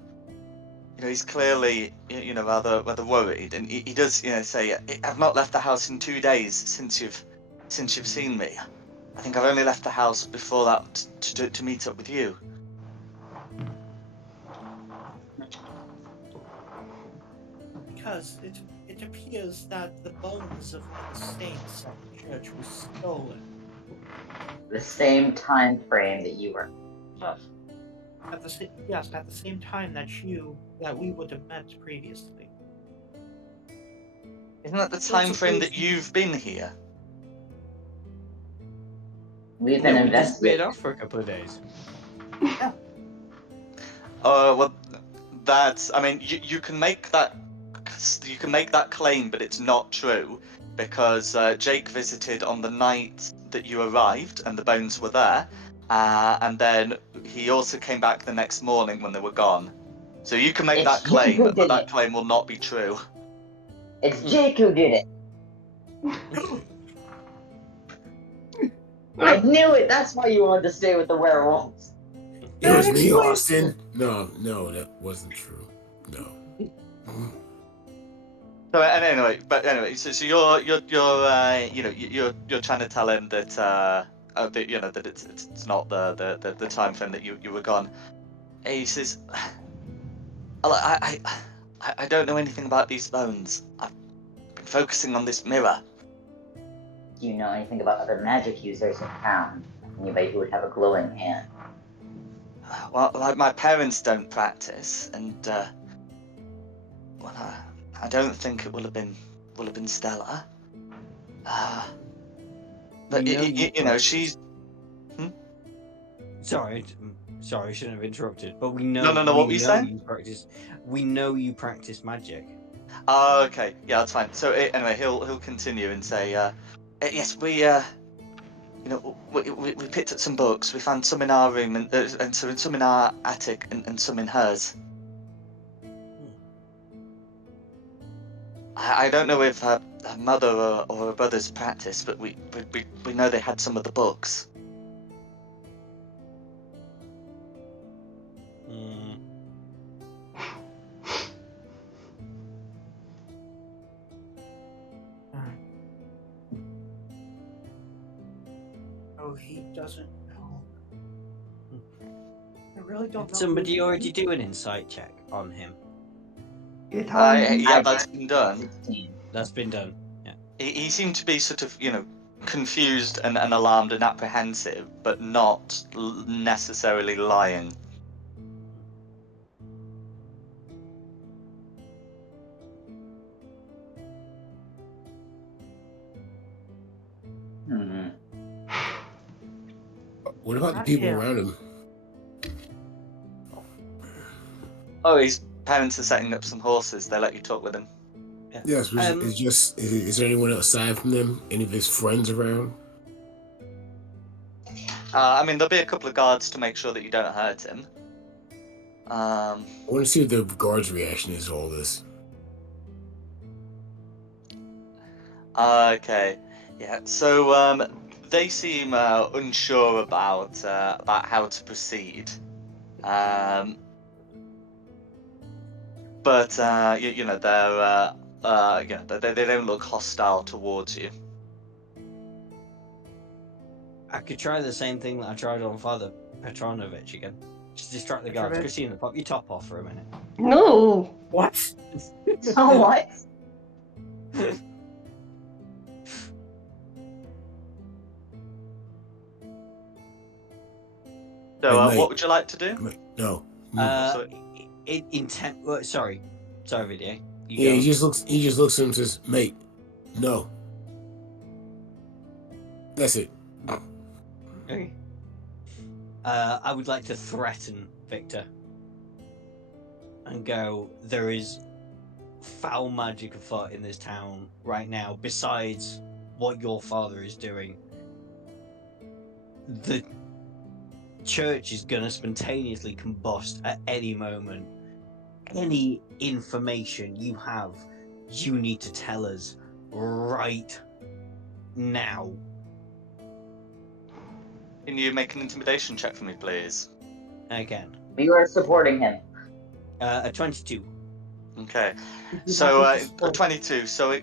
he's clearly, rather worried, and he does, say, I've not left the house in 2 days since you've seen me. I think I've only left the house before that to meet up with you. Because it appears that the bones of the saints at the church were stolen. The same time frame that you were. At the same time that we would have met previously. Isn't that the time frame that you've been here? We've been We disappeared investigating. off for a couple of days. Well, that's. I mean, you can make that. You can make that claim, but it's not true because Jake visited on the night that you arrived, and the bones were there. And then he also came back the next morning when they were gone. So you can make It's that you claim, who but did that it. claim will not be true. It's Jake who did it. I knew it. That's why you wanted to stay with the werewolves. It was That me, explains Austin. No, that wasn't true. No. So anyway, so you're you're trying to tell him that that it's not the time frame that you were gone. And he says, I don't know anything about these bones. I've been focusing on this mirror. Do you know anything about other magic users in town? Anybody who would have a glowing hand? Well, like my parents don't practice, and I don't think it will have been Stella. But she's. Sorry, I shouldn't have interrupted. But we No, know no, no. What were you saying? you practice. We know you practice magic. Oh, okay. Yeah, that's fine. So anyway, he'll continue and say, yes, we picked up some books. We found some in our room and some in our attic and some in hers. I don't know if her mother or her brothers practiced, but we know they had some of the books. Mm. Oh, he doesn't know. I really don't Did know. somebody already do an insight check on him? It has. Yeah, that's been done. 16. That's been done. He seemed to be sort of, confused and alarmed and apprehensive, but not necessarily lying. Hmm. What about the Not people him. around him? Oh, his parents are setting up some horses. They let you talk with him. Yes, is there anyone aside from them? Any of his friends around? I mean, there'll be a couple of guards to make sure that you don't hurt him. I want to see what the guards' reaction is to all this. Okay. Yeah. So they seem unsure about how to proceed. But they're they don't look hostile towards you. I could try the same thing that I tried on Father Petronovich again. Just distract the guards. Petrovich? Christina, pop your top off for a minute. No. What? So what? So Hey, mate. what would you like to do? No. Sorry, video. Yeah, he just looks at him and says, "Mate, no." That's it. Okay. I would like to threaten Victor and go, there is foul magic afoot in this town right now, besides what your father is doing. The church is going to spontaneously combust at any moment. Any information you have, you need to tell us right now. Can you make an intimidation check for me, please? Again. We were supporting him. A 22. Okay. You do So not need to support. 22. So you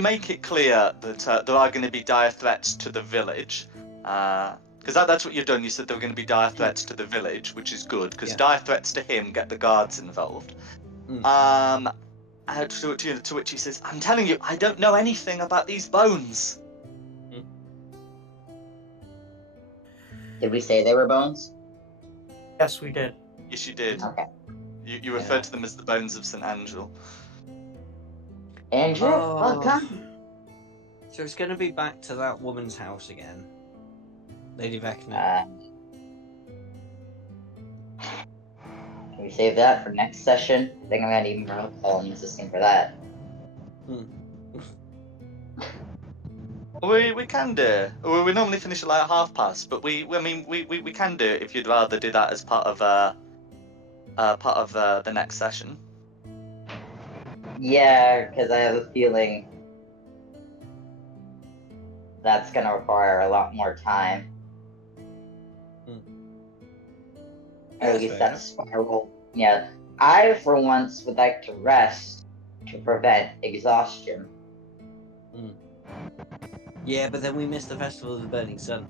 make it clear that there are going to be dire threats to the village. Because that's what you've done. You said there were going to be dire threats to the village, which is good. Because Yeah. dire threats to him get the guards involved. To which he says, "I'm telling you, I don't know anything about these bones." Did we say they were bones? Yes, we did. Yes, you did. Okay. You referred to them as the bones of St. Angel. Andrew, welcome. So it's going to be back to that woman's house again. Lady Vecna. Can we save that for next session? I think I'm gonna need more alcohol in the system for that. We can do it. We normally finish at like past, but we can do it if you'd rather do that as part of the next session. Yeah, because I have a feeling that's gonna require a lot more time. Or at least that spiral. Yeah. I, for once, would like to rest to prevent exhaustion. Yeah, but then we missed the Festival of the Burning Sun.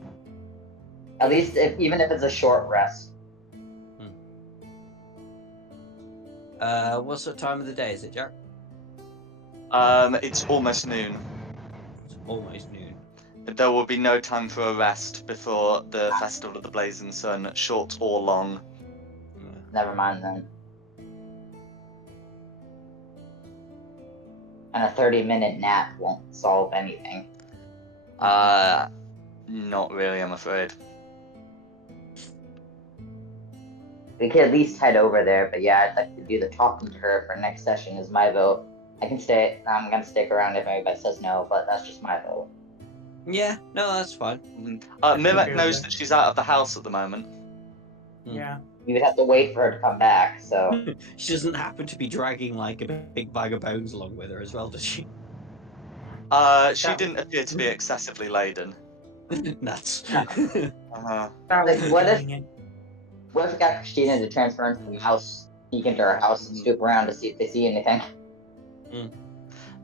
At least, even if it's a short rest. What sort of time of the day is it, Jack? It's almost noon. It's almost noon. There will be no time for a rest before the Festival of the Blazing Sun, short or long. Never mind then. And a 30-minute nap won't solve anything. Not really, I'm afraid. We could at least head over there, but yeah, I'd like to do the talking to her for next session is my vote. I can stay. I'm gonna stick around if anybody says no, but that's just my vote. Yeah, no, that's fine. Mirek knows that she's out of the house at the moment. Yeah. You would have to wait for her to come back, so. She doesn't happen to be dragging like a big bag of bones along with her as well, does she? She didn't appear to be excessively laden. Nuts. That Like, would be what if- convenient. What if we got Christina to transfer into the house, peek into her house, and snoop around to see if they see anything?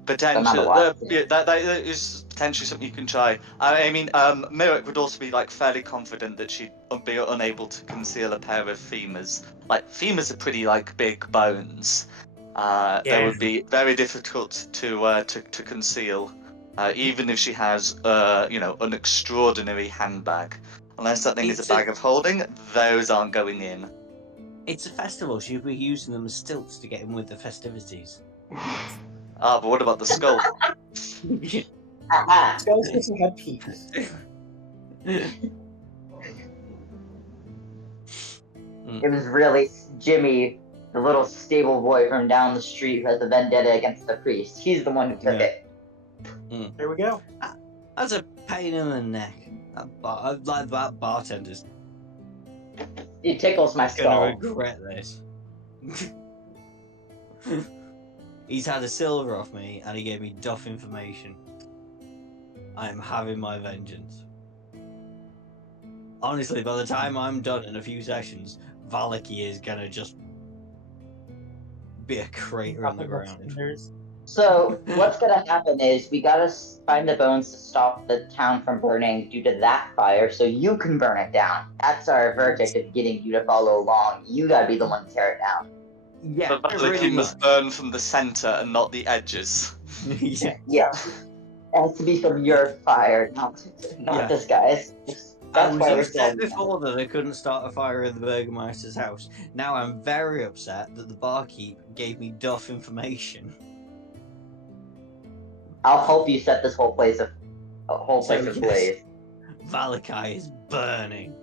Potentially, lot. that is potentially something you can try. I mean, Mirek would also be like fairly confident that she'd be unable to conceal a pair of femurs. Like femurs are pretty like big bones. They would be very difficult to conceal, even if she has an extraordinary handbag. Unless that thing is a bag of holding, those aren't going in. It's a festival. She'll be using them as stilts to get in with the festivities. But what about the skull? Aha! Skulls with a headpiece. It was really Jimmy, the little stable boy from down the street who has the vendetta against the priest. He's the one who took it. There we go. That's a pain in the neck. That bartender's It tickles my gonna skull. regret this. He's had a silver off me and he gave me duff information. I am having my vengeance. Honestly, by the time I'm done in a few sessions, Valaki is gonna just be a crater in the ground. So, what's gonna happen is we gotta find the bones to stop the town from burning due to that fire, so you can burn it down. That's our verdict of getting you to follow along. You gotta be the one to tear it down. Yeah, But Valaki must burn from the center and not the edges. yeah. Yeah. It has to be from your fire, not this guy's. I That's why we're was upset still. before that I couldn't start a fire in the Burgermeister's house. Now I'm very upset that the barkeep gave me duff information. I'll help you set this whole place ablaze. Valakai is burning.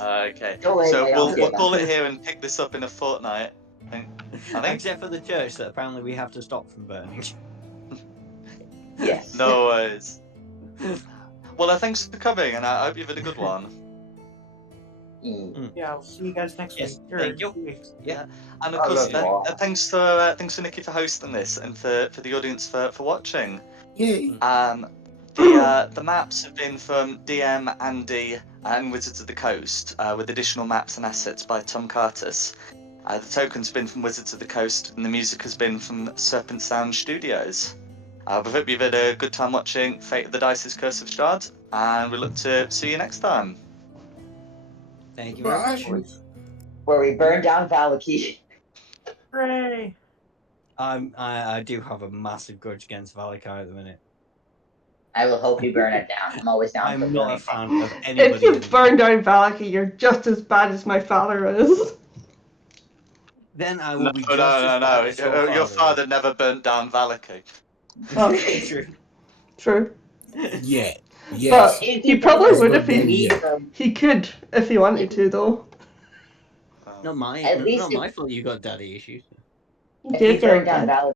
Okay, Go away, so I'll we'll get call that. it here and pick this up in a fortnight. I think. Except for the church that apparently we have to stop from burning. Yes. No worries. Well, thanks for coming, and I hope you've had a good one. Yeah, I'll see you guys next Yes, week. Or thank you. 2 weeks. Yeah, and of I course, love you all. thanks for Nikki for hosting this, and for the audience for watching. Yay. The maps have been from DM Andy and Wizards of the Coast, with additional maps and assets by Tom Curtis. The tokens have been from Wizards of the Coast, and the music has been from Serpent Sound Studios. We hope you've had a good time watching Fate of the Dice's Curse of Strahd, and we look to see you next time. Thank you very Bye. much. Where we burn down Valaki. Hooray! I do have a massive grudge against Valakai at the minute. I will hope you burn it down. I'm always down for I'm not a burning. fan of If anybody. you burn down Valaki, you're just as bad as my father is. Then I will No, be no, just as bad no. as Your father never burnt down Valaki. Okay. True. True. Yeah. But Yes. he probably That's would what if they he need. he could if he wanted to though. Oh. Not At least my fault. You got daddy issues. If Yeah, you burn very down good. Valaki,